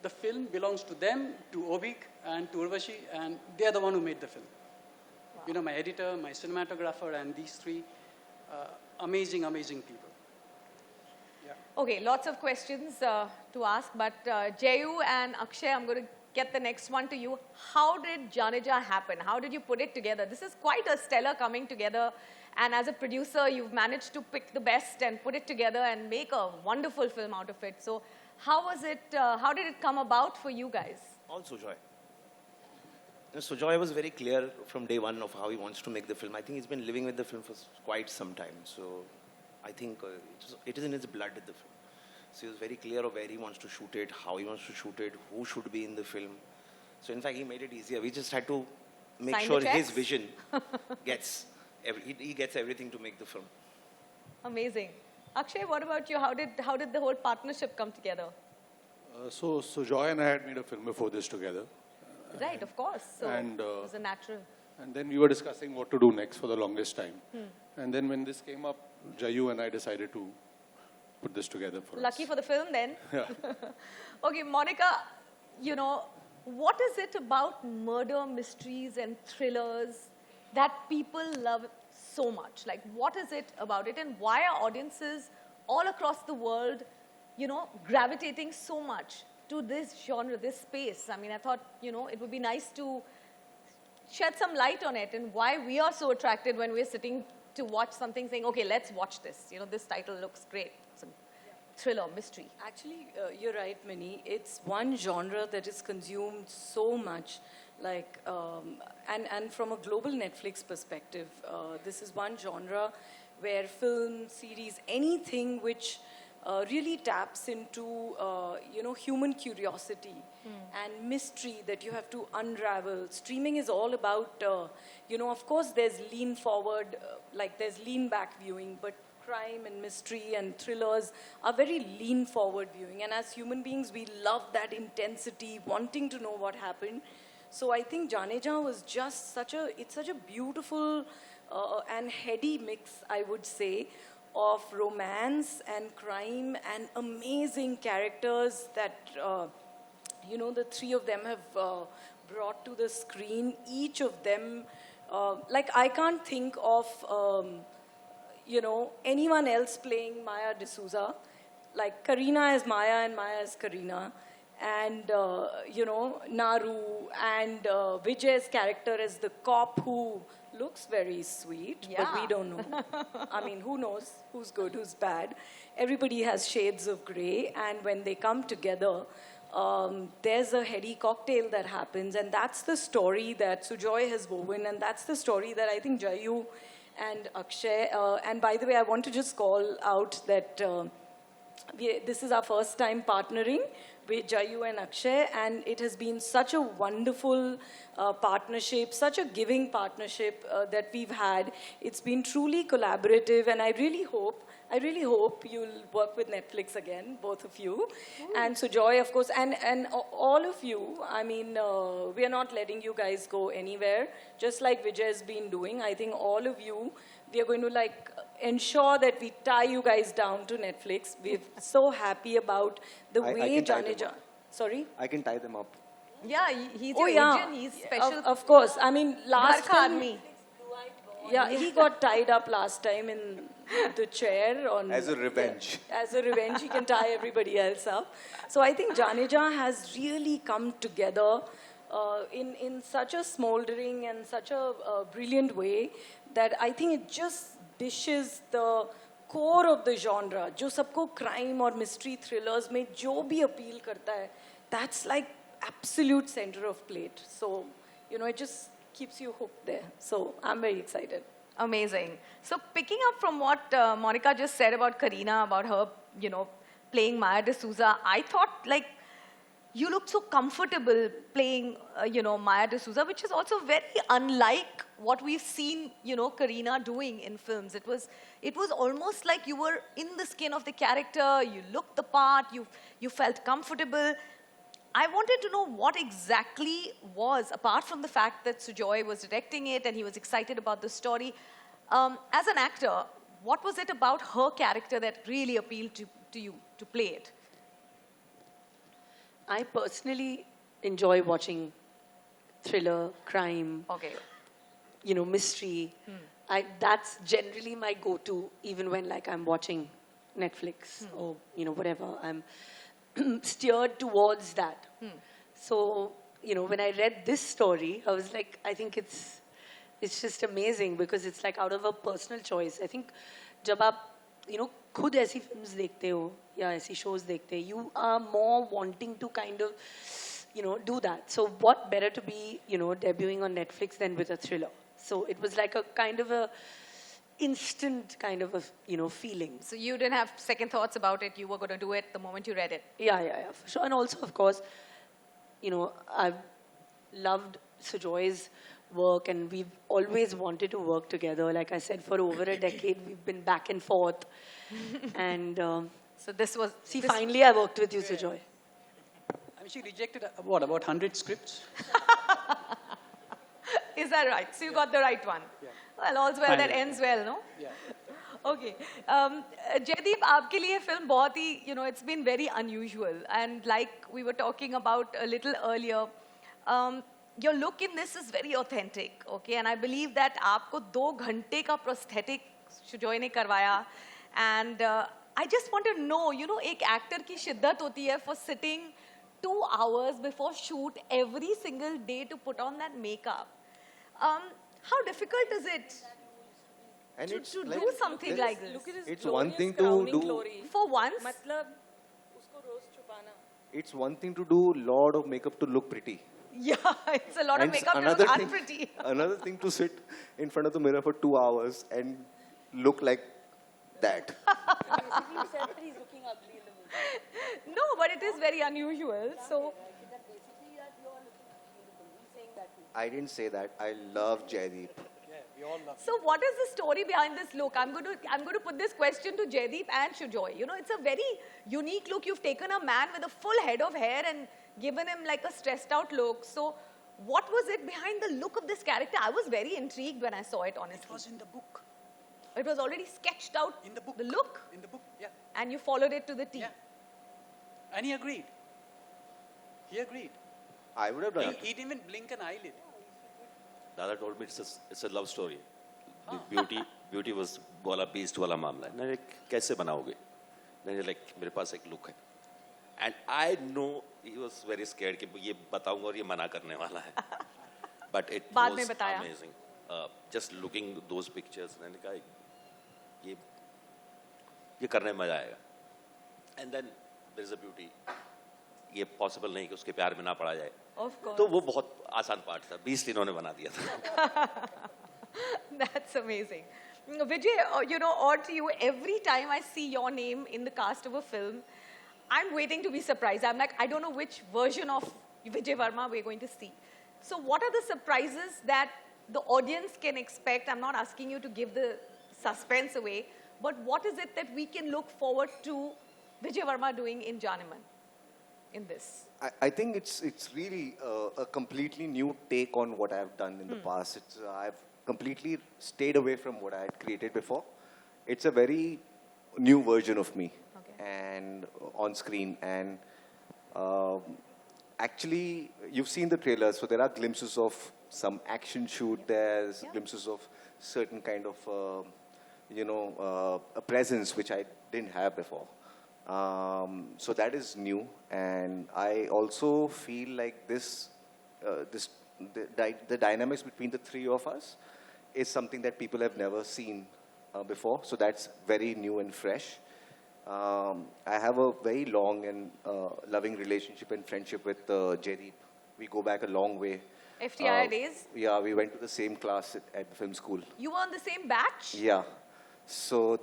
the film belongs to them, to Obik and to Urvashi, and they are the one who made the film. Wow. You know, my editor, my cinematographer, and these 3 amazing people. Okay, lots of questions to ask, but Jayu and Akshay, I'm going to get the next one to you. How did Janeja happen? How did you put it together? This is quite a stellar coming together, and as a producer, you've managed to pick the best and put it together and make a wonderful film out of it. So how was it, how did it come about for you guys? All Sujoy. Sujoy was very clear from day one of how he wants to make the film. I think he's been living with the film for quite some time. So I think it is in his blood, the film. So he was very clear of where he wants to shoot it, how he wants to shoot it, who should be in the film. So in fact, he made it easier. We just had to make sure his vision gets, he gets everything to make the film. Amazing. Akshay, what about you? How did the whole partnership come together? So Sujoy and I had made a film before this together. Right, of course. So and, it was a natural. And then we were discussing what to do next for the longest time. And then when this came up, Jayu and I decided to put this together for Lucky us. for the film then. Yeah. Okay, Monica, you know, what is it about murder mysteries and thrillers that people love so much? Like, what is it about it, and why are audiences all across the world, you know, gravitating so much to this genre, this space? I mean, I thought, you know, it would be nice to shed some light on it and why we are so attracted when we're sitting to watch something saying, okay, let's watch this. You know, this title looks great. Some thriller, mystery. Actually, you're right, Minnie. It's one genre that is consumed so much. Like, and from a global Netflix perspective, this is one genre where film, series, anything which really taps into, you know, human curiosity and mystery that you have to unravel. Streaming is all about, you know, of course there's lean forward, like there's lean back viewing, but crime and mystery and thrillers are very lean forward viewing. And as human beings, we love that intensity, wanting to know what happened. So I think Janeja was just it's such a beautiful and heady mix, I would say, of romance and crime and amazing characters that, you know, the 3 of them have brought to the screen. Each of them like I can't think of, anyone else playing Maya D'Souza. Like Karina is Maya and Maya is Karina. And, Naru and Vijay's character is the cop who looks very sweet, but we don't know. I mean, who knows who's good, who's bad. Everybody has shades of grey, and when they come together, there's a heady cocktail that happens, and that's the story that Sujoy has woven, and that's the story that I think Jayu and Akshay, and by the way, I want to just call out that this is our first time partnering with Jayu and Akshay, and it has been such a wonderful partnership, such a giving partnership that we've had. It's been truly collaborative, and I really hope you'll work with Netflix again, both of you. And Sujoy, of course, and all of you. I mean, we are not letting you guys go anywhere, just like Vijay has been doing. I think all of you, we are going to ensure that we tie you guys down to Netflix. We're so happy about the way Janeja... Sorry? I can tie them up. Yeah, he's your agent, he's special. Of course. I mean, last Dark time... Army. Yeah, he got tied up last time in the chair. As a revenge. As a revenge, he can tie everybody else up. So I think Janeja has really come together in such a smoldering and such a brilliant way that I think it just dishes the core of the genre, जो सबको crime or mystery thrillers में जो भी appeal करता है, that's like absolute center of plate. So, it just keeps you hooked there. So, I'm very excited. Amazing. So, picking up from what Monica just said about Karina, about her, playing Maya D'Souza, I thought, you looked so comfortable playing, Maya D'Souza, which is also very unlike what we've seen, Karina doing in films. It was almost like you were in the skin of the character, you looked the part, you felt comfortable. I wanted to know what exactly was, apart from the fact that Sujoy was directing it and he was excited about the story, as an actor, what was it about her character that really appealed to you to play it? I personally enjoy watching thriller, crime, mystery. That's generally my go-to, even when I'm watching Netflix or whatever. I'm steered towards that. So when I read this story, I was like, I think it's just amazing because it's out of a personal choice. I think जब आप खुद ऐसी films देखते हो या ऐसी shows देखते हो, you are more wanting to kind of do that. So what better to be debuting on Netflix than with a thriller? So it was like a kind of a instant kind of a feeling. So you didn't have second thoughts about it. You were going to do it the moment you read it. Yeah, for sure. And also, of course, I've loved Sujoy's work, and we've always wanted to work together. Like I said, for over a decade, we've been back and forth. And so this was... finally I worked with you, Sujoy. I mean, she rejected, about 100 scripts? Is that right? So you got the right one. Yeah. Well, all's well that ends well, no? Yeah. Okay. Jaideep, आपके लिए film बहुत ही, it's been very unusual. And like we were talking about a little earlier, your look in this is very authentic, okay? And I believe that आपको 2 घंटे का prosthetic Sujoy ने करवाया. And I just want to know, एक actor की शिद्दत होती है for sitting 2 hours before shoot every single day to put on that makeup. How difficult is it to do something like this? Look at his it's one thing to do glory. For once. मतलब उसको रोज छुपाना. It's one thing to do lot of makeup to look pretty. Yeah, it's a lot of makeup to look unpretty. Another thing to sit in front of the mirror for 2 hours and look like that. Basically, you said that he's looking ugly in the movie. No, but it is very unusual. So. I didn't say that. I love Jaideep. So what is the story behind this look? I'm going to put this question to Jaideep and Sujoy. It's a very unique look. You've taken a man with a full head of hair and given him like a stressed out look. So what was it behind the look of this character? I was very intrigued when I saw it, honestly. It was in the book. It was already sketched out, in the book. The look? In the book, yeah. And you followed it to the T. Yeah. And he agreed. He agreed. I would have done it. He didn't even blink an eyelid. Dada told me it's a love story. Beauty was bola beast wala मामला है. मैंने कैसे बनाओगे? मैंने like मेरे पास एक look है. And I know he was very scared कि ये बताऊंगा और ये मना करने वाला है. But it बाद was में बताया. amazing. Just looking those pictures, मैंने कहा ये करने में मजा आएगा. And then there is a beauty. ये possible नहीं कि उसके प्यार में ना पड़ा जाए. Of course. तो वो बहुत आसान पार्ट था. 20 इन्होंने बना दिया था. That's amazing. Vijay, you know, or to you, every time I see your name in the cast of a film, I'm waiting to be surprised. I'm like, I don't know which version of Vijay Varma we're going to see. So what are the surprises that the audience can expect? I'm not asking you to give the suspense away, but what is it that we can look forward to Vijay Varma doing in Janeman, in this? I think it's really a completely new take on what I've done in the past. I've completely stayed away from what I had created before. It's a very new version of me, and on screen. And actually, you've seen the trailer, so there are glimpses of some action shoot. There's glimpses of certain kind of, a presence which I didn't have before. So that is new, and I also feel like the dynamics between the three of us is something that people have never seen before. So that's very new and fresh. I have a very long and loving relationship and friendship with Jaideep. We go back a long way. FTI days? Yeah, we went to the same class at the film school. You were on the same batch? Yeah. So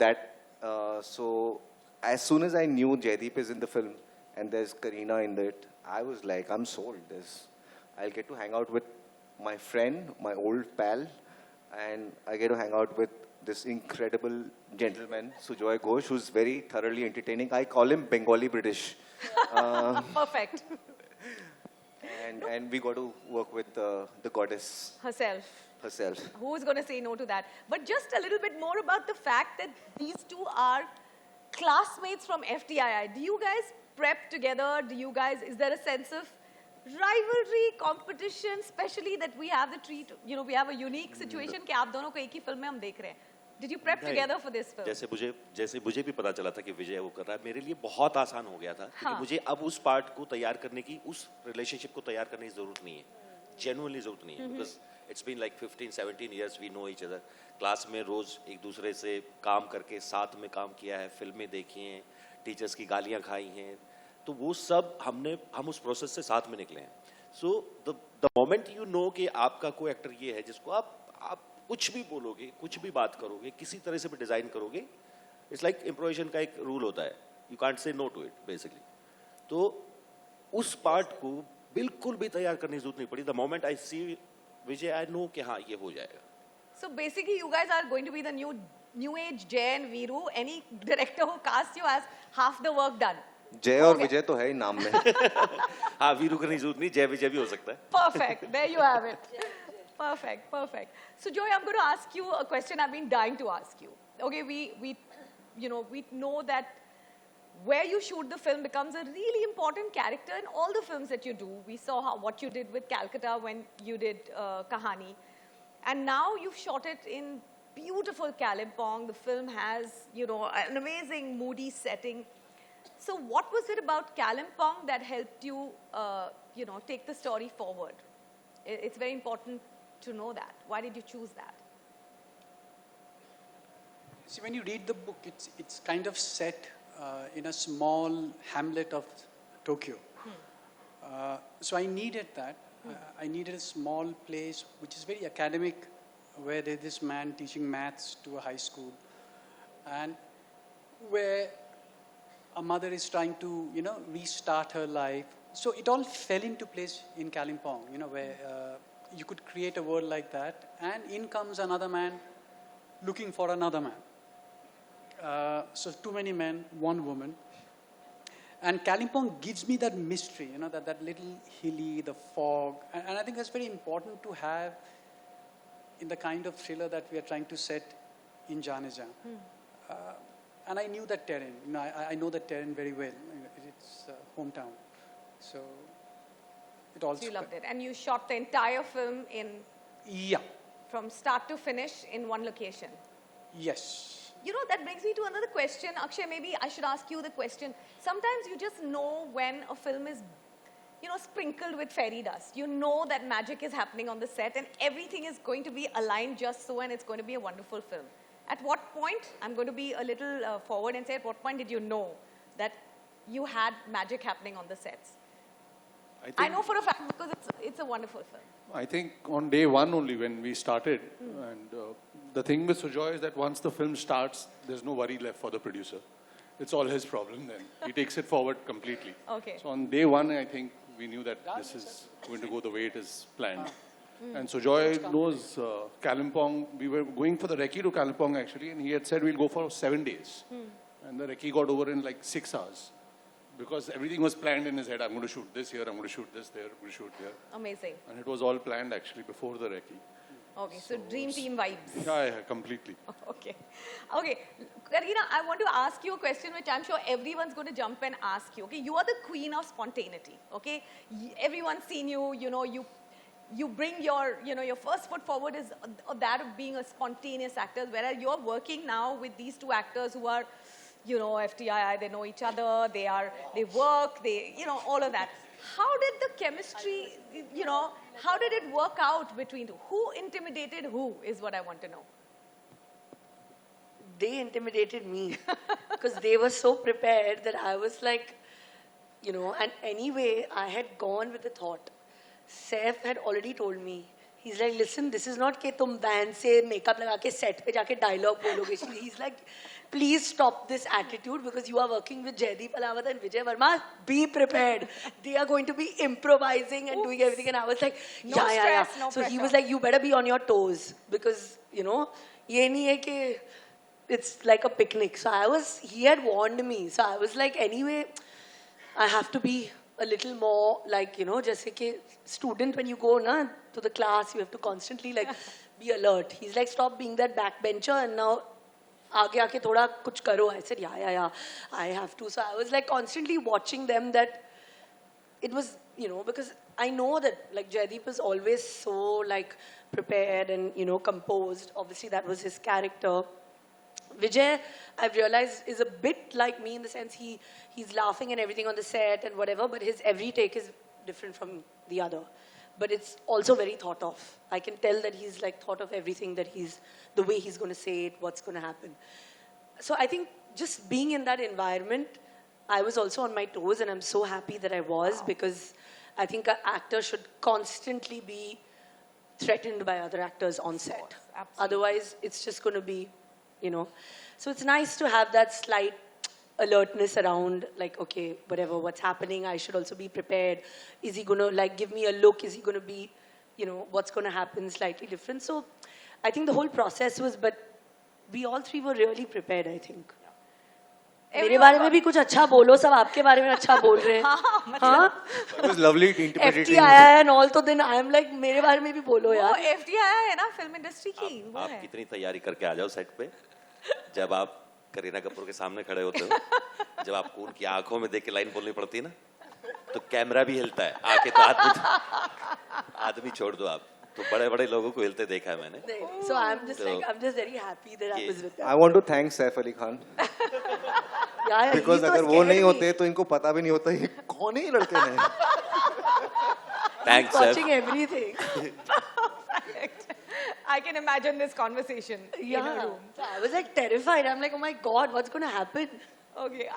so as soon as I knew Jaideep is in the film and there's Kareena in it, I was like, I'm sold. I'll get to hang out with my friend, my old pal, and I get to hang out with this incredible gentleman, Sujoy Ghosh, who's very thoroughly entertaining. I call him Bengali British. Perfect. And we got to work with the goddess Herself. Who's going to say no to that? But just a little bit more about the fact that these two are classmates from FTII. Do you guys prep together? Is there a sense of rivalry, competition, especially that we have we have a unique situation कि आप दोनों को एक ही film में हम देख रहे हैं. Did you prep together for this film? जैसे मुझे भी पता चला था कि विजय वो कर रहा है, मेरे लिए बहुत आसान हो गया था क्योंकि मुझे अब उस पार्ट को तैयार करने की, उस रिलेशनशिप को तैयार करने की जरूरत नहीं है. Genuinely जरूरत नहीं है. Because it's been like 15-17 years we know each other. Class में रोज एक दूसरे से काम करके साथ में काम किया है, फिल्में देखी हैं, टीचर्स की गालियाँ खाई हैं, तो वो सब हम उस प्रोसेस से साथ में निकले हैं. So the moment you know कि आपका कोई एक्टर ये है जिसको आप कुछ भी बोलोगे, कुछ भी बात करोगे, किसी तरह से भी डिजाइन करोगे, it's like improvisation का एक रूल होता है. You can't say no to it basically. तो उस पार्ट को बिल्कुल भी तैयार करने की जरूरत नहीं पड़ी. The moment I see Vijay, I know कि हाँ ये हो जाएगा. So basically, you guys are going to be the new age Jay and Veeru. Any director who casts you has half the work done. जय और विजय तो है ही नाम में. हाँ, वीरू करने की जरूरत नहीं, जय विजय भी हो सकता है. Perfect. There you have it. Perfect. So Joy, I'm going to ask you a question I've been dying to ask you. Okay, we know that where you shoot the film becomes a really important character in all the films that you do. We saw what you did with Calcutta when you did Kahani. And now you've shot it in beautiful Kalimpong. The film has, an amazing moody setting. So what was it about Kalimpong that helped you, take the story forward? It's very important to know that. Why did you choose that? See, when you read the book, it's kind of set in a small hamlet of Tokyo. So I needed that. I needed a small place which is very academic, where there's this man teaching maths to a high school, and where a mother is trying to, restart her life. So it all fell into place in Kalimpong, where you could create a world like that, and in comes another man looking for another man. So too many men, one woman. And Kalimpong gives me that mystery, that little hilly, the fog. And I think that's very important to have in the kind of thriller that we are trying to set in Janeja. And I knew that terrain. I know that terrain very well. It's hometown. So it also... You loved it. And you shot the entire film in Yeah. From start to finish in one location. Yes. You know, that brings me to another question. Akshay, maybe I should ask you the question. Sometimes you just know when a film is, you know, sprinkled with fairy dust. You know that magic is happening on the set and everything is going to be aligned just so and it's going to be a wonderful film. At what point, I'm going to be a little forward and say, at what point did you know that you had magic happening on the sets? I know for a fact because it's a wonderful film. I think on day one only when we started, and the thing with Sujoy is that once the film starts, there's no worry left for the producer. It's all his problem then. He takes it forward completely. Okay. So on day one, I think we knew that this is going to go the way it is planned. And Sujoy knows Kalimpong. We were going for the recce to Kalimpong actually, and he had said we'll go for 7 days. And the recce got over in like 6 hours. Because everything was planned in his head. I'm going to shoot this here, I'm going to shoot this there, I'm going to shoot here. Amazing. And it was all planned actually before the recce. Okay, so dream team vibes. Yeah, completely. Okay. Okay, Kareena, I want to ask you a question which I'm sure everyone's going to jump and ask you. Okay, you are the queen of spontaneity. Okay, everyone's seen you. You know, you bring your, you know, your first foot forward is that of being a spontaneous actor. Whereas you're working now with these two actors who are, you know, FTII. They know each other. They work. You know, all of that. How did the chemistry, you know, how did it work out between you? Who intimidated who is what I want to know. They intimidated me because they were so prepared that I was like, you know, and anyway, I had gone with the thought. Saif had already told me, he's like, listen, this is not that tum band se makeup laga ke set pe jaake dialogue bologe. He's like, please stop this attitude because you are working with Jaideep Ahlawat and Vijay Verma. Be prepared. They are going to be improvising and doing everything. And I was like, No stress, no So he pressure. was like, you better be on your toes because, you know, ye nahi hai ke it's like a picnic. So he had warned me. So I was like, anyway, I have to be a little more like, you know, jaise ke student when you go na, to the class, you have to constantly like be alert. He's like, stop being that backbencher and now aage aake thoda kuch karo. I said, yeah, I have to. So I was like constantly watching them that it was, you know, because I know that like Jaideep is always so like prepared and, you know, composed. Obviously that was his character. Vijay, I've realized, is a bit like me in the sense he's laughing and everything on the set and whatever, but his every take is different from the other. But it's also very thought of. I can tell that he's like thought of everything, that the way he's going to say it, what's going to happen. So I think just being in that environment, I was also on my toes and I'm so happy that I was because I think an actor should constantly be threatened by other actors on set. Otherwise, it's just going to be, you know. So it's nice to have that slight alertness around, like, okay, whatever, what's happening, I should also be prepared. Is he going to, like, give me a look? Is he going to be, you know, what's going to happen slightly different? So I think the whole process was, but we all three were really prepared, I think. मेरे बारे में भी कुछ अच्छा बोलो सब आपके बारे में अच्छा बोल रहे हैं हाँ It was lovely to interpret FTI and all तो then I am like मेरे बारे में भी बोलो यार वो FTI है ना फिल्म इंडस्ट्री की वो आप है कितनी तैयारी करके आ जाओ सेट पे जब आप करीना कपूर के सामने खड़े होते हो जब आपको उनकी आंखों में देख के लाइन बोलनी पड़ती है ना तो कैमरा भी हिलता है आके तो आदमी छोड़ दो आप तो बड़े-बड़े लोगों को हिलते देखा है मैंने so I'm just very happy that I was with them I want to thank Saif Ali Khan because अगर वो नहीं होते तो इनको पता भी नहीं होता ये कौन है ये लड़के ने Thanks, watching everything. I can imagine this conversation in a room. So I was like terrified. I'm like, oh my God, what's going to happen? Okay,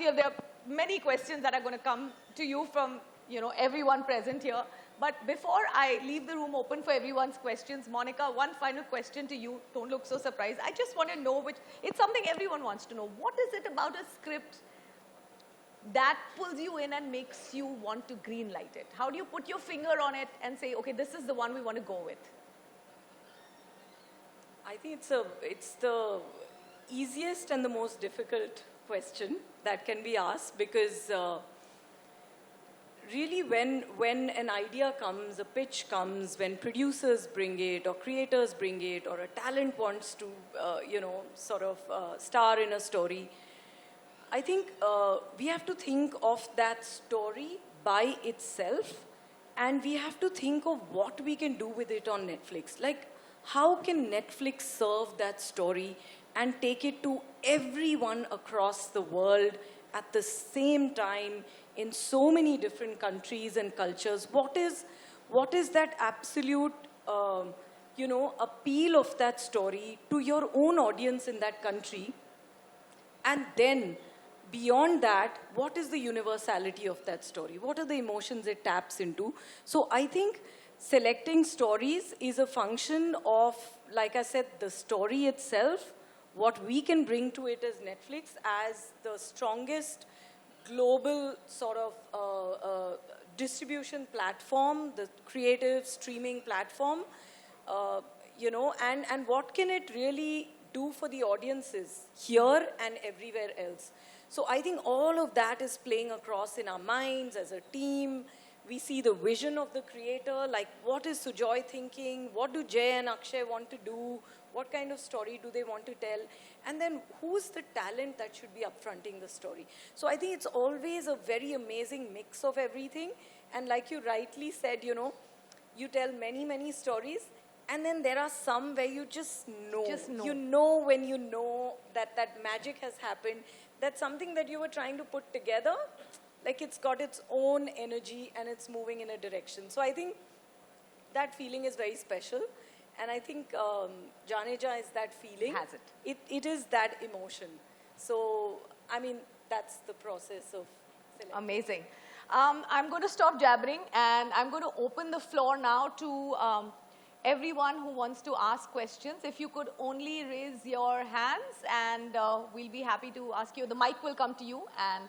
there are many questions that are going to come to you from, you know, everyone present here. But before I leave the room open for everyone's questions, Monica, one final question to you. Don't look so surprised. I just want to know it's something everyone wants to know. What is it about a script that pulls you in and makes you want to green light it? How do you put your finger on it and say, okay, this is the one we want to go with? I think it's the easiest and the most difficult question that can be asked because really when an idea comes, a pitch comes, when producers bring it or creators bring it or a talent wants to, you know, sort of star in a story, I think we have to think of that story by itself and we have to think of what we can do with it on Netflix. Like, how can Netflix serve that story and take it to everyone across the world at the same time in so many different countries and cultures? What is that absolute, appeal of that story to your own audience in that country? And then, beyond that, what is the universality of that story? What are the emotions it taps into? So I think selecting stories is a function of, like I said, the story itself, what we can bring to it as Netflix as the strongest global sort of distribution platform, the creative streaming platform, and what can it really do for the audiences here and everywhere else. So I think all of that is playing across in our minds as a team. We see the vision of the creator, like what is Sujoy thinking? What do Jay and Akshay want to do? What kind of story do they want to tell? And then who's the talent that should be upfronting the story? So I think it's always a very amazing mix of everything. And like you rightly said, you tell many, many stories. And then there are some where you just know. You know when you know that that magic has happened, that something that you were trying to put together, like it's got its own energy and it's moving in a direction. So I think that feeling is very special. And I think Janeja is that feeling. Has it. It is that emotion. So, I mean, that's the process of selection. Amazing. I'm going to stop jabbering and I'm going to open the floor now to everyone who wants to ask questions. If you could only raise your hands and we'll be happy to ask you. The mic will come to you and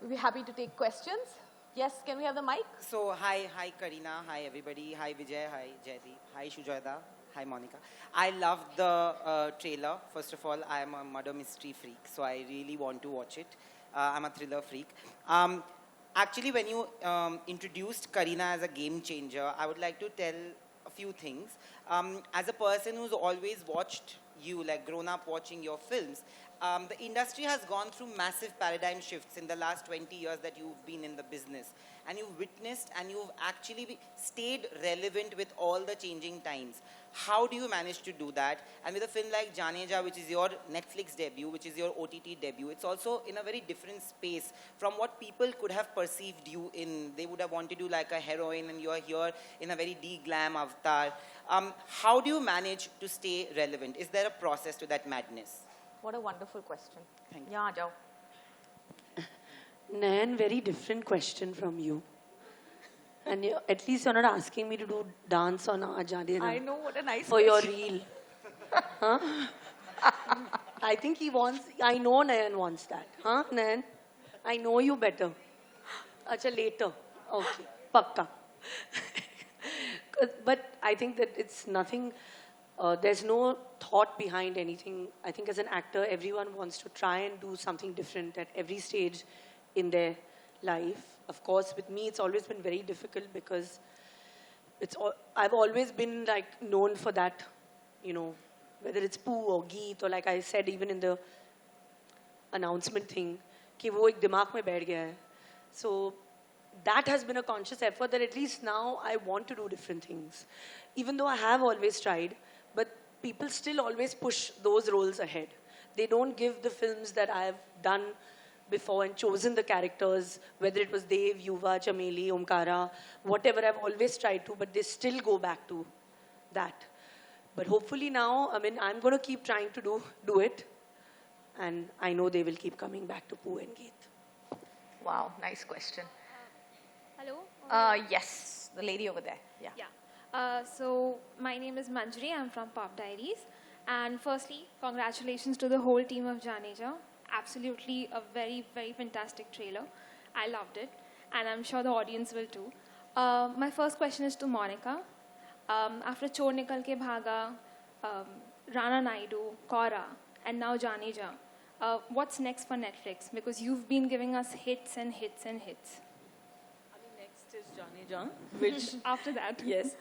we'll be happy to take questions. Yes, can we have the mic? So, hi Karina, hi everybody, hi Vijay, hi Jaideep, hi Shujaita, hi Monica. I loved the trailer. First of all, I am a murder mystery freak, so I really want to watch it. I'm a thriller freak. Actually, when you introduced Karina as a game changer, I would like to tell a few things. As a person who's always watched you, like grown up watching your films, the industry has gone through massive paradigm shifts in the last 20 years that you've been in the business. And you've witnessed and you've actually stayed relevant with all the changing times. How do you manage to do that? And with a film like Janeja, which is your Netflix debut, which is your OTT debut, it's also in a very different space from what people could have perceived you in. They would have wanted you like a heroine and you're here in a very de-glam avatar. How do you manage to stay relevant? Is there a process to that madness? What a wonderful question. Thank you. Yeah, Jao. Nayan, very different question from you. And at least you're not asking me to do dance on Ajadi. I know, what a nice for your question. reel. Huh? I think he wants, I know Nayan wants that. Huh, Nayan? I know you better. Acha, later. Okay, pakka. But I think that it's nothing, there's no thought behind anything. I think as an actor, everyone wants to try and do something different at every stage in their life. Of course, with me, it's always been very difficult because I've always been like known for that, whether it's Poo or Geet or like I said, even in the announcement thing, कि वो एक दिमाग में बैठ गया है. So that has been a conscious effort that at least now I want to do different things. Even though I have always tried, but people still always push those roles ahead. They don't give the films that I have done before and chosen the characters, whether it was Dev, Yuva, Chameli, Omkara, whatever, I've always tried to, but they still go back to that. But hopefully now, I mean, I'm going to keep trying to do it, and I know they will keep coming back to Poo and Geet. Wow, nice question. Hello? Yes, the lady over there. Yeah. So my name is Manjari. I'm from Pop Diaries. And firstly, congratulations to the whole team of Janeja. Absolutely a very, very fantastic trailer. I loved it. And I'm sure the audience will too. My first question is to Monica. After Chor Nikal Ke Bhaga, Rana Naidu, Kora, and now Janeja, what's next for Netflix? Because you've been giving us hits and hits and hits. I mean, next is Janeja, which... After that. Yes.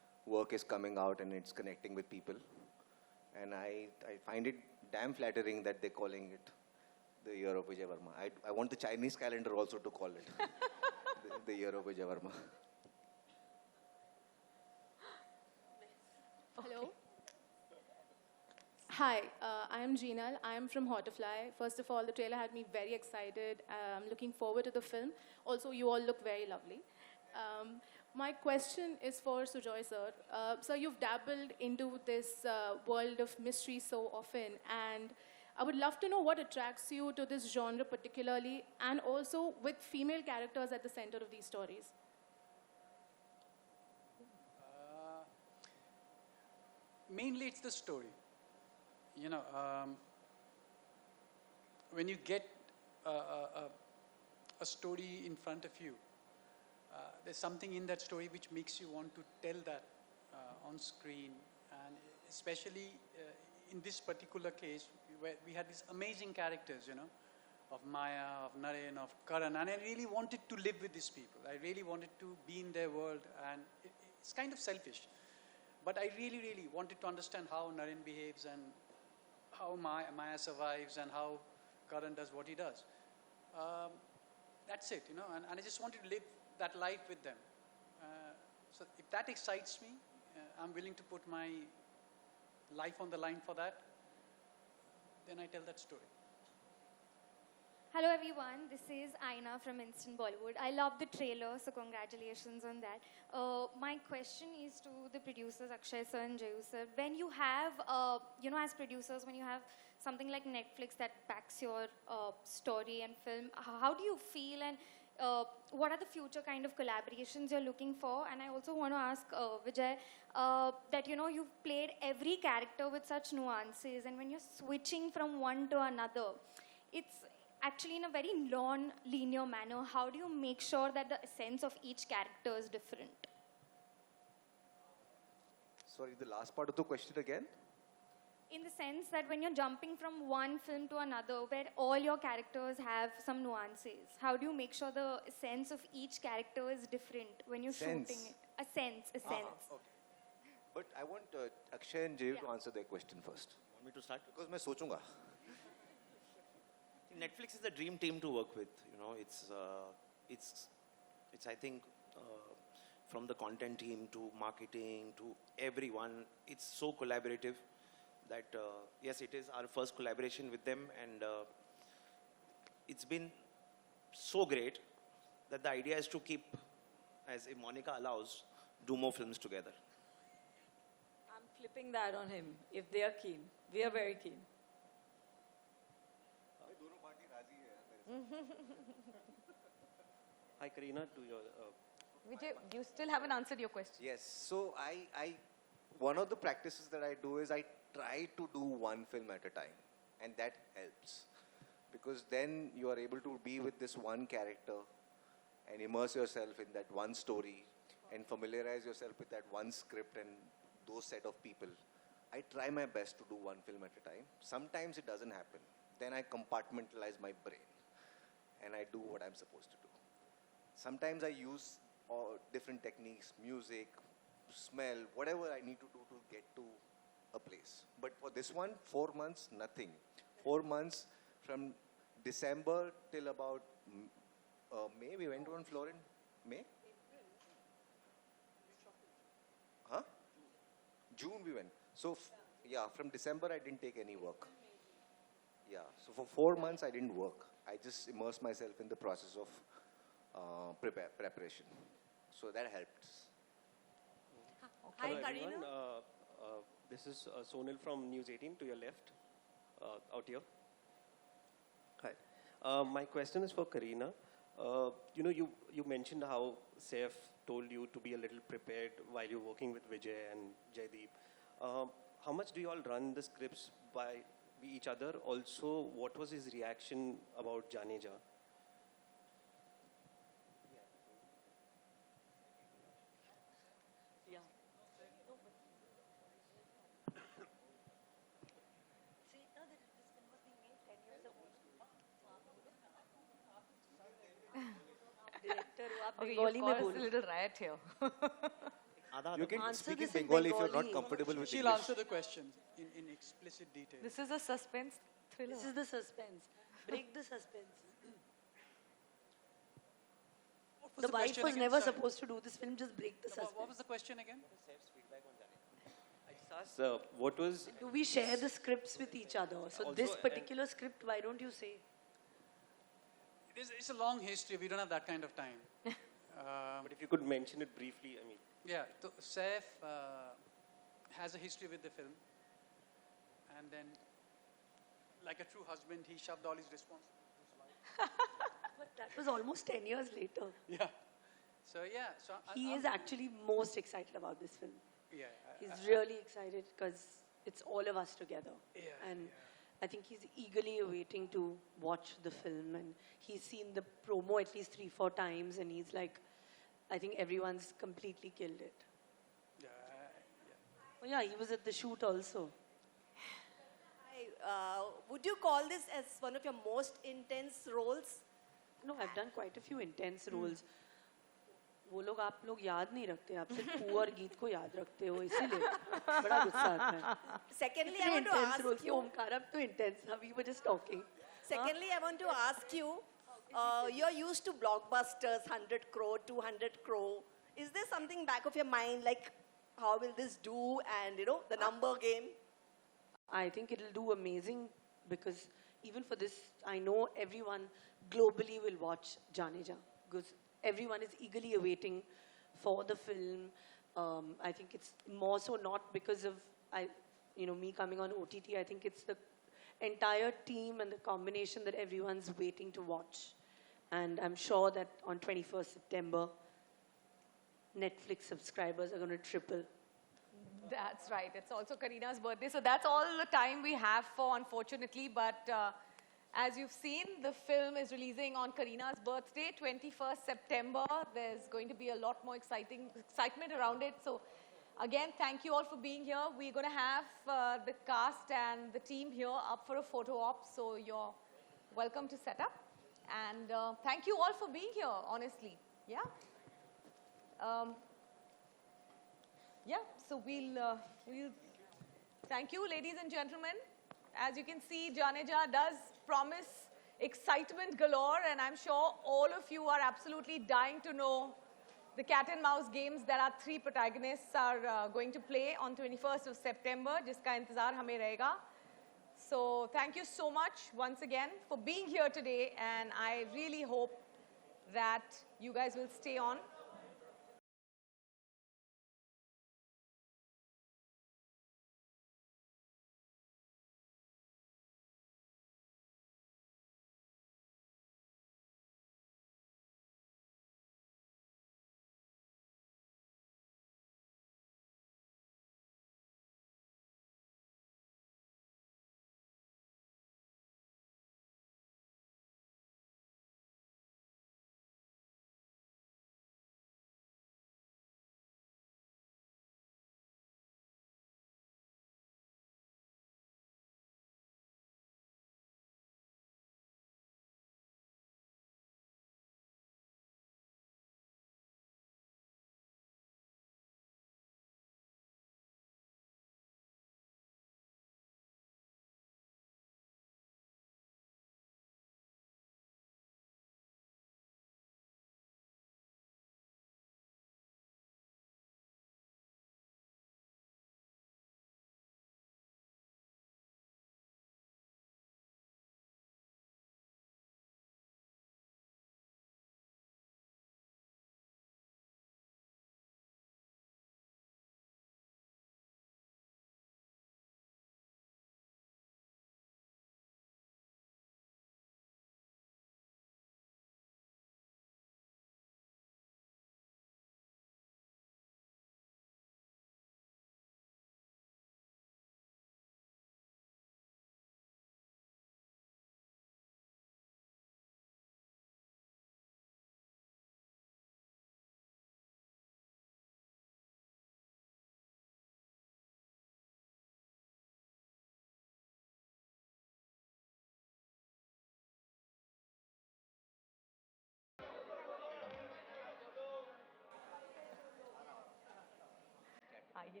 हाँ ये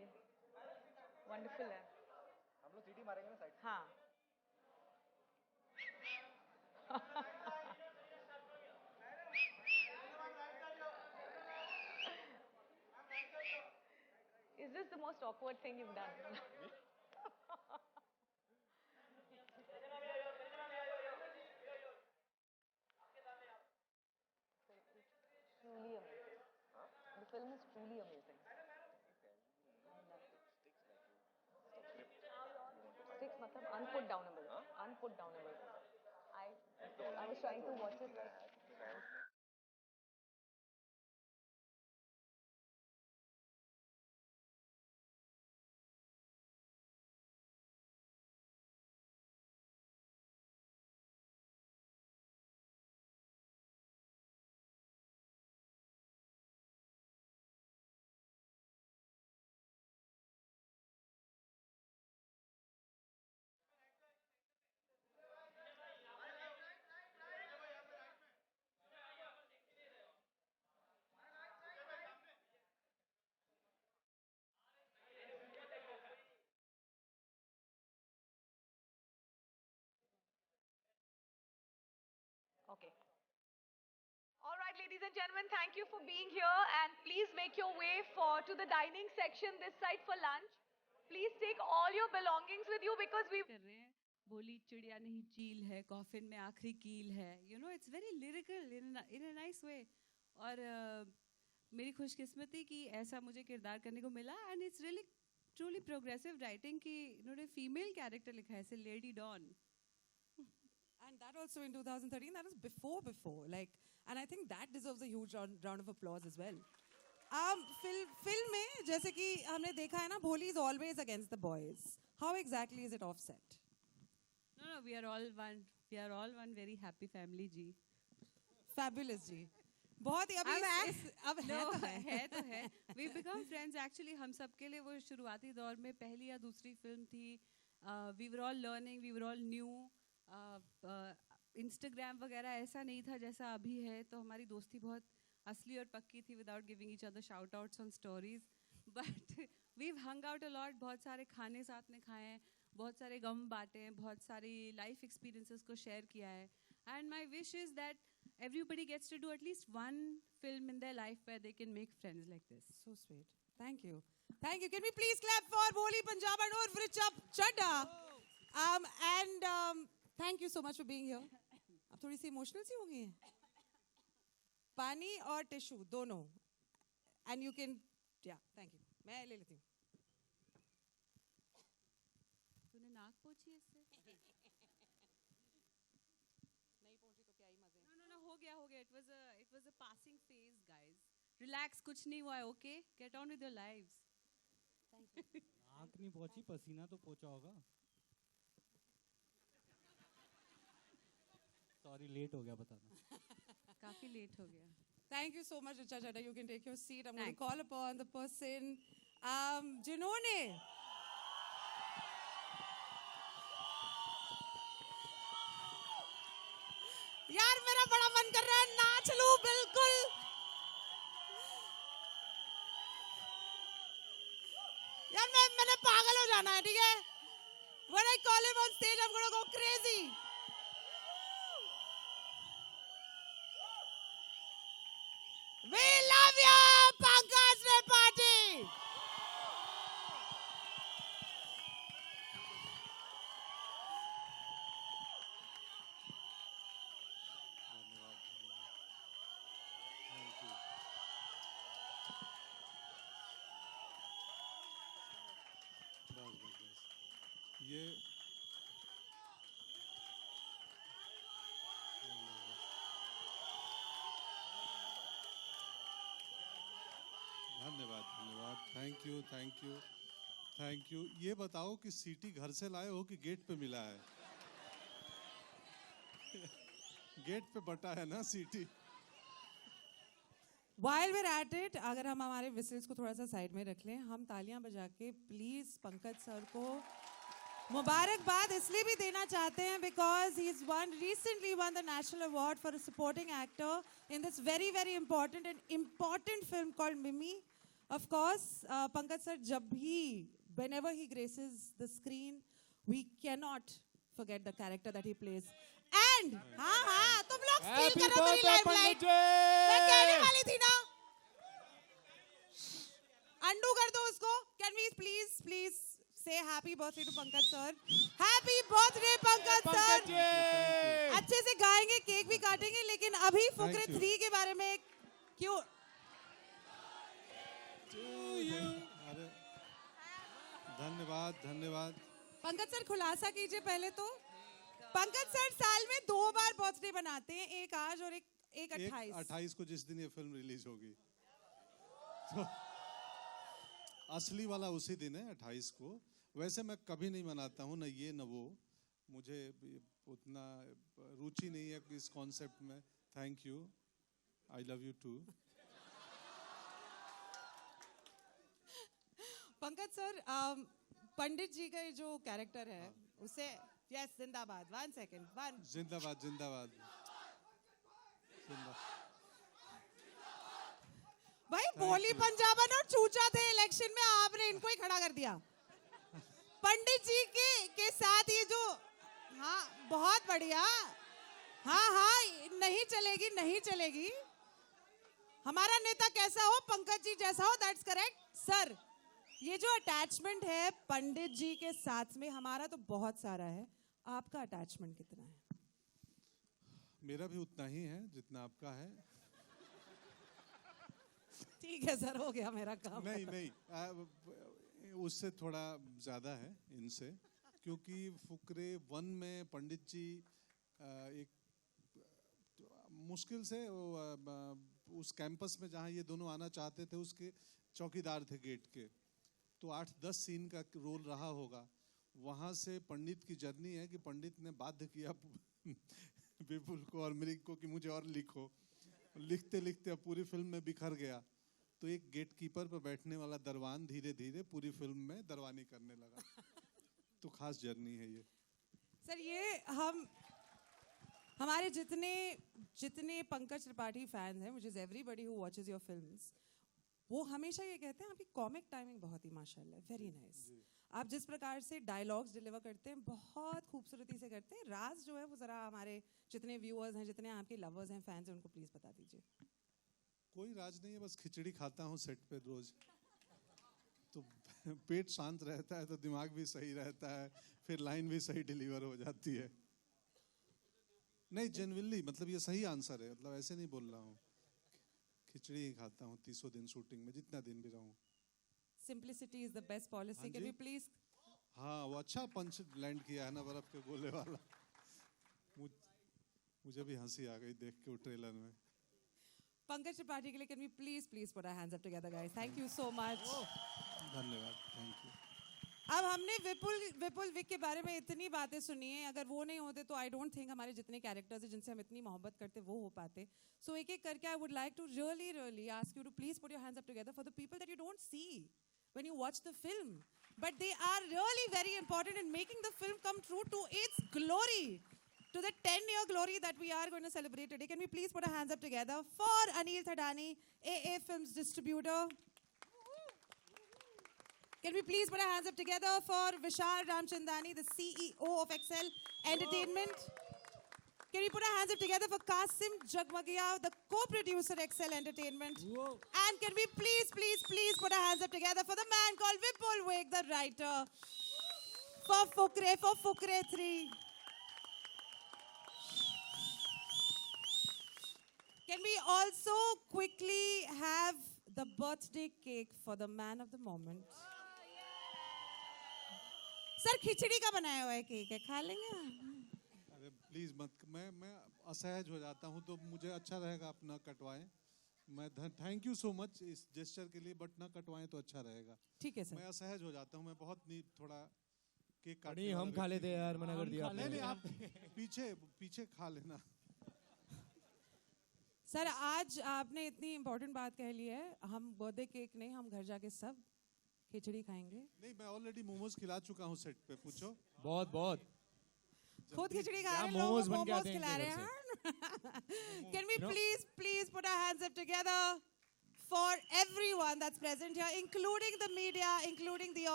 wonderful है. हम लोग सीटी मारेंगे ना side. हाँ. Is this the most awkward thing you've done? Truly amazing. The film is truly amazing. Sticks, matlab unput downable. Unput downable. I was trying to watch it. Okay. All right, ladies and gentlemen, thank you for being here, and please make your way to the dining section this side for lunch. Please take all your belongings with you because we कर रहे हैं बोली चिड़िया नहीं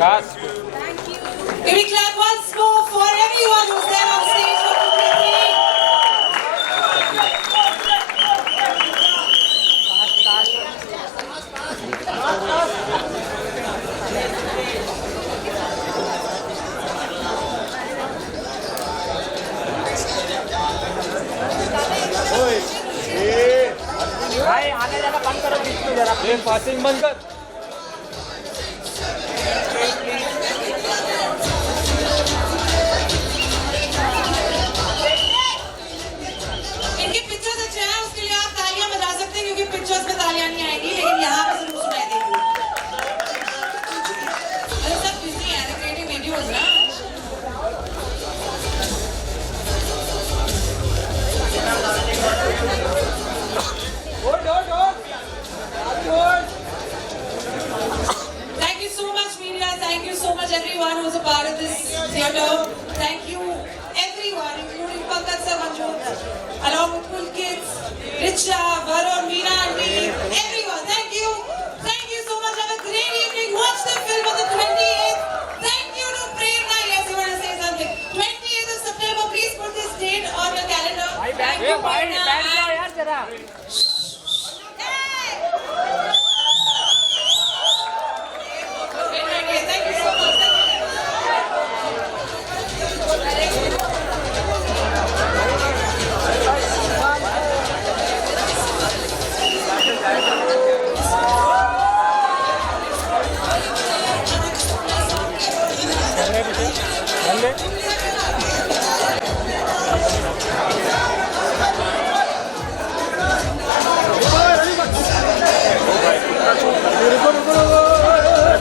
Cast. Can we clap once more for everyone who's there on stage for 2-3. भाई आने जाना बंद करो बीच में जरा। ये पासिंग बंद कर। इनके पिक्चर्स अच्छे हैं, उसके लिए आप तालियां बजा सकते हैं क्योंकि पिक्चर्स में तालियां नहीं आएंगी, लेकिन यहाँ पे जरूर सुनाई देगी। अरे सब बिजी हैं, क्रिएटिंग वीडियोस ना। Thank you so much, media. Thank you so much, everyone who was a part of this theatre. Thank you, everyone, including Pankaj Samanjot, along with Pulkit, Richa, Varun, Meena, Auntie, everyone. Thank you. Thank you so much. Have a great evening. Watch the film on the 28th. Thank you to Prerna. Yes, you want to say something. 28th of September. Please put this date on your calendar. Thank you, Prerna. Thank you so much.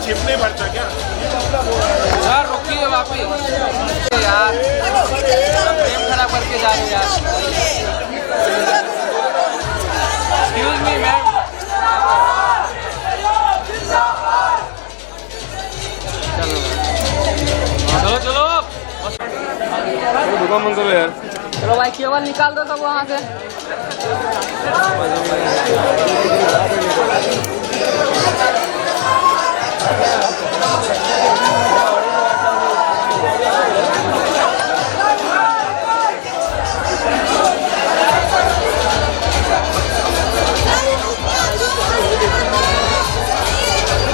चिपने भरता क्या यार? रुकिए वापस यार, frame खराब करके जा रहे हो यार। Excuse me ma'am. चलो चलो दुकान बंद करो यार। चलो भाई केवल निकाल दो सब वहाँ से।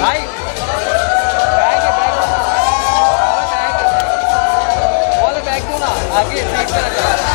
भाई बैग दो ना, आगे सीट पे रखा।